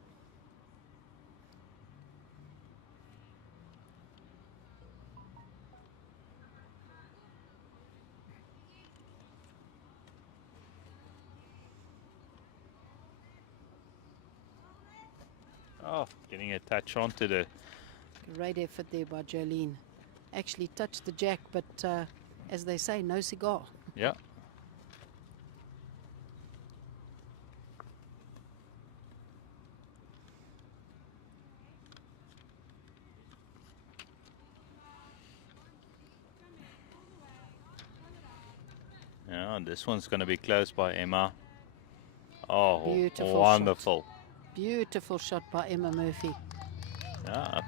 Oh, getting a touch onto the. Great effort there by Jolene. Actually touched the jack, but as they say, no cigar. Yeah. Yeah, this one's going to be close by Emma. Oh, Beautiful wonderful. shot. Beautiful shot by Emma Murphy. Yeah.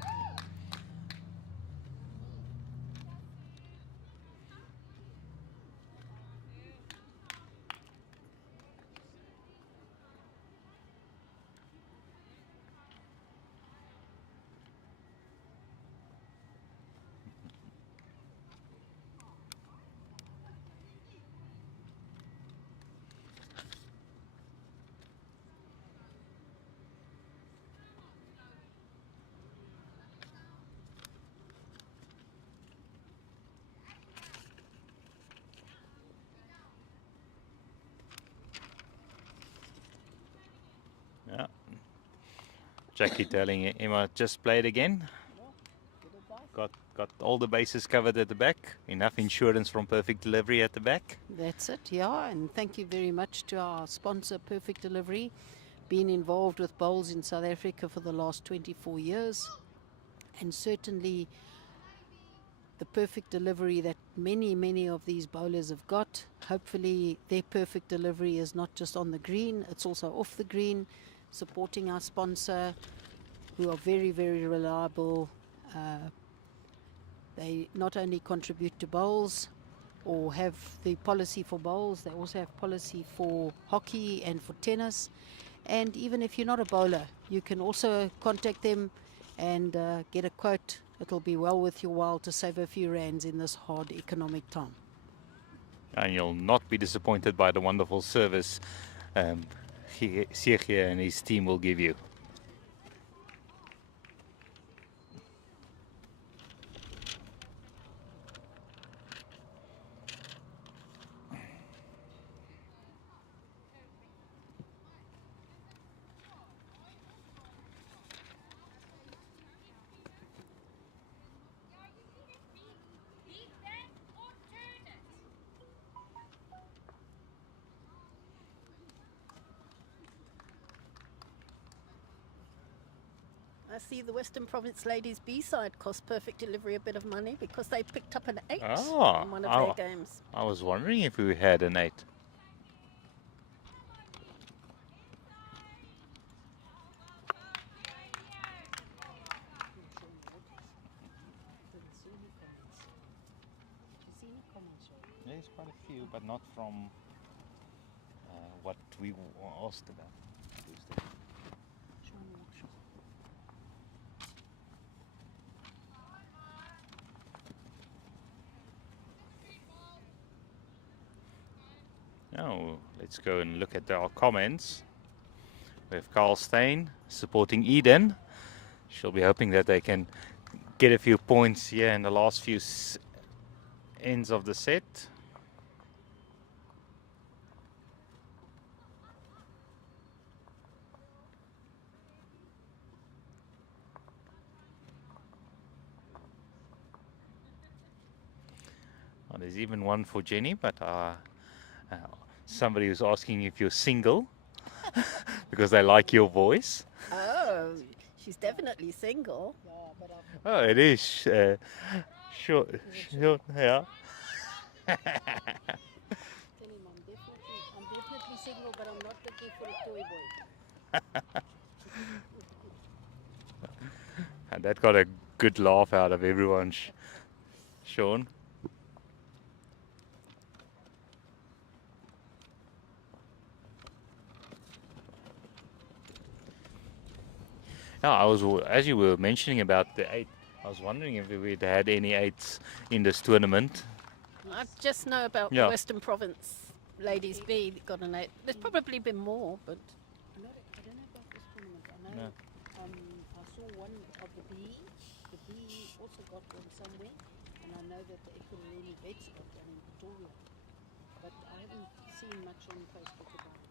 Jackie telling Emma, just play it again. Got all the bases covered at the back. Enough insurance from Perfect Delivery at the back. That's it, yeah. And thank you very much to our sponsor, Perfect Delivery. Been involved with bowls in South Africa for the last 24 years. And certainly the perfect delivery that many of these bowlers have got. Hopefully their perfect delivery is not just on the green, it's also off the green, supporting our sponsor, who are very reliable. They not only contribute to bowls or have the policy for bowls, they also have policy for hockey and for tennis. And even if you're not a bowler, you can also contact them and get a quote. It'll be well worth your while to save a few rands in this hard economic time. And you'll not be disappointed by the wonderful service Siege and his team will give you. I see the Western Province Ladies B-side cost Perfect Delivery a bit of money because they picked up an 8 in one of their games. I was wondering if we had an 8. There's quite a few, but not from what we asked about. Now, let's go and look at our comments. We have Carl Stein supporting Eden. She'll be hoping that they can get a few points here in the last few ends of the set. Oh, there's even one for Jenny, but somebody was asking if you're single because they like your voice. Oh, she's definitely single. Oh, it is. Sure, yeah. Tell him I'm definitely single, but I'm not looking for a toy boy. And that got a good laugh out of everyone, Sean. Yeah, as you were mentioning about the 8, I was wondering if we'd had any 8s in this tournament. I just know about the Western Province Ladies B that got an 8. There's probably been more, but I don't know about this tournament. I know I saw one of the B. The B also got one somewhere, and I know that the Ekurhuleni Vets got one in Pretoria. But I haven't seen much on Facebook about it.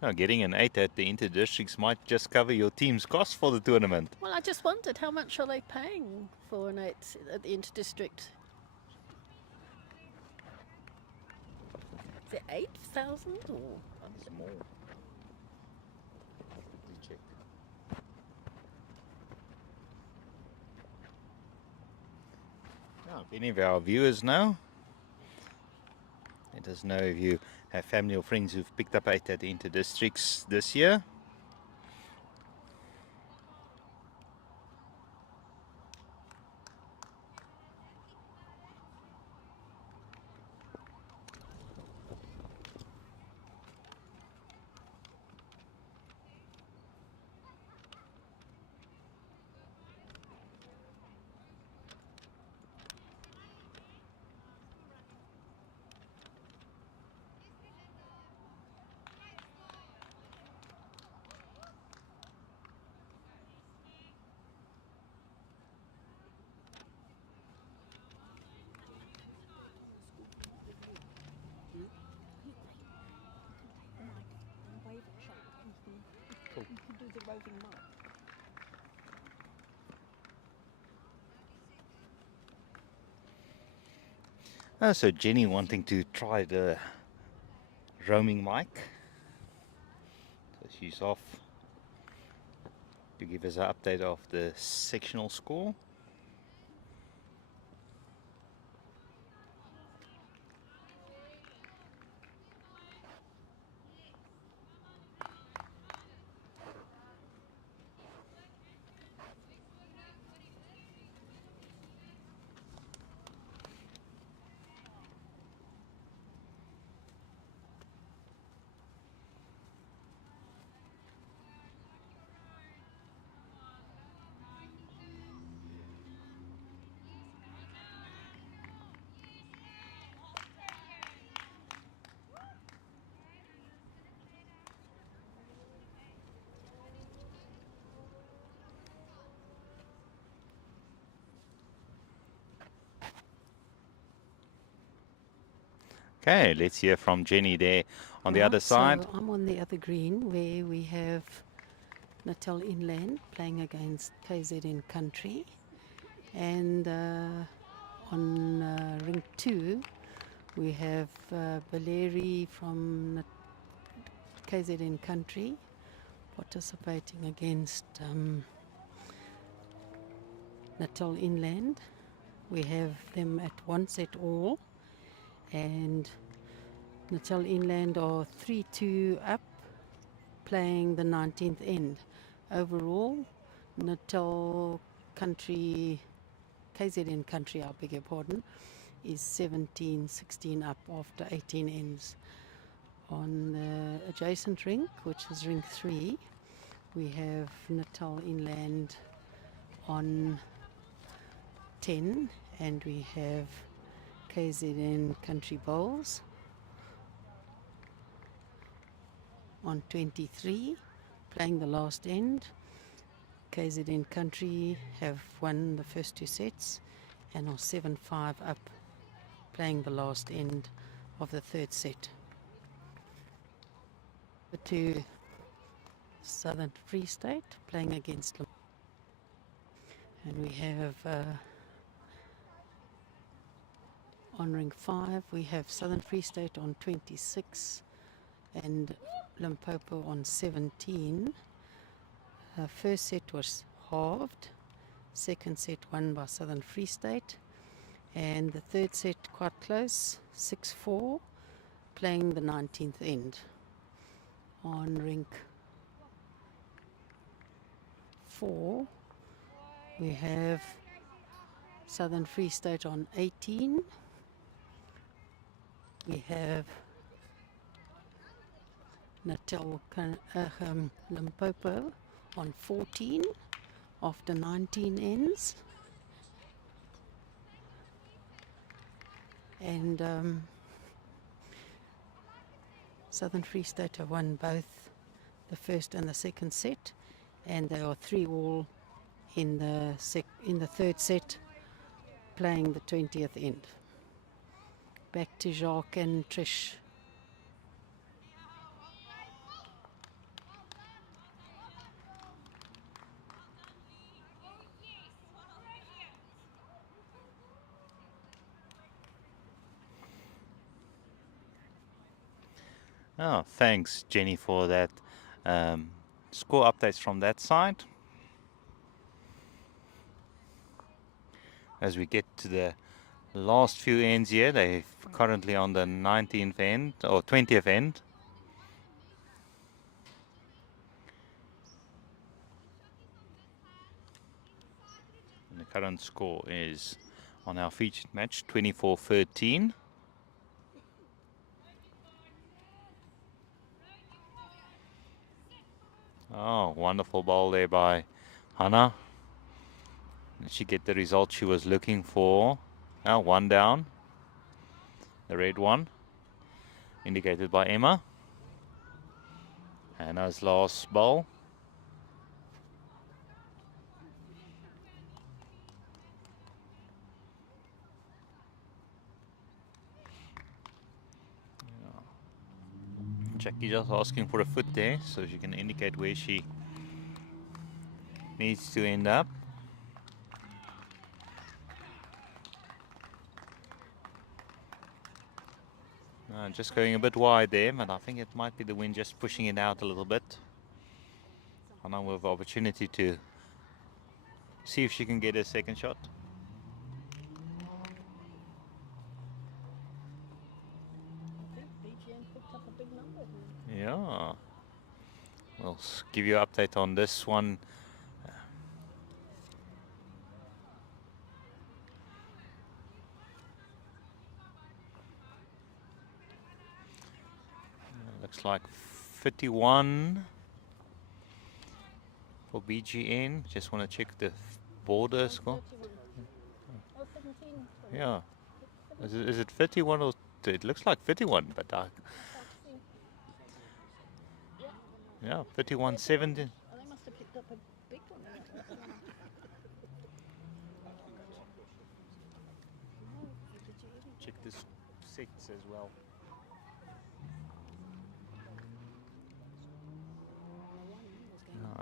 Now, getting an 8 at the inter-districts might just cover your team's cost for the tournament. well, I just wondered how much are they paying for an 8 at the inter-district? Is it 8,000 or? It's more. Check. Now, if any of our viewers know, let us know if you have family or friends who've picked up 8 at the inter-districts this year. roving Mike. So Jenny wanting to try the roaming mic. So she's off to give us an update of the sectional score. Okay, let's hear from Jenny there on the other side. So I'm on the other green where we have Natal Inland playing against KZN Country. And on Rink 2, we have Baleri from KZN Country participating against Natal Inland. We have them at 1 set all, and Natal Inland are 3-2 up, playing the 19th end. Overall, Natal Country, KZN Country, I beg your pardon, is 17-16 up after 18 ends. On the adjacent rink, which is Rink 3, we have Natal Inland on 10, and we have KZN Country Bowls on 23, playing the last end. KZN Country have won the first 2 sets and are 7-5 up, playing the last end of the 3rd set. To Southern Free State playing against them. And we have on Ring 5, we have Southern Free State on 26 and Limpopo on 17. First set was halved, second set won by Southern Free State, and the 3rd set quite close, 6-4, playing the 19th end. On Rink 4, we have Southern Free State on 18. We have Natal Limpopo on 14 after 19 ends. And Southern Free State have won both the first and the second set, and they are 3-all in the 3rd set, playing the 20th end. Back to Jacques and Trish. Oh, thanks, Jenny, for that score updates from that side. As we get to the last few ends here, they're currently on the 19th end or 20th end. And the current score is on our featured match 24-13. Oh, wonderful ball there by Hannah. Did she get the result she was looking for? Now 1 down. The red one, indicated by Emma. Hannah's last ball. Jackie just asking for a foot there, so she can indicate where she needs to end up. Just going a bit wide there, but I think it might be the wind just pushing it out a little bit. I know we have opportunity to see if she can get a second shot. I think BGN picked up a big number here. Yeah. We'll give you an update on this one. Looks like 51 for BGN. Just want to check the border score. 31. Oh, 17. Sorry. Yeah. Is it 51 or it looks like 51, but I can't see. Yeah. yeah, 51 17. Oh, they must have picked up a big one. Check this sets as well.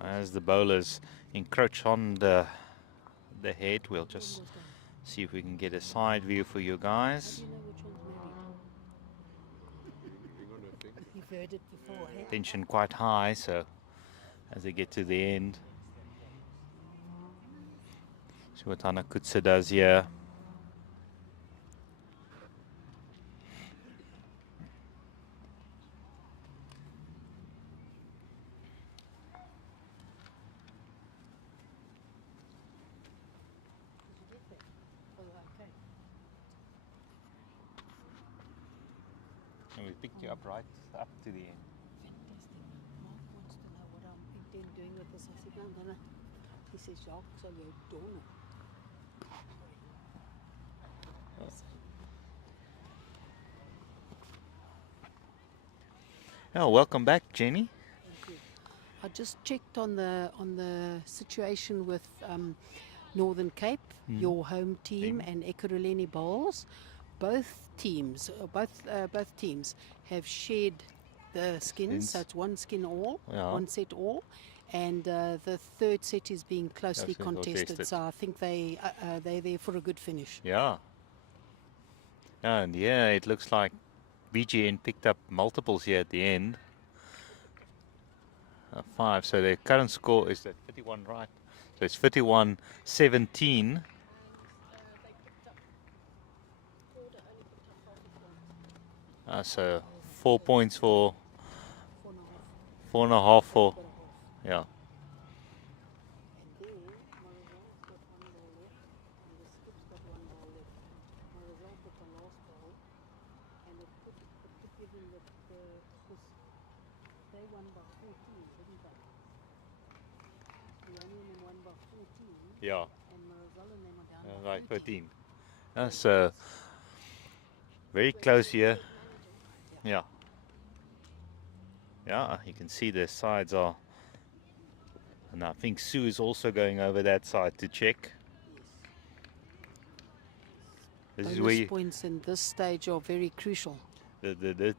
As the bowlers encroach on the head, we'll just see if we can get a side view for you guys. Do you know which one's married? You've heard it before, eh? Tension quite high, so as they get to the end, see what Anna Kutsa does here. And we picked you up right up to the end. Fantastic. Mark wants to know what I'm intend doing with this. I said, no, I'm gonna. He says, Jacques, sal jou donne. Oh, welcome back, Jenny. Thank you. I just checked on the situation with Northern Cape, your home team, and Ekurhuleni Bowls. Both teams have shared the skins, so it's one skin all, Yeah. one set all, and the third set is being closely Closely contested. contested. So I think they're there for a good finish. Yeah. And yeah, it looks like BGN picked up multiples here at the end. 5, so their current score is at 51, right? So it's 51-17. So 4 points for 4.5 for, yeah. And there, Marizal's got one ball left, and the skip's got one ball left. Marizal put the last ball, and it could give him because they won by 14, didn't they? Leonie won by 14, Yeah, and Marizal and them are down by like 13. So very close here. Yeah. Yeah, you can see the sides are, and I think Sue is also going over that side to check. This is where Bonus you, points in this stage are very crucial.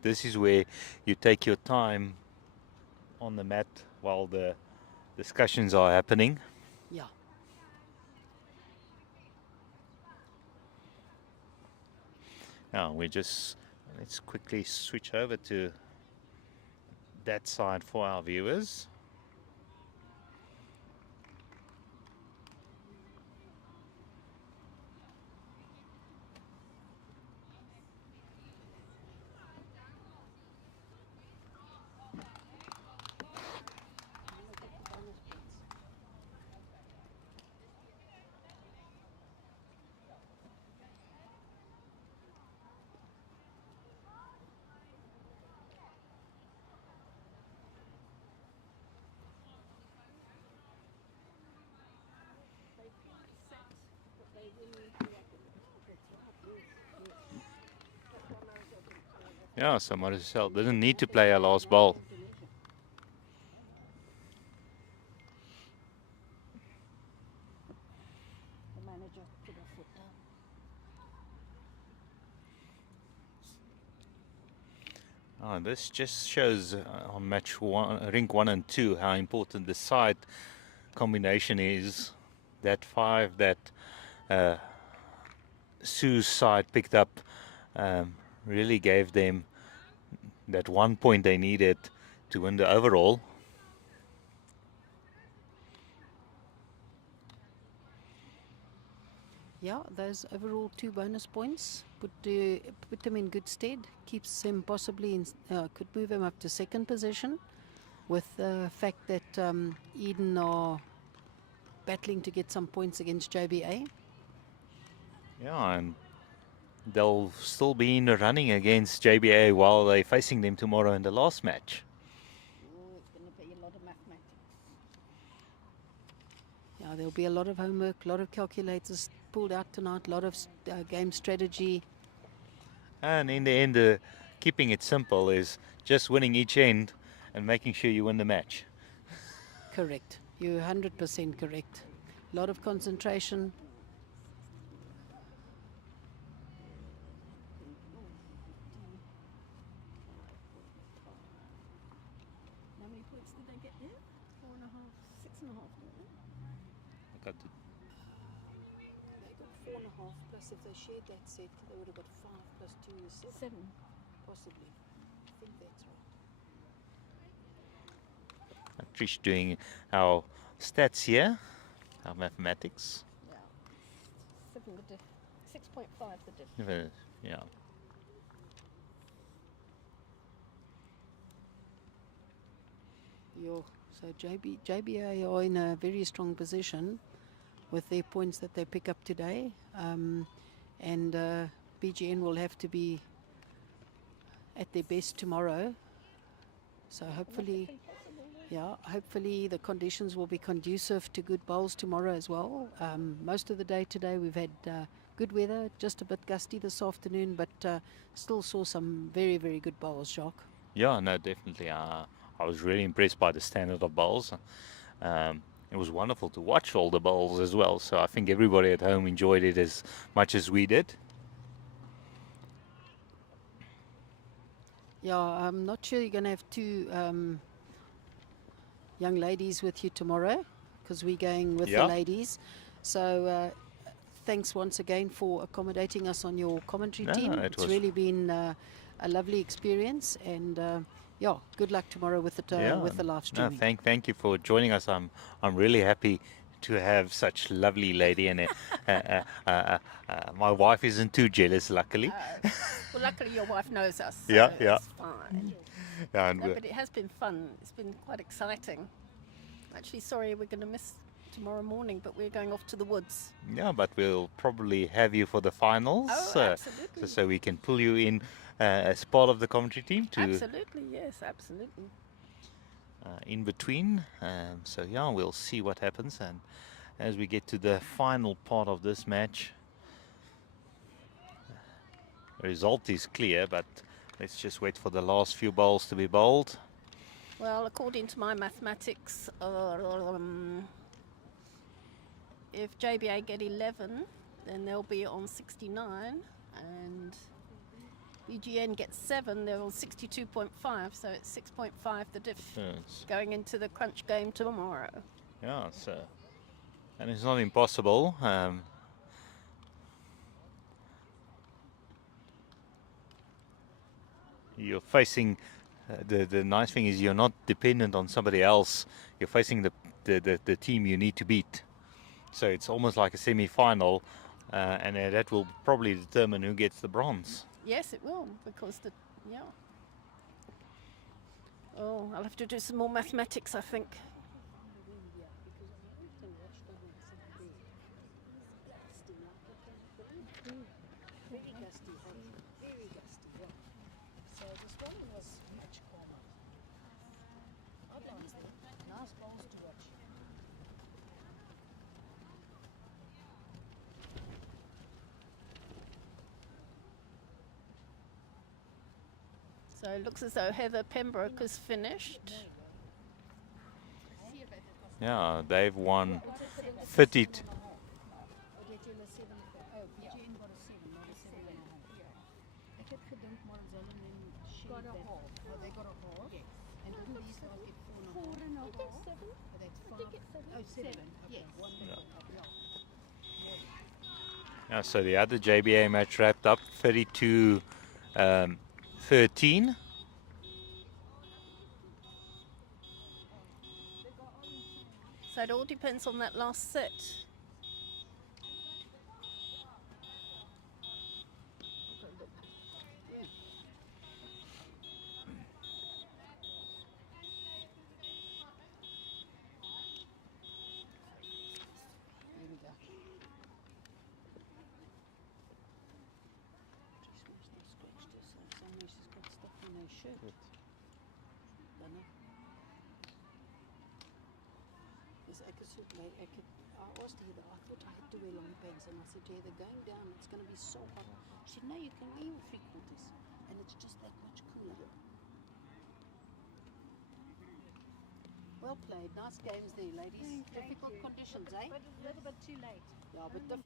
this is where you take your time on the mat while the discussions are happening. Yeah. Now let's quickly switch over to that side for our viewers. Yeah, so Maricel didn't need to play her last ball. The manager put her foot down. This just shows on match one, rink 1 and 2, how important the side combination is that 5 that Sue's side picked up really gave them that 1 point they needed to win the overall. Yeah, those overall 2 bonus points put them in good stead. Keeps them possibly could move them up to second position, with the fact that Eden are battling to get some points against JBA. Yeah, and they'll still be in the running against JBA while they're facing them tomorrow in the last match. Oh, it's going to be a lot of mathematics. Yeah, there'll be a lot of homework, a lot of calculators pulled out tonight, a lot of game strategy. And in the end, keeping it simple is just winning each end and making sure you win the match. Correct. You're 100% correct. A lot of concentration. How many points did they get there? 4.5, 6.5, didn't they? I got to They got 4.5 plus if they shared that set, they would have got 5 plus 2 is 7. 7. Possibly. I think that's right. Trish doing our stats here, our mathematics. Yeah. 7 the diff. 6.5 the diff. Yeah. So JBA are in a very strong position with their points that they pick up today. And BGN will have to be at their best tomorrow. So hopefully, hopefully the conditions will be conducive to good bowls tomorrow as well. Most of the day today we've had good weather, just a bit gusty this afternoon, but still saw some very, very good bowls, Jacques. Yeah, no, definitely. I was really impressed by the standard of bowls. It was wonderful to watch all the bowls as well. So I think everybody at home enjoyed it as much as we did. Yeah, I'm not sure you're going to have 2 young ladies with you tomorrow, because we're going with the ladies. So thanks once again for accommodating us on your commentary team. It's really been a lovely experience, and good luck tomorrow with the live streaming. No, thank you for joining us. I'm really happy to have such lovely lady, and my wife isn't too jealous, luckily. Well, luckily your wife knows us, so it's fine. And no, but it has been fun. It's been quite exciting. Actually, sorry we're going to miss tomorrow morning, but we're going off to the woods. Yeah, but we'll probably have you for the finals. Oh, absolutely. So we can pull you in as part of the commentary team to Absolutely, yes, absolutely. in between. So yeah, we'll see what happens, and as we get to the final part of this match, the result is clear, but let's just wait for the last few bowls to be bowled. Well, according to my mathematics, if JBA get 11, then they'll be on 69, and BGN gets 7, they're on 62.5, so it's 6.5 the diff going into the crunch game tomorrow. Yeah, so, and it's not impossible. You're facing, the nice thing is you're not dependent on somebody else. You're facing the team you need to beat. So it's almost like a semi-final, and that will probably determine who gets the bronze. Yes, it will, because Oh, I'll have to do some more mathematics, I think. Very gusty, very gusty. So this one was much calmer. Nice bowls to watch. So it looks as though Heather Pembroke has finished. Yeah, they've won 30. And wouldn't these guys get 4 4 and a half. That's I think 5. it's 7. Oh, 7. Yes. Yeah, so the other JBA match wrapped up 32 13. So it all depends on that last set. Here we go. She's scratched herself. Somewhere she's got stuff on her shirt. Dunno. Yes, I asked Heather, I thought I had to wear long pants, and I said to Heather, going down, it's going to be so hot. She said, no, you can wear your 3/4, and it's just that much cooler. Well played, nice games there, ladies. Difficult conditions, eh? But a little bit too late. Yeah, but difficult.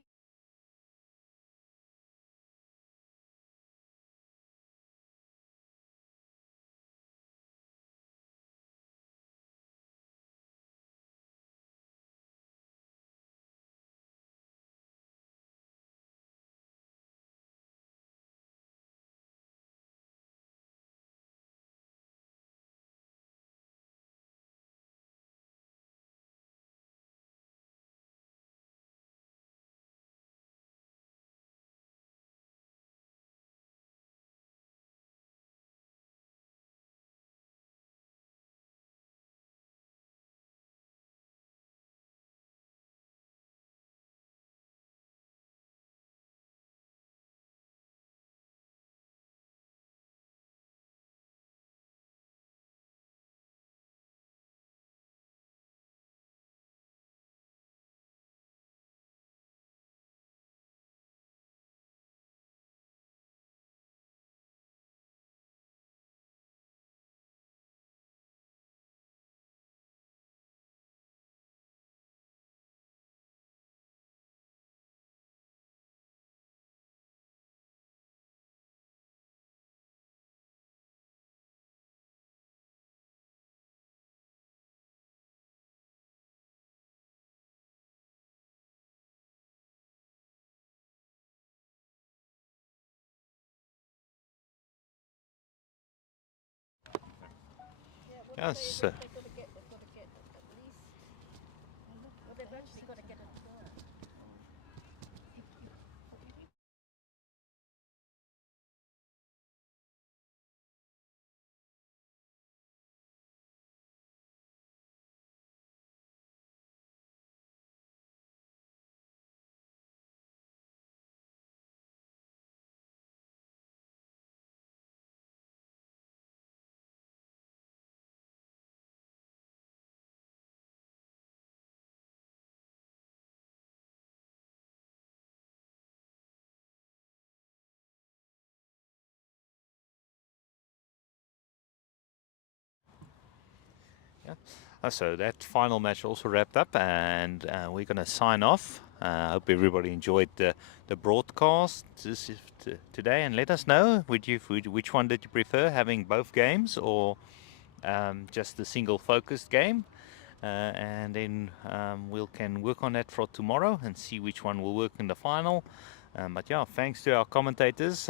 Yes. They've got to get at least. Well, they've actually got to get it done. Yeah. So that final match also wrapped up, and we're going to sign off. I hope everybody enjoyed the broadcast today, and let us know which one did you prefer, having both games or just the single focused game. And then we can work on that for tomorrow and see which one will work in the final. But yeah, thanks to our commentators,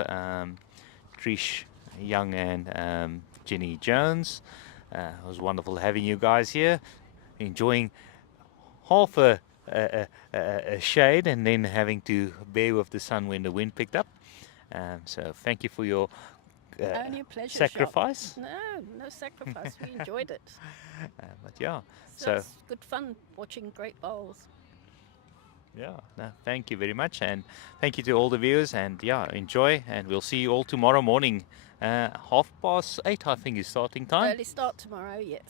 Trish Young and Jenny Jones. It was wonderful having you guys here, enjoying half a shade and then having to bear with the sun when the wind picked up. So thank you for your Only a pleasure. sacrifice. No sacrifice. We enjoyed it. But yeah, So it's good fun watching great bowls. yeah, no, thank you very much, and thank you to all the viewers, and yeah, enjoy, and we'll see you all tomorrow morning, 8:30 I think is starting time. Early start tomorrow, yes.